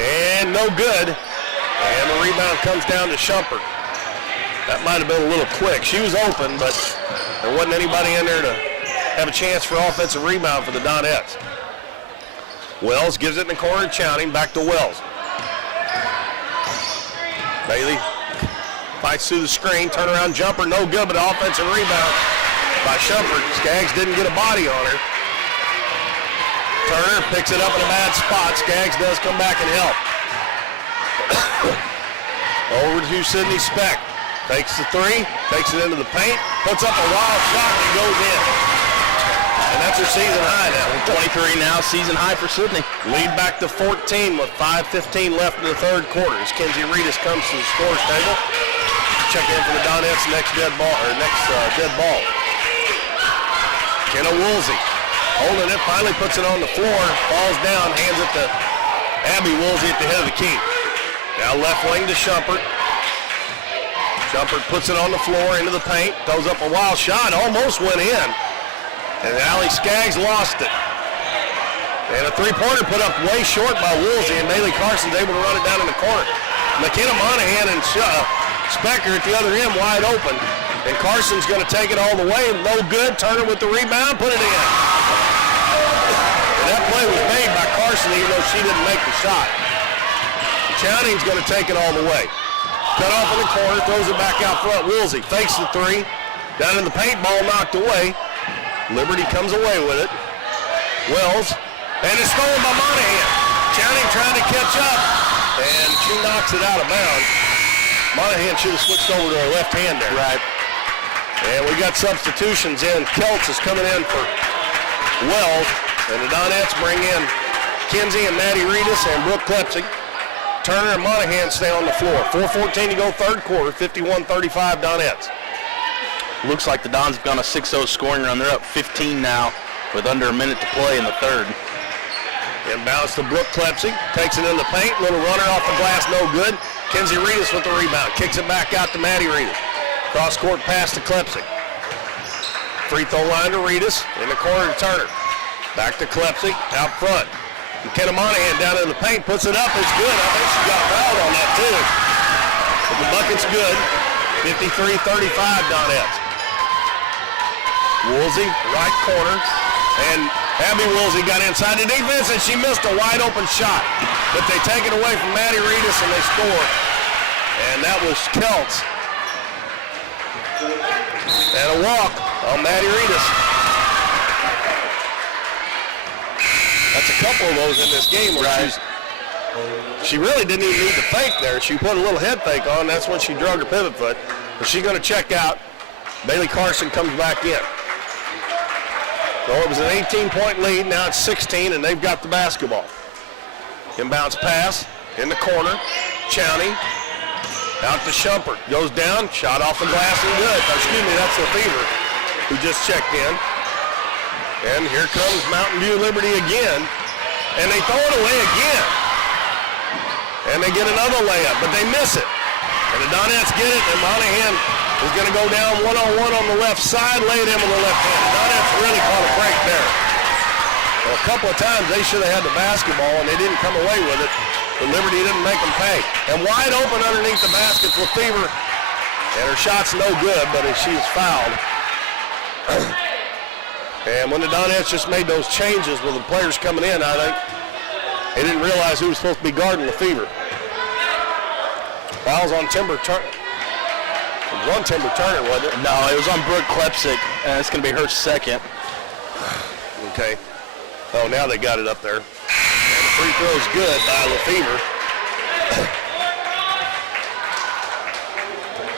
And no good. And the rebound comes down to Shumpert. That might have been a little quick. She was open, but there wasn't anybody in there to have a chance for offensive rebound for the Donettes. Wells gives it in the corner to Chowning. Back to Wells. Bailey fights through the screen. Turnaround jumper, no good, but offensive rebound by Shumpert. Skaggs didn't get a body on her. Turner picks it up in a bad spot. Skaggs does come back and help. Over to Sydney Speck. Takes the three, takes it into the paint, puts up a wild shot, and goes in. And that's her season high now. 23 now, season high for Sydney. Lead back to 14 with 5:15 left in the third quarter as Kenzie Reedus comes to the scores table. Check in for the Donettes' next dead ball. Kenna Woolsey holding it, finally puts it on the floor, falls down, hands it to Abby Woolsey at the head of the key. Now left wing to Shumpert. Shumpert puts it on the floor into the paint, throws up a wild shot, almost went in. And Allie Skaggs lost it. And a three-pointer put up way short by Woolsey, and Bailey Carson's able to run it down in the corner. McKenna Monahan and Specker at the other end wide open. And Carson's going to take it all the way. No good. Turner with the rebound. Put it in. And that play was made by Carson even though she didn't make the shot. Chowning's going to take it all the way. Cut off in the corner. Throws it back out front. Woolsey fakes the three. Down in the paint. Ball knocked away. Liberty comes away with it. Wells. And it's stolen by Monahan. Chowning trying to catch up. And she knocks it out of bounds. Monahan should have switched over to her left hand there. Right. And we got substitutions in. Kelts is coming in for Wells. And the Donettes bring in Kinsey and Maddie Reedus and Brooke Klepsig. Turner and Monahan stay on the floor. 4:14 to go third quarter. 51-35 Donettes. Looks like the Dons have gone a 6-0 scoring run. They're up 15 now with under a minute to play in the third. Inbounds to Brooke Klepsig. Takes it in the paint. Little runner off the glass. No good. Kinsey Reedus with the rebound. Kicks it back out to Maddie Reedus. Cross-court pass to Klepsig. Free throw line to Reedus. In the corner to Turner. Back to Klepsig. Out front. McKenna Monahan down in the paint. Puts it up. It's good. I think she got fouled on that too. But the bucket's good. 53-35 Donettes. Woolsey, right corner. And Abby Woolsey got inside the defense and she missed a wide open shot. But they take it away from Maddie Reedus and they score. And that was Kelts. And a walk on Maddie Reedus. That's a couple of those in this game where she really didn't even need to fake there. She put a little head fake on. That's when she drug her pivot foot. But she's going to check out. Bailey Carson comes back in. So it was an 18-point lead. Now it's 16, and they've got the basketball. Inbounds pass in the corner. Chowney out to Shumpert. Goes down. Shot off the glass and good. Excuse me, that's Lefevre who just checked in. And here comes Mountain View Liberty again. And they throw it away again. And they get another layup, but they miss it. And the Donettes get it, and Monahan is going to go down one-on-one on the left side, lay it in with the left hand. The Donettes really caught a break there. Well, a couple of times they should have had the basketball, and they didn't come away with it. But Liberty didn't make them pay. And wide open underneath the basket for Lefevre. And her shot's no good, but she is fouled. And when the Donettes just made those changes with the players coming in, I think they didn't realize who was supposed to be guarding Lefevre. Fouls on Timber Turner. It was on Timber Turner, wasn't it? No, it was on Brooke Klepsig, and it's going to be her second. Okay. Oh, now they got it up there. And the free throw's good by Lefevre.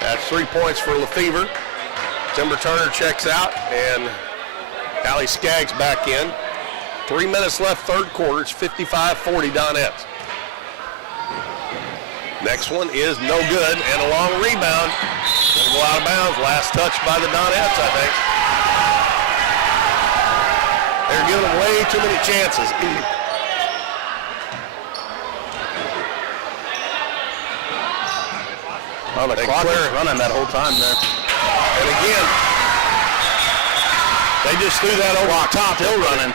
That's 3 points for Lefevre. Timber Turner checks out, and Allie Skaggs back in. 3 minutes left, third quarter. It's 55-40 Donettes. Next one is no good, and a long rebound. Going to go out of bounds. Last touch by the Donettes, I think. They're giving them way too many chances. Oh, the clock was running that whole time there. And again, they just threw that over the top. Still running.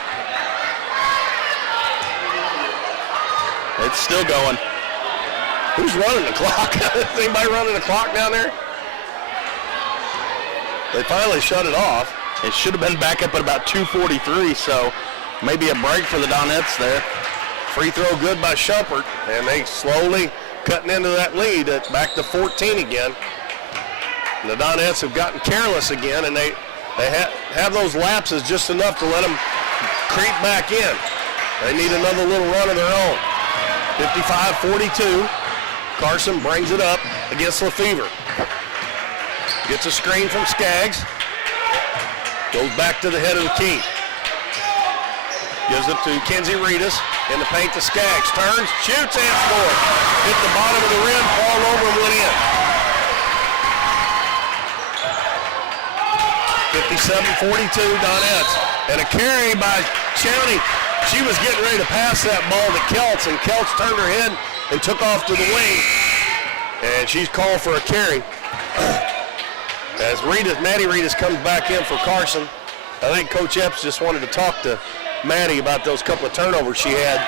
It's still going. Who's running the clock? Is anybody running the clock down there? They finally shut it off. It should have been back up at about 2:43, so maybe a break for the Donettes there. Free throw good by Shumpert, and they slowly cutting into that lead. It's back to 14 again. And the Donettes have gotten careless again, and they have those lapses just enough to let them creep back in. They need another little run of their own. 55-42. Carson brings it up against Lefevre. Gets a screen from Skaggs. Goes back to the head of the key. Gives it to Kinsey Reedus. In the paint to Skaggs. Turns, shoots, and scores. Hit the bottom of the rim, fall over and went in. 57-42 Donettes. And a carry by Chowney. She was getting ready to pass that ball to Kelts, and Kelts turned her head and took off to the wing. And she's called for a carry. As Maddie Reedus comes back in for Carson. I think Coach Epps just wanted to talk to Maddie about those couple of turnovers she had.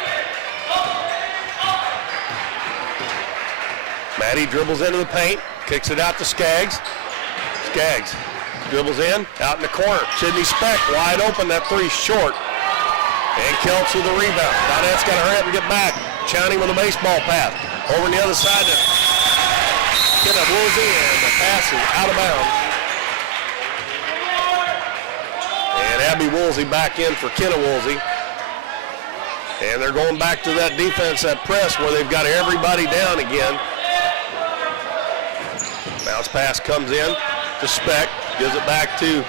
Maddie dribbles into the paint, kicks it out to Skaggs. Skaggs dribbles in, out in the corner. Sydney Speck wide open, that three short. And Kelts with the rebound. Donette's got to hurry up and get back. Chowning with a baseball pass. Over on the other side to Kenna Woolsey, and the pass is out of bounds. And Abby Woolsey back in for Kenna Woolsey. And they're going back to that defense, that press, where they've got everybody down again. Bounce pass comes in to Speck. Gives it back to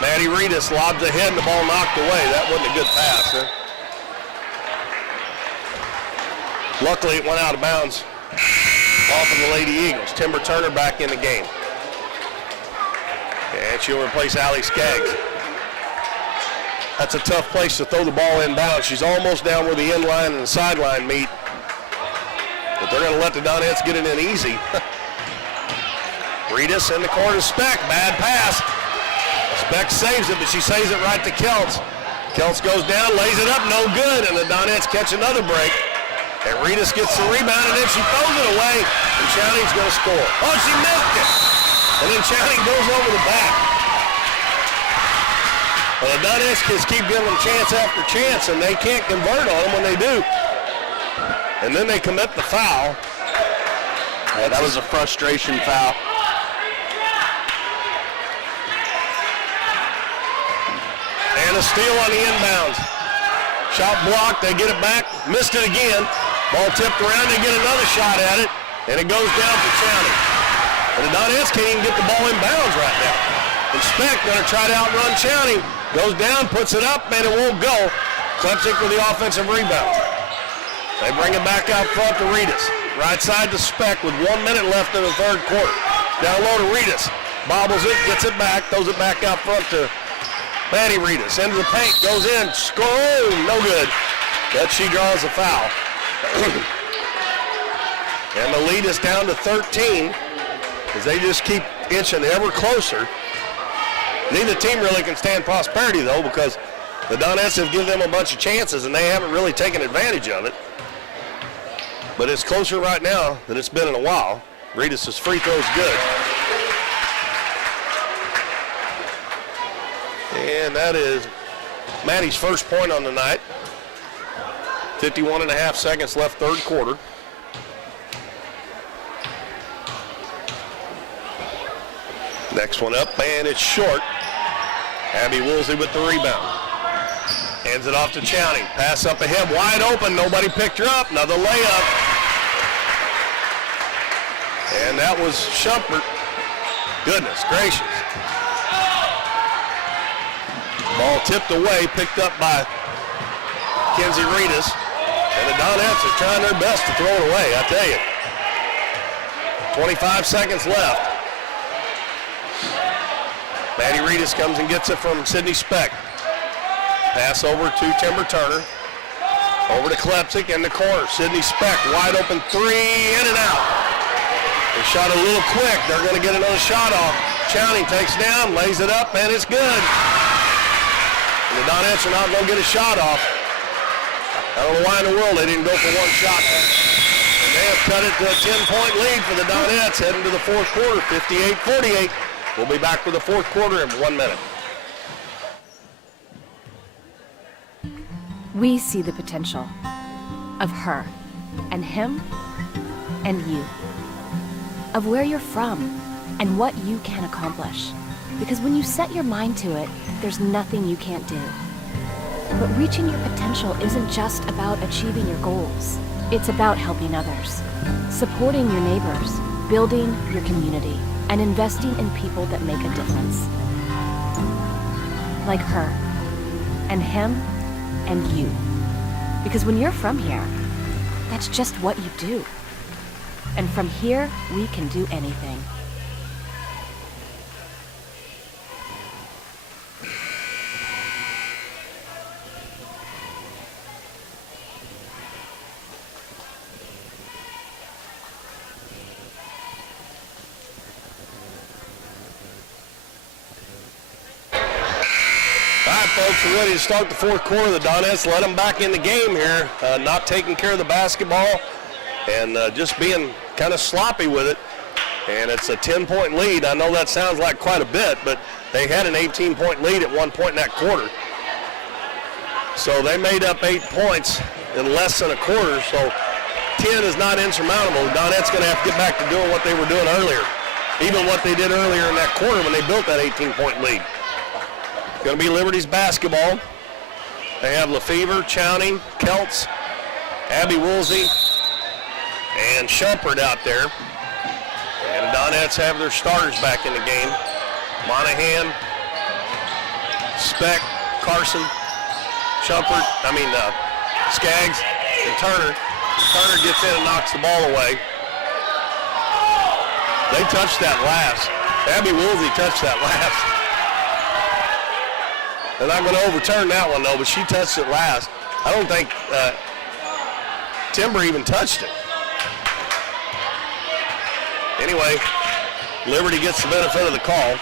Maddie Reedus. Lobs ahead and the ball knocked away. That wasn't a good pass. Huh? Luckily, it went out of bounds off of the Lady Eagles. Timber Turner back in the game. And she'll replace Allie Skaggs. That's a tough place to throw the ball inbounds. She's almost down where the end line and the sideline meet. But they're going to let the Donettes get it in easy. Reedus in the corner, Speck, bad pass. Speck saves it, but she saves it right to Kelts. Kelts goes down, lays it up, no good, and the Donettes catch another break. And Reedus gets the rebound, and then she throws it away, and Chowning's going to score. Oh, she missed it! And then Chowning goes over the back. Well, the Donettes just keep giving them chance after chance, and they can't convert on them when they do. And then they commit the foul. Yeah, that was a frustration foul. And a steal on the inbounds. Shot blocked, they get it back, missed it again. Ball tipped around, they get another shot at it, and it goes down for Chowning. And the Donettes can't even get the ball in bounds right now. And Speck gonna try to outrun Chowning. Goes down, puts it up, and it won't go. Klepczyk with the offensive rebound. They bring it back out front to Reedus. Right side to Speck with 1 minute left in the third quarter. Down low to Reedus. Bobbles it, gets it back, throws it back out front to Maddie Reedus. Into the paint, goes in, score, no good. But she draws a foul. And the lead is down to 13 as they just keep inching ever closer. Neither team really can stand prosperity, though, because the Donettes have given them a bunch of chances, and they haven't really taken advantage of it. But it's closer right now than it's been in a while. Reedus' free throw's good. And that is Maddie's first point on the night. 51 and a half seconds left third quarter. Next one up, and it's short. Abby Woolsey with the rebound. Hands it off to Chowning. Pass up ahead, wide open. Nobody picked her up. Another layup. And that was Shumpert. Goodness gracious. Ball tipped away, picked up by Kenzie Reedus. And the Donettes are trying their best to throw it away, I tell you. 25 seconds left. Maddie Reedus comes and gets it from Sydney Speck. Pass over to Timber Turner. Over to Klepczyk in the corner. Sydney Speck, wide open three, in and out. They shot a little quick. They're going to get another shot off. Chowning takes down, lays it up, and it's good. And the Donettes are not going to get a shot off. I don't know why in the world they didn't go for one shot. And they have cut it to a 10-point lead for the Donettes heading to the fourth quarter, 58-48. We'll be back with the fourth quarter in 1 minute. We see the potential of her and him and you, of where you're from and what you can accomplish. Because when you set your mind to it, there's nothing you can't do. But reaching your potential isn't just about achieving your goals. It's about helping others, supporting your neighbors, building your community, and investing in people that make a difference. Like her, and him, and you. Because when you're from here, that's just what you do. And from here, we can do anything. folks, we're ready to start the fourth quarter. The Donettes let them back in the game here, not taking care of the basketball and just being kind of sloppy with it. And it's a 10-point lead. I know that sounds like quite a bit, but they had an 18-point lead at one point in that quarter. So they made up 8 points in less than a quarter, so 10 is not insurmountable. The Donettes going to have to get back to doing what they were doing earlier, even what they did earlier in that quarter when they built that 18-point lead. Going to be Liberty's basketball. They have Lefevre, Chowning, Keltz, Abby Woolsey, and Shumpert out there. And the Donettes have their starters back in the game. Monahan, Speck, Carson, Shumpert, Skaggs, and Turner. Turner gets in and knocks the ball away. They touched that last. Abby Woolsey touched that last. They're not going to overturn that one, though, but she touched it last. I don't think Timber even touched it. Anyway, Liberty gets the benefit of the call.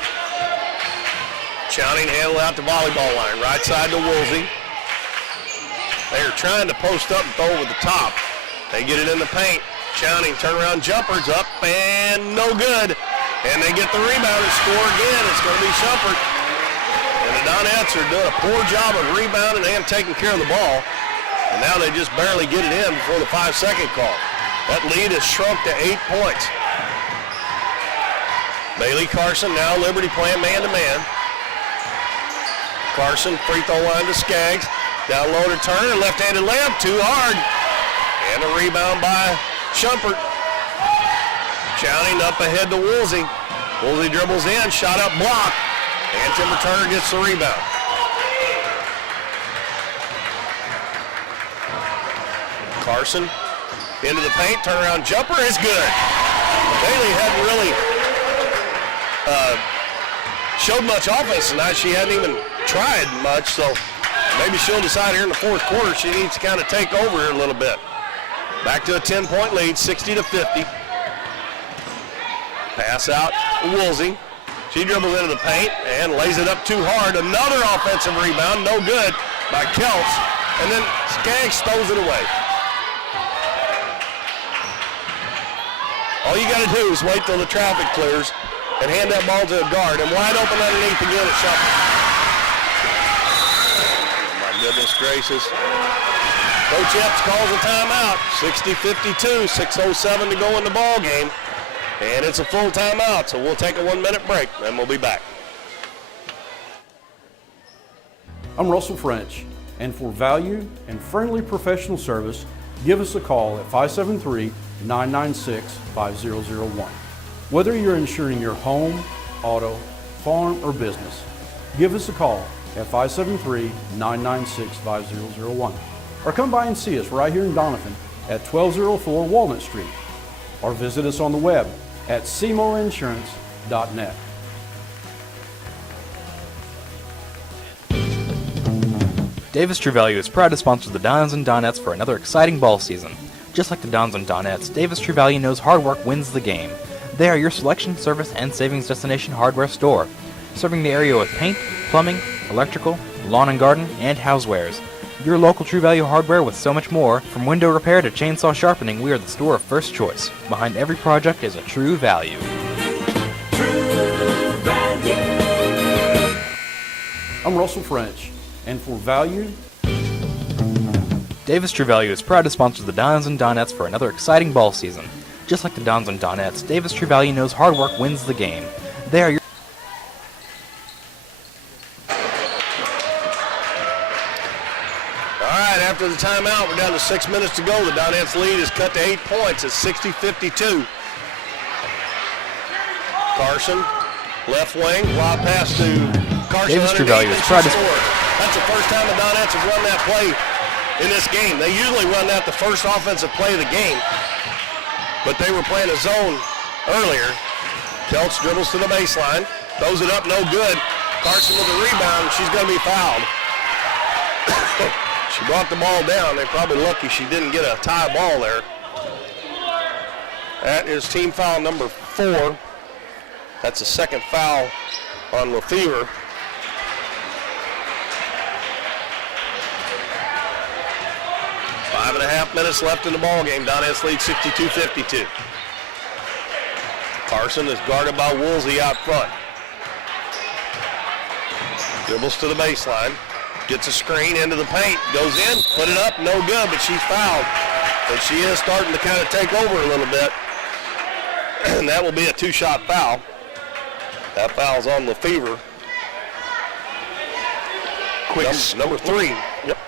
Chowning handled out the volleyball line. Right side to Woolsey. They are trying to post up and throw over the top. They get it in the paint. Chowning turnaround jumpers up and no good. And they get the rebound and score again. It's going to be Shumpert. And the Donettes are doing a poor job of rebounding and taking care of the ball. And now they just barely get it in before the 5-second call. That lead has shrunk to 8 points. Bailey Carson, now Liberty playing man-to-man. Carson, free throw line to Skaggs. Down low to Turner, left-handed layup, too hard. And a rebound by Shumpert. Chowning up ahead to Woolsey. Woolsey dribbles in, shot up, block. And Timber Turner gets the rebound. Carson into the paint, turnaround jumper is good. Bailey hadn't really showed much offense tonight. She hadn't even tried much, so maybe she'll decide here in the fourth quarter she needs to kind of take over here a little bit. Back to a 10-point lead, 60-50. Pass out, Woolsey. She dribbles into the paint and lays it up too hard. Another offensive rebound, no good by Keltz. And then Skaggs throws it away. All you got to do is wait till the traffic clears and hand that ball to a guard. And wide open underneath again at Shumpert. My goodness gracious. Coach Epps calls a timeout. 60-52, 6:07 to go in the ball game. And it's a full timeout, so we'll take a 1-minute break, and we'll be back. I'm Russell French, and for value and friendly professional service, give us a call at 573-996-5001. Whether you're insuring your home, auto, farm, or business, give us a call at 573-996-5001. Or come by and see us right here in Doniphan at 1204 Walnut Street. Or visit us on the web at cmoinsurance.net. Davis True Value is proud to sponsor the Dons and Donettes for another exciting ball season. Just like the Dons and Donettes, Davis True Value knows hard work wins the game. They are your selection, service, and savings destination hardware store, serving the area with paint, plumbing, electrical, lawn and garden, and housewares. Your local True Value hardware with so much more. From window repair to chainsaw sharpening, we are the store of first choice. Behind every project is a True Value. True Value. I'm Russell French, and for value, Davis True Value is proud to sponsor the Dons and Donettes for another exciting ball season. Just like the Dons and Donettes, Davis True Value knows hard work wins the game. They are your After the timeout, we're down to 6 minutes to go. The Donettes lead is cut to 8 points. It's 60-52. Carson, left wing, lob pass to Carson. Davis True Value is proud to score. That's the first time the Donettes have run that play in this game. They usually run that the first offensive play of the game, but they were playing a zone earlier. Keltz dribbles to the baseline, throws it up, no good. Carson with the rebound. She's going to be fouled. She brought the ball down. They're probably lucky she didn't get a tie ball there. That is team foul number 4. That's the second foul on Lefevre. 5.5 minutes left in the ball game. Donettes lead 62-52. Carson is guarded by Woolsey out front. Dribbles to the baseline. Gets a screen into the paint. Goes in. Put it up. No good, but she's fouled. And she is starting to kind of take over a little bit. And that will be a 2-shot foul. That foul's on Lefevre. Quick number 3. Yep.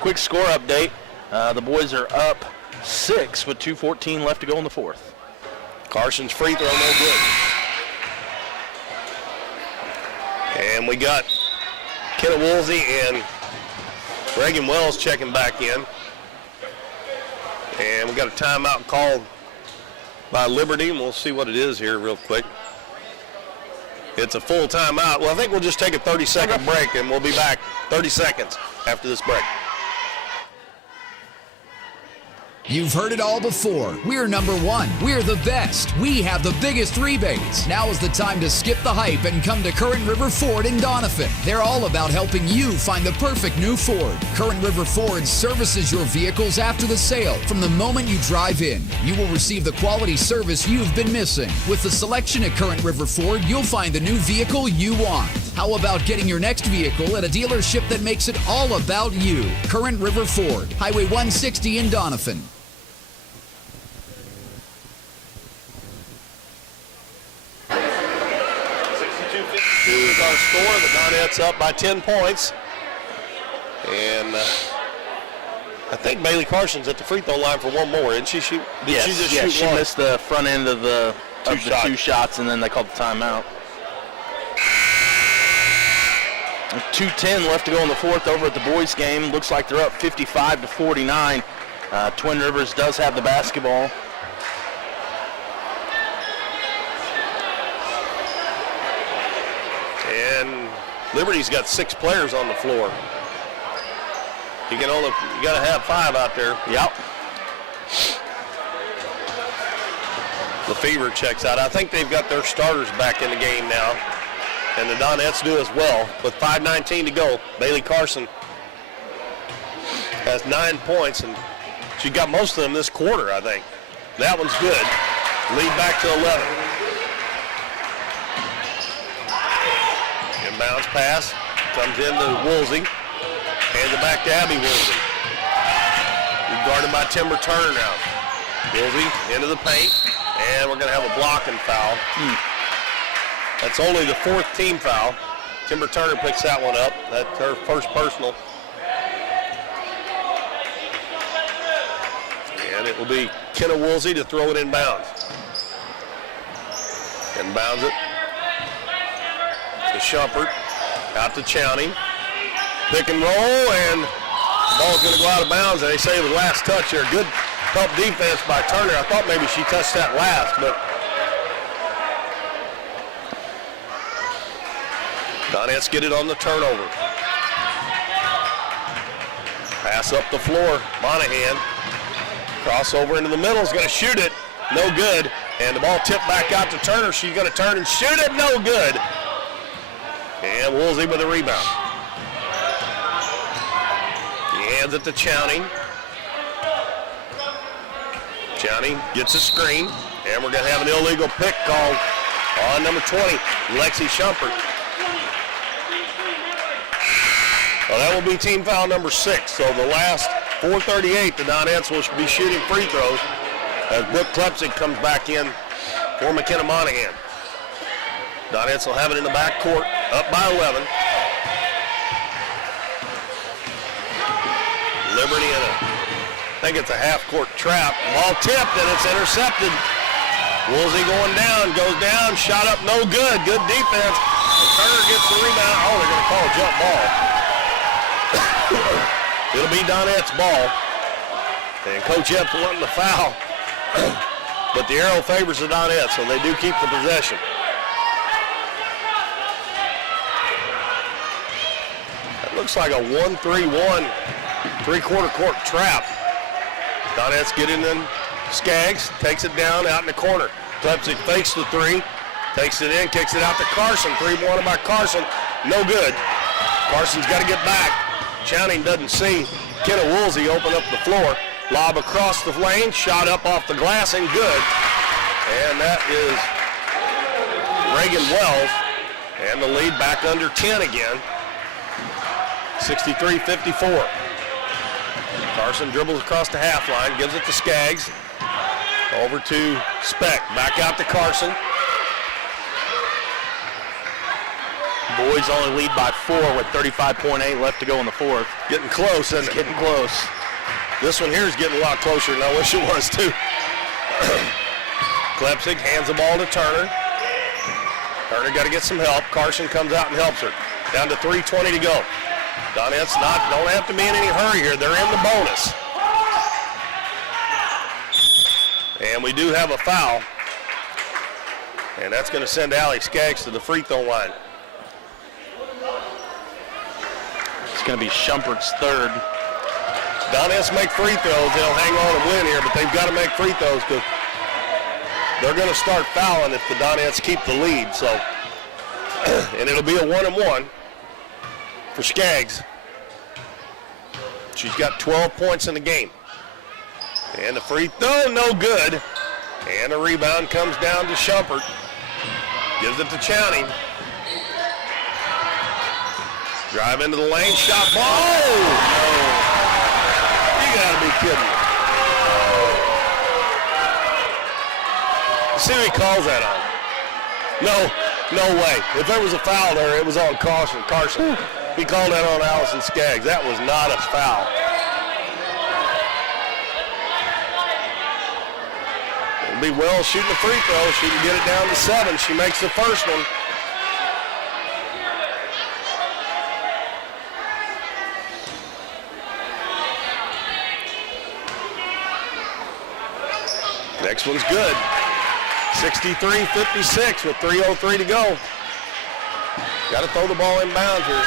Quick score update. The boys are up 6 with 2:14 left to go in the fourth. Carson's free throw, no good. And we got Kenna Woolsey and Reagan Wells checking back in. And we got a timeout called by Liberty, and we'll see what it is here real quick. It's a full timeout. Well, I think we'll just take a 30-second break, and we'll be back 30 seconds after this break. You've heard it all before. We're number one. We're the best. We have the biggest rebates. Now is the time to skip the hype and come to Current River Ford in Doniphan. They're all about helping you find the perfect new Ford. Current River Ford services your vehicles after the sale. From the moment you drive in, you will receive the quality service you've been missing. With the selection at Current River Ford, you'll find the new vehicle you want. How about getting your next vehicle at a dealership that makes it all about you? Current River Ford, Highway 160 in Doniphan. Is our score. The Donettes up by 10 points. And I think Bailey Carson's at the free throw line for one more, isn't she? Did she just shoot she one? missed the front end of the two shots, and then they called the timeout. 2:10 left to go in the fourth over at the boys' game. Looks like they're up 55-49. Twin Rivers does have the basketball. And Liberty's got 6 players on the floor. You got to have 5 out there. Yep. Lefevre checks out. I think they've got their starters back in the game now. And the Donettes do as well. With 5:19 to go, Bailey Carson has 9 points, and she got most of them this quarter, I think. That one's good. Lead back to 11. Inbounds pass. Comes into Woolsey. Hands it back to Abby Woolsey. He's guarded by Timber Turner now. Woolsey into the paint. And we're going to have a blocking foul. That's only the 4th team foul. Timber Turner picks that one up. That's her first personal. And it will be Kenna Woolsey to throw it inbounds. Inbounds it to Shumpert. Out to Chowney. Pick and roll, and the ball's going to go out of bounds. And they say it was last touch here. Good help defense by Turner. I thought maybe she touched that last, but Donettes get it on the turnover. Pass up the floor. Monahan. Crossover into the middle. Is going to shoot it. No good. And the ball tipped back out to Turner. She's going to turn and shoot it. No good. And Woolsey with a rebound. He hands it to Chowney. Chowney gets a screen. And we're going to have an illegal pick called on number 20, Lexi Shumpert. Well, that will be team foul number 6. So the last 4:38, the Donettes will be shooting free throws as Brooke Klepsig comes back in for McKenna Monahan. Donettes will have it in the back court, up by 11. Liberty in I think it's a half-court trap. Ball tipped, and it's intercepted. Woolsey going down, goes down, shot up, no good. Good defense. And Turner gets the rebound. Oh, they're going to call a jump ball. It'll be Donette's ball. And Coach Epps wanting the foul. But the arrow favors the Donettes, so they do keep the possession. That looks like a 1-3-1 three-quarter court trap. Donettes get in then Skaggs, takes it down out in the corner. Klepsig fakes the 3, takes it in, kicks it out to Carson. 3 1 by Carson, no good. Carson's got to get back. Chowning doesn't see Kenna Woolsey open up the floor. Lob across the lane, shot up off the glass and good. And that is Reagan Wells. And the lead back under 10 again. 63-54. Carson dribbles across the half line, gives it to Skaggs. Over to Speck, back out to Carson. Boys only lead by 4 with 35.8 left to go in the fourth. Getting close, isn't it? Getting close. This one here is getting a lot closer than I wish it was, too. Klepsig hands the ball to Turner. Turner got to get some help. Carson comes out and helps her. Down to 3:20 to go. Donettes don't have to be in any hurry here. They're in the bonus. And we do have a foul. And that's going to send Allie Skaggs to the free throw line. It's going to be Shumpert's third. Donettes make free throws. They'll hang on and win here, but they've got to make free throws because they're going to start fouling if the Donettes keep the lead. So, and it'll be a 1-and-1 for Skaggs. She's got 12 points in the game. And the free throw, no good. And the rebound comes down to Shumpert. Gives it to Chowning. Drive into the lane, shot ball. Oh! You gotta be kidding me. See who he calls that on. No way. If there was a foul there, it was on Carson. He called that on Allison Skaggs. That was not a foul. It'll be Wells shooting a free throw. She can get it down to 7. She makes the first one. Next one's good. 63-56 with 3:03 to go. Got to throw the ball inbounds here.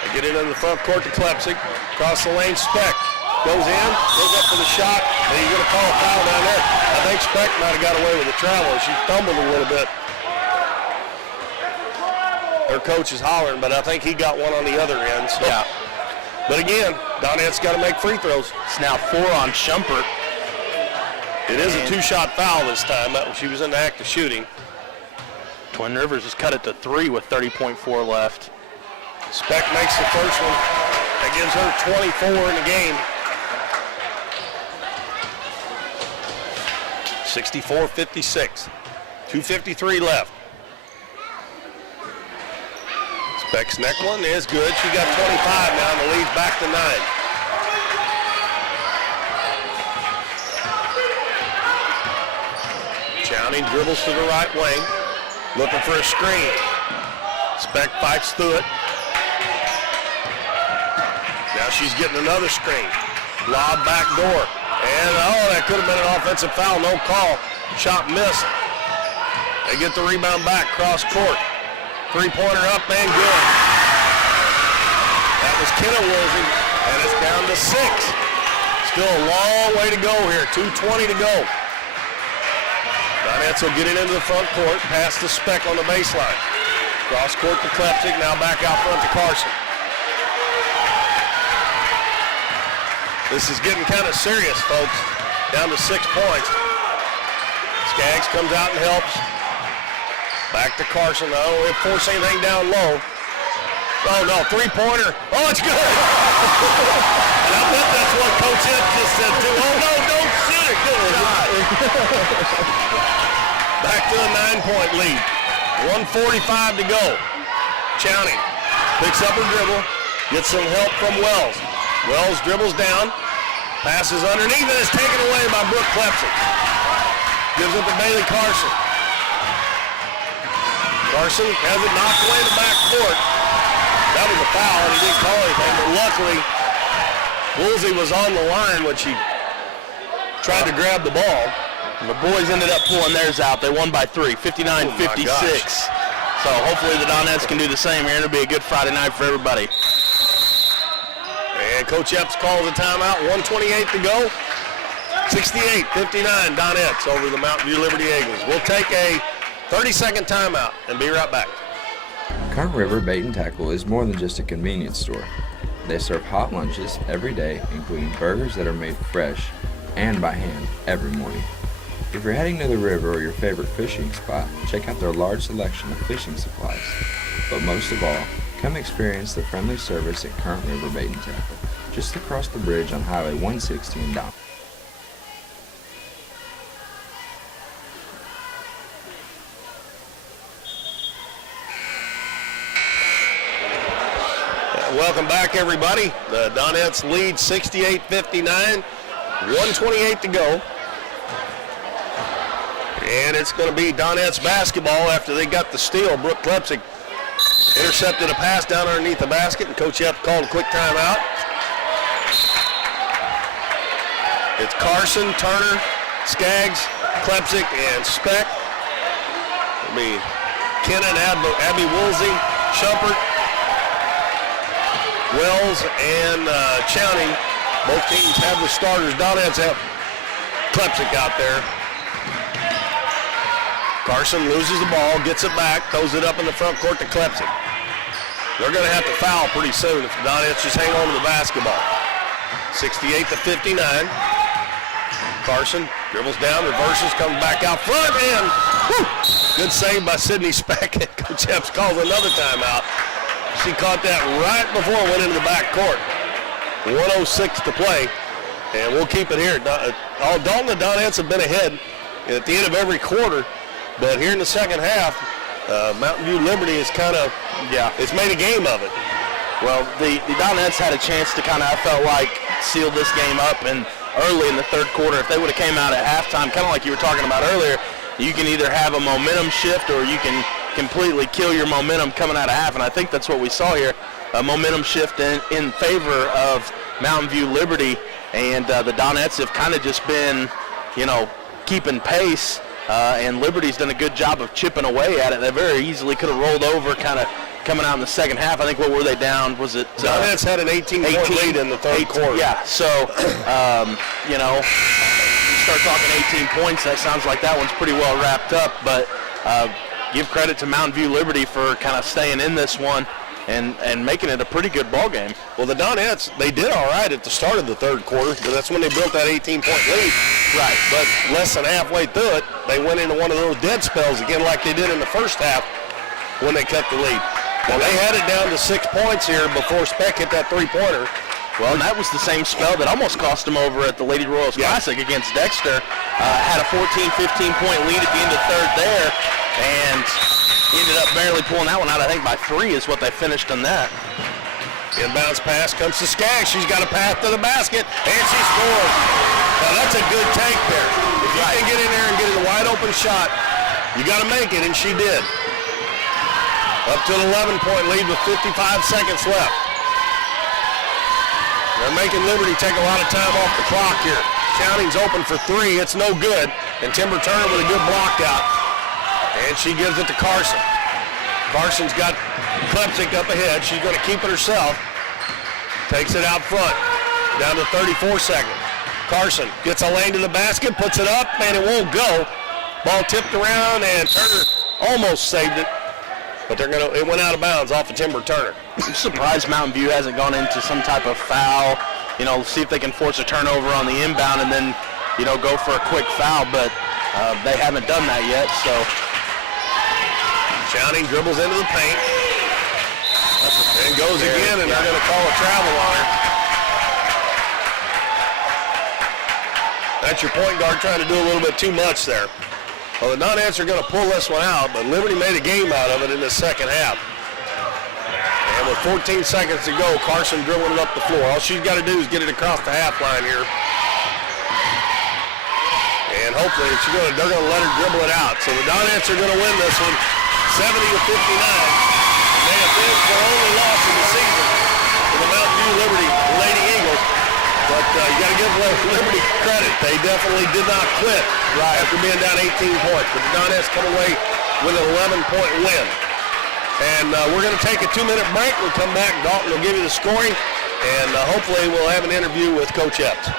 They get it in the front court to Klepsig. Across the lane, Speck. Goes in, goes up for the shot, and he's going to call a foul down there. I think Speck might have got away with the travel. She stumbled a little bit. Her coach is hollering, but I think he got one on the other end. So. Yeah. But again, Donette's got to make free throws. It's now 4 on Shumpert. It is a 2-shot foul this time. She was in the act of shooting. Twin Rivers has cut it to 3 with 30.4 left. Speck makes the first one. That gives her 24 in the game. 64-56. 2:53 left. Speck's next one is good. She got 25 now, and the lead's back to 9. Chowning dribbles to the right wing, looking for a screen. Speck fights through it. Now she's getting another screen. Lob back door. And, that could have been an offensive foul. No call. Shot missed. They get the rebound back, cross court. Three-pointer up and good. That was Kenna Woolsey, and it's down to 6. Still a long way to go here. 2:20 to go. Donettes will get it into the front court, pass the Speck on the baseline. Cross court to Klepsig, now back out front to Carson. This is getting kind of serious, folks. Down to 6 points. Skaggs comes out and helps. Back to Carson. I don't know if force anything down low. Oh, no, three-pointer. Oh, it's good. And I bet that's what Coach Ed just said, too. Oh, no, don't shoot it. Good shot. Back to a 9-point lead. 1:45 to go. Chowning picks up her dribble, gets some help from Wells. Wells dribbles down, passes underneath, and is taken away by Brooke Klepsig. Gives it to Bailey Carson. Carson has it knocked away in the back court. That was a foul, and he didn't call anything, but luckily, Woolsey was on the line when she tried to grab the ball. And the boys ended up pulling theirs out. They won by 3, 59-56. So hopefully the Donettes can do the same here. It'll be a good Friday night for everybody. And Coach Epps calls a timeout. 1:28 to go. 68-59 Donettes over the Mountain View Liberty Eagles. We'll take a 30-second timeout and be right back. Current River Bait and Tackle is more than just a convenience store. They serve hot lunches every day, including burgers that are made fresh and by hand every morning. If you're heading to the river or your favorite fishing spot, check out their large selection of fishing supplies. But most of all, come experience the friendly service at Current River Bait and Tackle, just across the bridge on Highway 160 in Doniphan. Welcome back, everybody. The Donettes lead 68-59, 1:28 to go. And it's going to be Donettes basketball after they got the steal. Brooke Klepsik intercepted a pass down underneath the basket, and Coach Epps called a quick timeout. It's Carson, Turner, Skaggs, Klepsik, and Speck. I mean, Kennan, Abby Woolsey, Shumpert, Wells, and Chowning. Both teams have the starters. Donettes have Klepsik out there. Carson loses the ball, gets it back, throws it up in the front court to Klepsik. They're going to have to foul pretty soon if the Donettes just hang on to the basketball. 68-59. Carson dribbles down, reverses, comes back out front, and whew, good save by Sydney Speck. Coach Epps calls another timeout. She caught that right before it went into the back court. 1:06 to play, and we'll keep it here. Dalton and Donettes have been ahead at the end of every quarter, but here in the second half, Mountain View Liberty is kind of, it's made a game of it. Well, the Donettes had a chance to kind of, I felt like, seal this game up, and early in the third quarter, if they would have came out at halftime, kind of like you were talking about earlier, you can either have a momentum shift or you can completely kill your momentum coming out of half, and I think that's what we saw here, a momentum shift in favor of Mountain View Liberty, and the Donettes have kind of just been, keeping pace, and Liberty's done a good job of chipping away at it. They very easily could have rolled over kind of coming out in the second half. I think, what were they down? Was it? Donettes had an 18-point lead in the third quarter. Yeah, so, you start talking 18 points, that sounds like that one's pretty well wrapped up, but give credit to Mountain View Liberty for kind of staying in this one and making it a pretty good ball game. Well, the Donettes, they did all right at the start of the third quarter, but that's when they built that 18-point lead. Right. But less than halfway through it, they went into one of those dead spells again like they did in the first half when they cut the lead. Well, they had it down to 6 points here before Speck hit that three-pointer. Well, and that was the same spell that almost cost them over at the Lady Royals Classic against Dexter. Had a 14-15-point lead at the end of the third there, and ended up barely pulling that one out. I think by 3 is what they finished on that. Inbounds pass comes to Skaggs. She's got a path to the basket, and she scores. Now, that's a good take there. If you can get in there and get a wide-open shot, you got to make it, and she did. Up to an 11-point lead with 55 seconds left. They're making Liberty take a lot of time off the clock here. Chowning's open for 3. It's no good. And Timber Turner with a good block out. And she gives it to Carson. Carson's got Klepsik up ahead. She's going to keep it herself. Takes it out front. Down to 34 seconds. Carson gets a lane to the basket, puts it up, and it won't go. Ball tipped around, and Turner almost saved it. But it went out of bounds off of Timber Turner. I'm surprised Mountain View hasn't gone into some type of foul, see if they can force a turnover on the inbound and then, go for a quick foul, but they haven't done that yet, so. Chowning dribbles into the paint and goes again, and they're going to call a travel on her. That's your point guard trying to do a little bit too much there. Well, the Donettes are going to pull this one out, but Liberty made a game out of it in the second half. And with 14 seconds to go, Carson dribbling it up the floor. All she's got to do is get it across the half line here. And hopefully they're going to let her dribble it out. So the Donettes are going to win this one 70-59. They have finished their only loss of the season to the Mountain View Liberty Lady Eagles. But you got to give Liberty credit. They definitely did not quit after being down 18 points. But the Donettes come away with an 11-point win. And we're going to take a 2-minute break. We'll come back. Dalton will give you the scoring. And hopefully we'll have an interview with Coach Epps.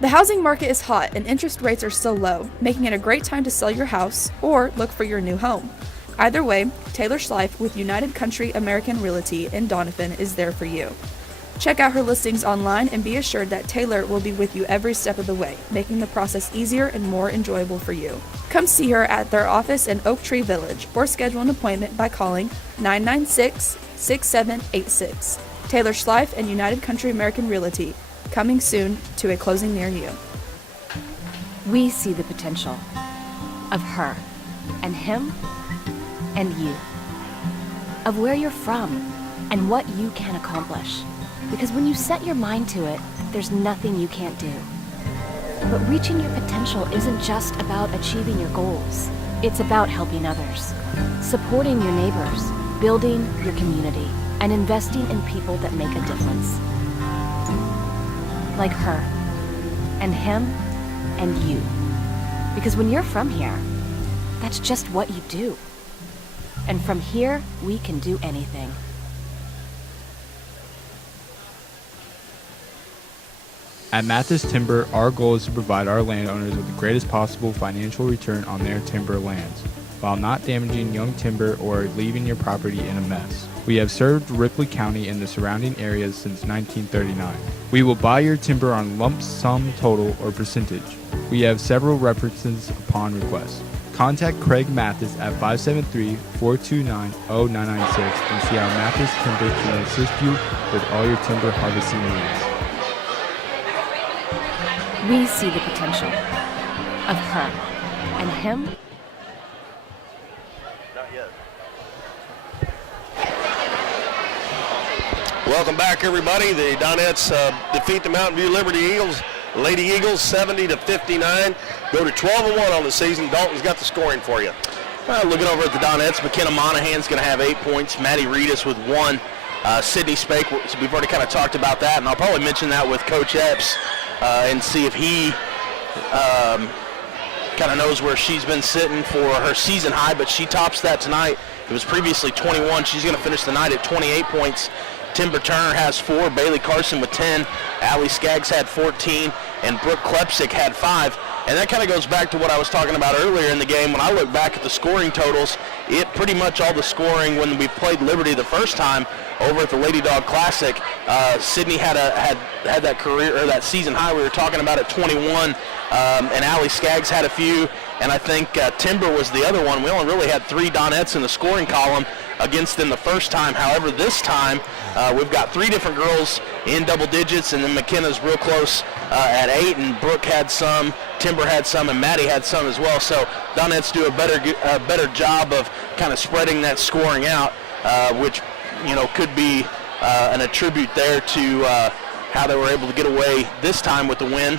The housing market is hot and interest rates are still low, making it a great time to sell your house or look for your new home. Either way, Taylor Schleif with United Country American Realty in Doniphan is there for you. Check out her listings online and be assured that Taylor will be with you every step of the way, making the process easier and more enjoyable for you. Come see her at their office in Oak Tree Village or schedule an appointment by calling 996-6786. Taylor Schleif and United Country American Realty, coming soon to a closing near you. We see the potential of her and him and you, of where you're from and what you can accomplish. Because when you set your mind to it, there's nothing you can't do. But reaching your potential isn't just about achieving your goals. It's about helping others, supporting your neighbors, building your community, and investing in people that make a difference. Like her, and him, and you. Because when you're from here, that's just what you do. And from here, we can do anything. At Mathis Timber, our goal is to provide our landowners with the greatest possible financial return on their timber lands, while not damaging young timber or leaving your property in a mess. We have served Ripley County and the surrounding areas since 1939. We will buy your timber on lump sum total or percentage. We have several references upon request. Contact Craig Mathis at 573-429-0996 and see how Mathis Timber can assist you with all your timber harvesting needs. We see the potential of her and him. Not yet. Welcome back, everybody. The Donettes defeat the Mountain View Liberty Eagles. Lady Eagles 70-59. Go to 12-1 on the season. Dalton's got the scoring for you. Looking over at the Donettes, McKenna Monahan's going to have 8 points. Maddie Reedus with 1. Sydney Spake, we've already kind of talked about that, and I'll probably mention that with Coach Epps and see if he kind of knows where she's been sitting for her season high, but she tops that tonight. It was previously 21. She's going to finish the night at 28 points. Timber Turner has 4, Bailey Carson with 10, Allie Skaggs had 14, and Brooke Klepsik had 5. And that kind of goes back to what I was talking about earlier in the game. When I look back at the scoring totals, it pretty much all the scoring when we played Liberty the first time over at the Lady Dog Classic. Sydney had that career or that season high we were talking about at 21, and Allie Skaggs had a few, and I think Timber was the other one. We only really had 3 Donettes in the scoring column against them the first time. However, this time we've got 3 different girls in double digits, and then McKenna's real close at 8, and Brooke had some, Timber had some, and Maddie had some as well. So Donettes do a better job of kind of spreading that scoring out, which could be an attribute there to how they were able to get away this time with the win.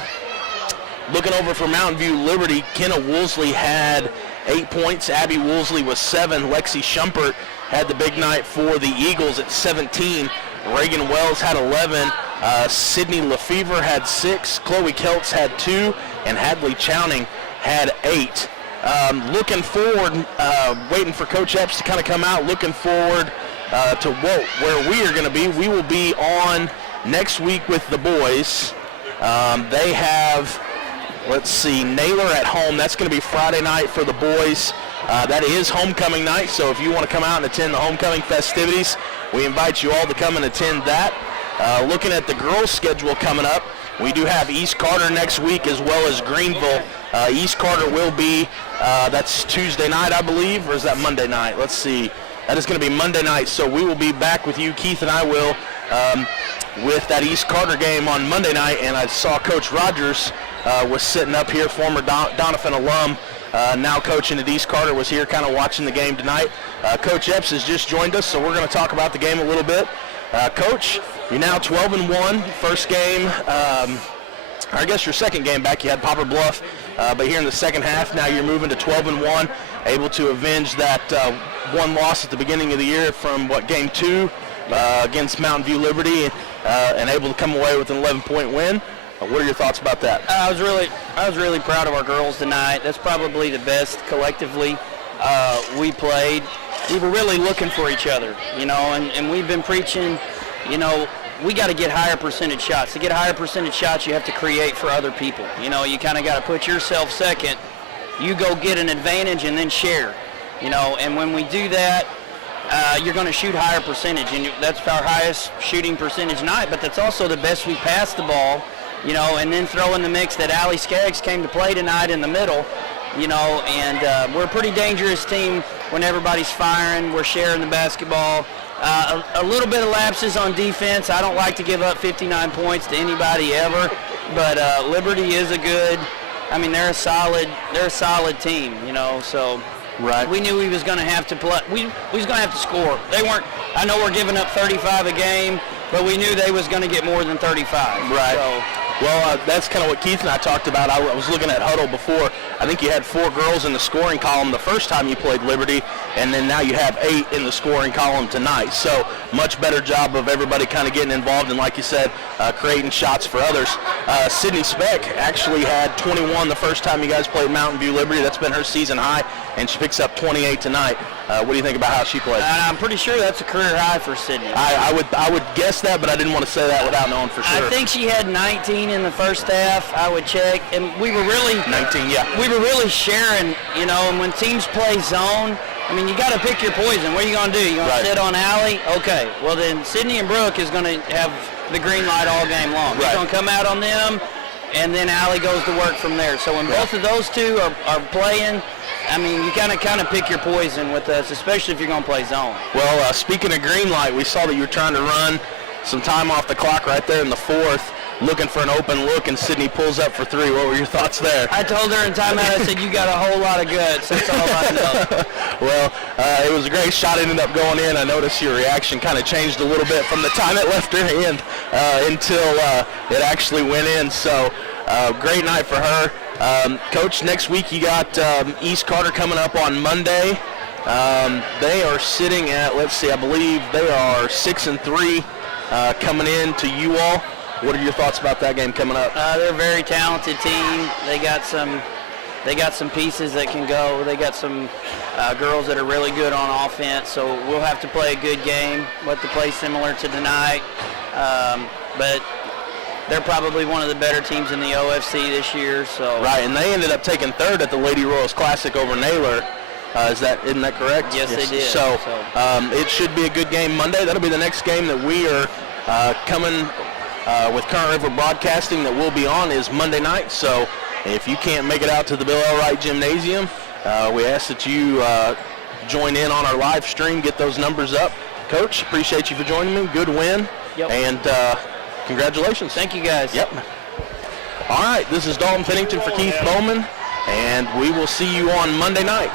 Looking over for Mountain View Liberty, Kenna Woolsey had 8 points. Abby Woolsey was 7. Lexi Schumpert had the big night for the Eagles at 17. Reagan Wells had 11. Sydney Lefevre had 6. Chloe Keltz had 2. And Hadley Chowning had 8. Looking forward, waiting for Coach Epps to kind of come out, looking forward to where we are going to be. We will be on next week with the boys. They have, Naylor at home. That's going to be Friday night for the boys. That is homecoming night, so if you want to come out and attend the homecoming festivities, we invite you all to come and attend that. Looking at the girls' schedule coming up, we do have East Carter next week as well as Greenville. East Carter will be, that's Tuesday night, I believe, or is that Monday night? Let's see. That is going to be Monday night, so we will be back with you, Keith and I will, with that East Carter game on Monday night. And I saw Coach Rogers was sitting up here, former Doniphan alum, now coaching at East Carter, was here kind of watching the game tonight. Coach Epps has just joined us, so we're going to talk about the game a little bit. Coach, you're now 12-1. First game, I guess your second game back, you had Poplar Bluff, but here in the second half, now you're moving to 12-1, able to avenge that one loss at the beginning of the year from, game 2 against Mountain View Liberty, and able to come away with an 11-point win. What are your thoughts about that? I was really proud of our girls tonight. That's probably the best collectively we played. We were really looking for each other, and we've been preaching, we got to get higher percentage shots. To get higher percentage shots, you have to create for other people. You kind of got to put yourself second. You go get an advantage and then share. and when we do that, you're going to shoot higher percentage, and that's our highest shooting percentage night, but that's also the best we pass the ball, and then throw in the mix that Allie Skaggs came to play tonight in the middle, and we're a pretty dangerous team when everybody's firing, we're sharing the basketball. A little bit of lapses on defense. I don't like to give up 59 points to anybody ever, but Liberty is they're a solid team, so. Right. We knew we was going to have to play. We was going to have to score. I know we're giving up 35 a game, but we knew they was going to get more than 35. Right. So, well, that's kind of what Keith and I talked about. I was looking at Huddle before. I think you had 4 girls in the scoring column the first time you played Liberty, and then now you have 8 in the scoring column tonight. So much better job of everybody kind of getting involved and, like you said, creating shots for others. Sydney Speck actually had 21 the first time you guys played Mountain View Liberty. That's been her season high, and she picks up 28 tonight. What do you think about how she played? I'm pretty sure that's a career high for Sydney. I would guess that, but I didn't want to say that without knowing for sure. I think she had 19 in the first half. I would check, and we were really 19. Yeah. We were really sharing, and when teams play zone, you got to pick your poison. What are you going to do? You going to sit on Allie? Okay. Well, then Sydney and Brooke is going to have the green light all game long. Right. You're going to come out on them, and then Allie goes to work from there. So when both of those two are playing, you kind of pick your poison with us, especially if you're going to play zone. Well, speaking of green light, we saw that you were trying to run some time off the clock right there in the fourth, looking for an open look, and Sydney pulls up for 3. What were your thoughts there? I told her in timeout, I said, you got a whole lot of guts. That's all I know. Well, it was a great shot. It ended up going in. I noticed your reaction kind of changed a little bit from the time it left her hand until it actually went in. So great night for her. Coach, next week you got East Carter coming up on Monday. They are sitting at, I believe they are 6-3 coming in to you all. What are your thoughts about that game coming up? They're a very talented team. They got some pieces that can go. They got some girls that are really good on offense. So we'll have to play a good game. We'll have to play similar to tonight. But they're probably one of the better teams in the OFC this year. So right, and they ended up taking 3rd at the Lady Royals Classic over Naylor. Isn't that correct? Yes, they did. So it should be a good game Monday. That'll be the next game that we are coming with Current River Broadcasting that we'll be on is Monday night. So if you can't make it out to the Bill L. Wright Gymnasium, we ask that you join in on our live stream, get those numbers up. Coach, appreciate you for joining me. Good win. Yep. And congratulations. Thank you, guys. Yep. All right, this is Dalton Pennington for Keith Bowman, and we will see you on Monday night.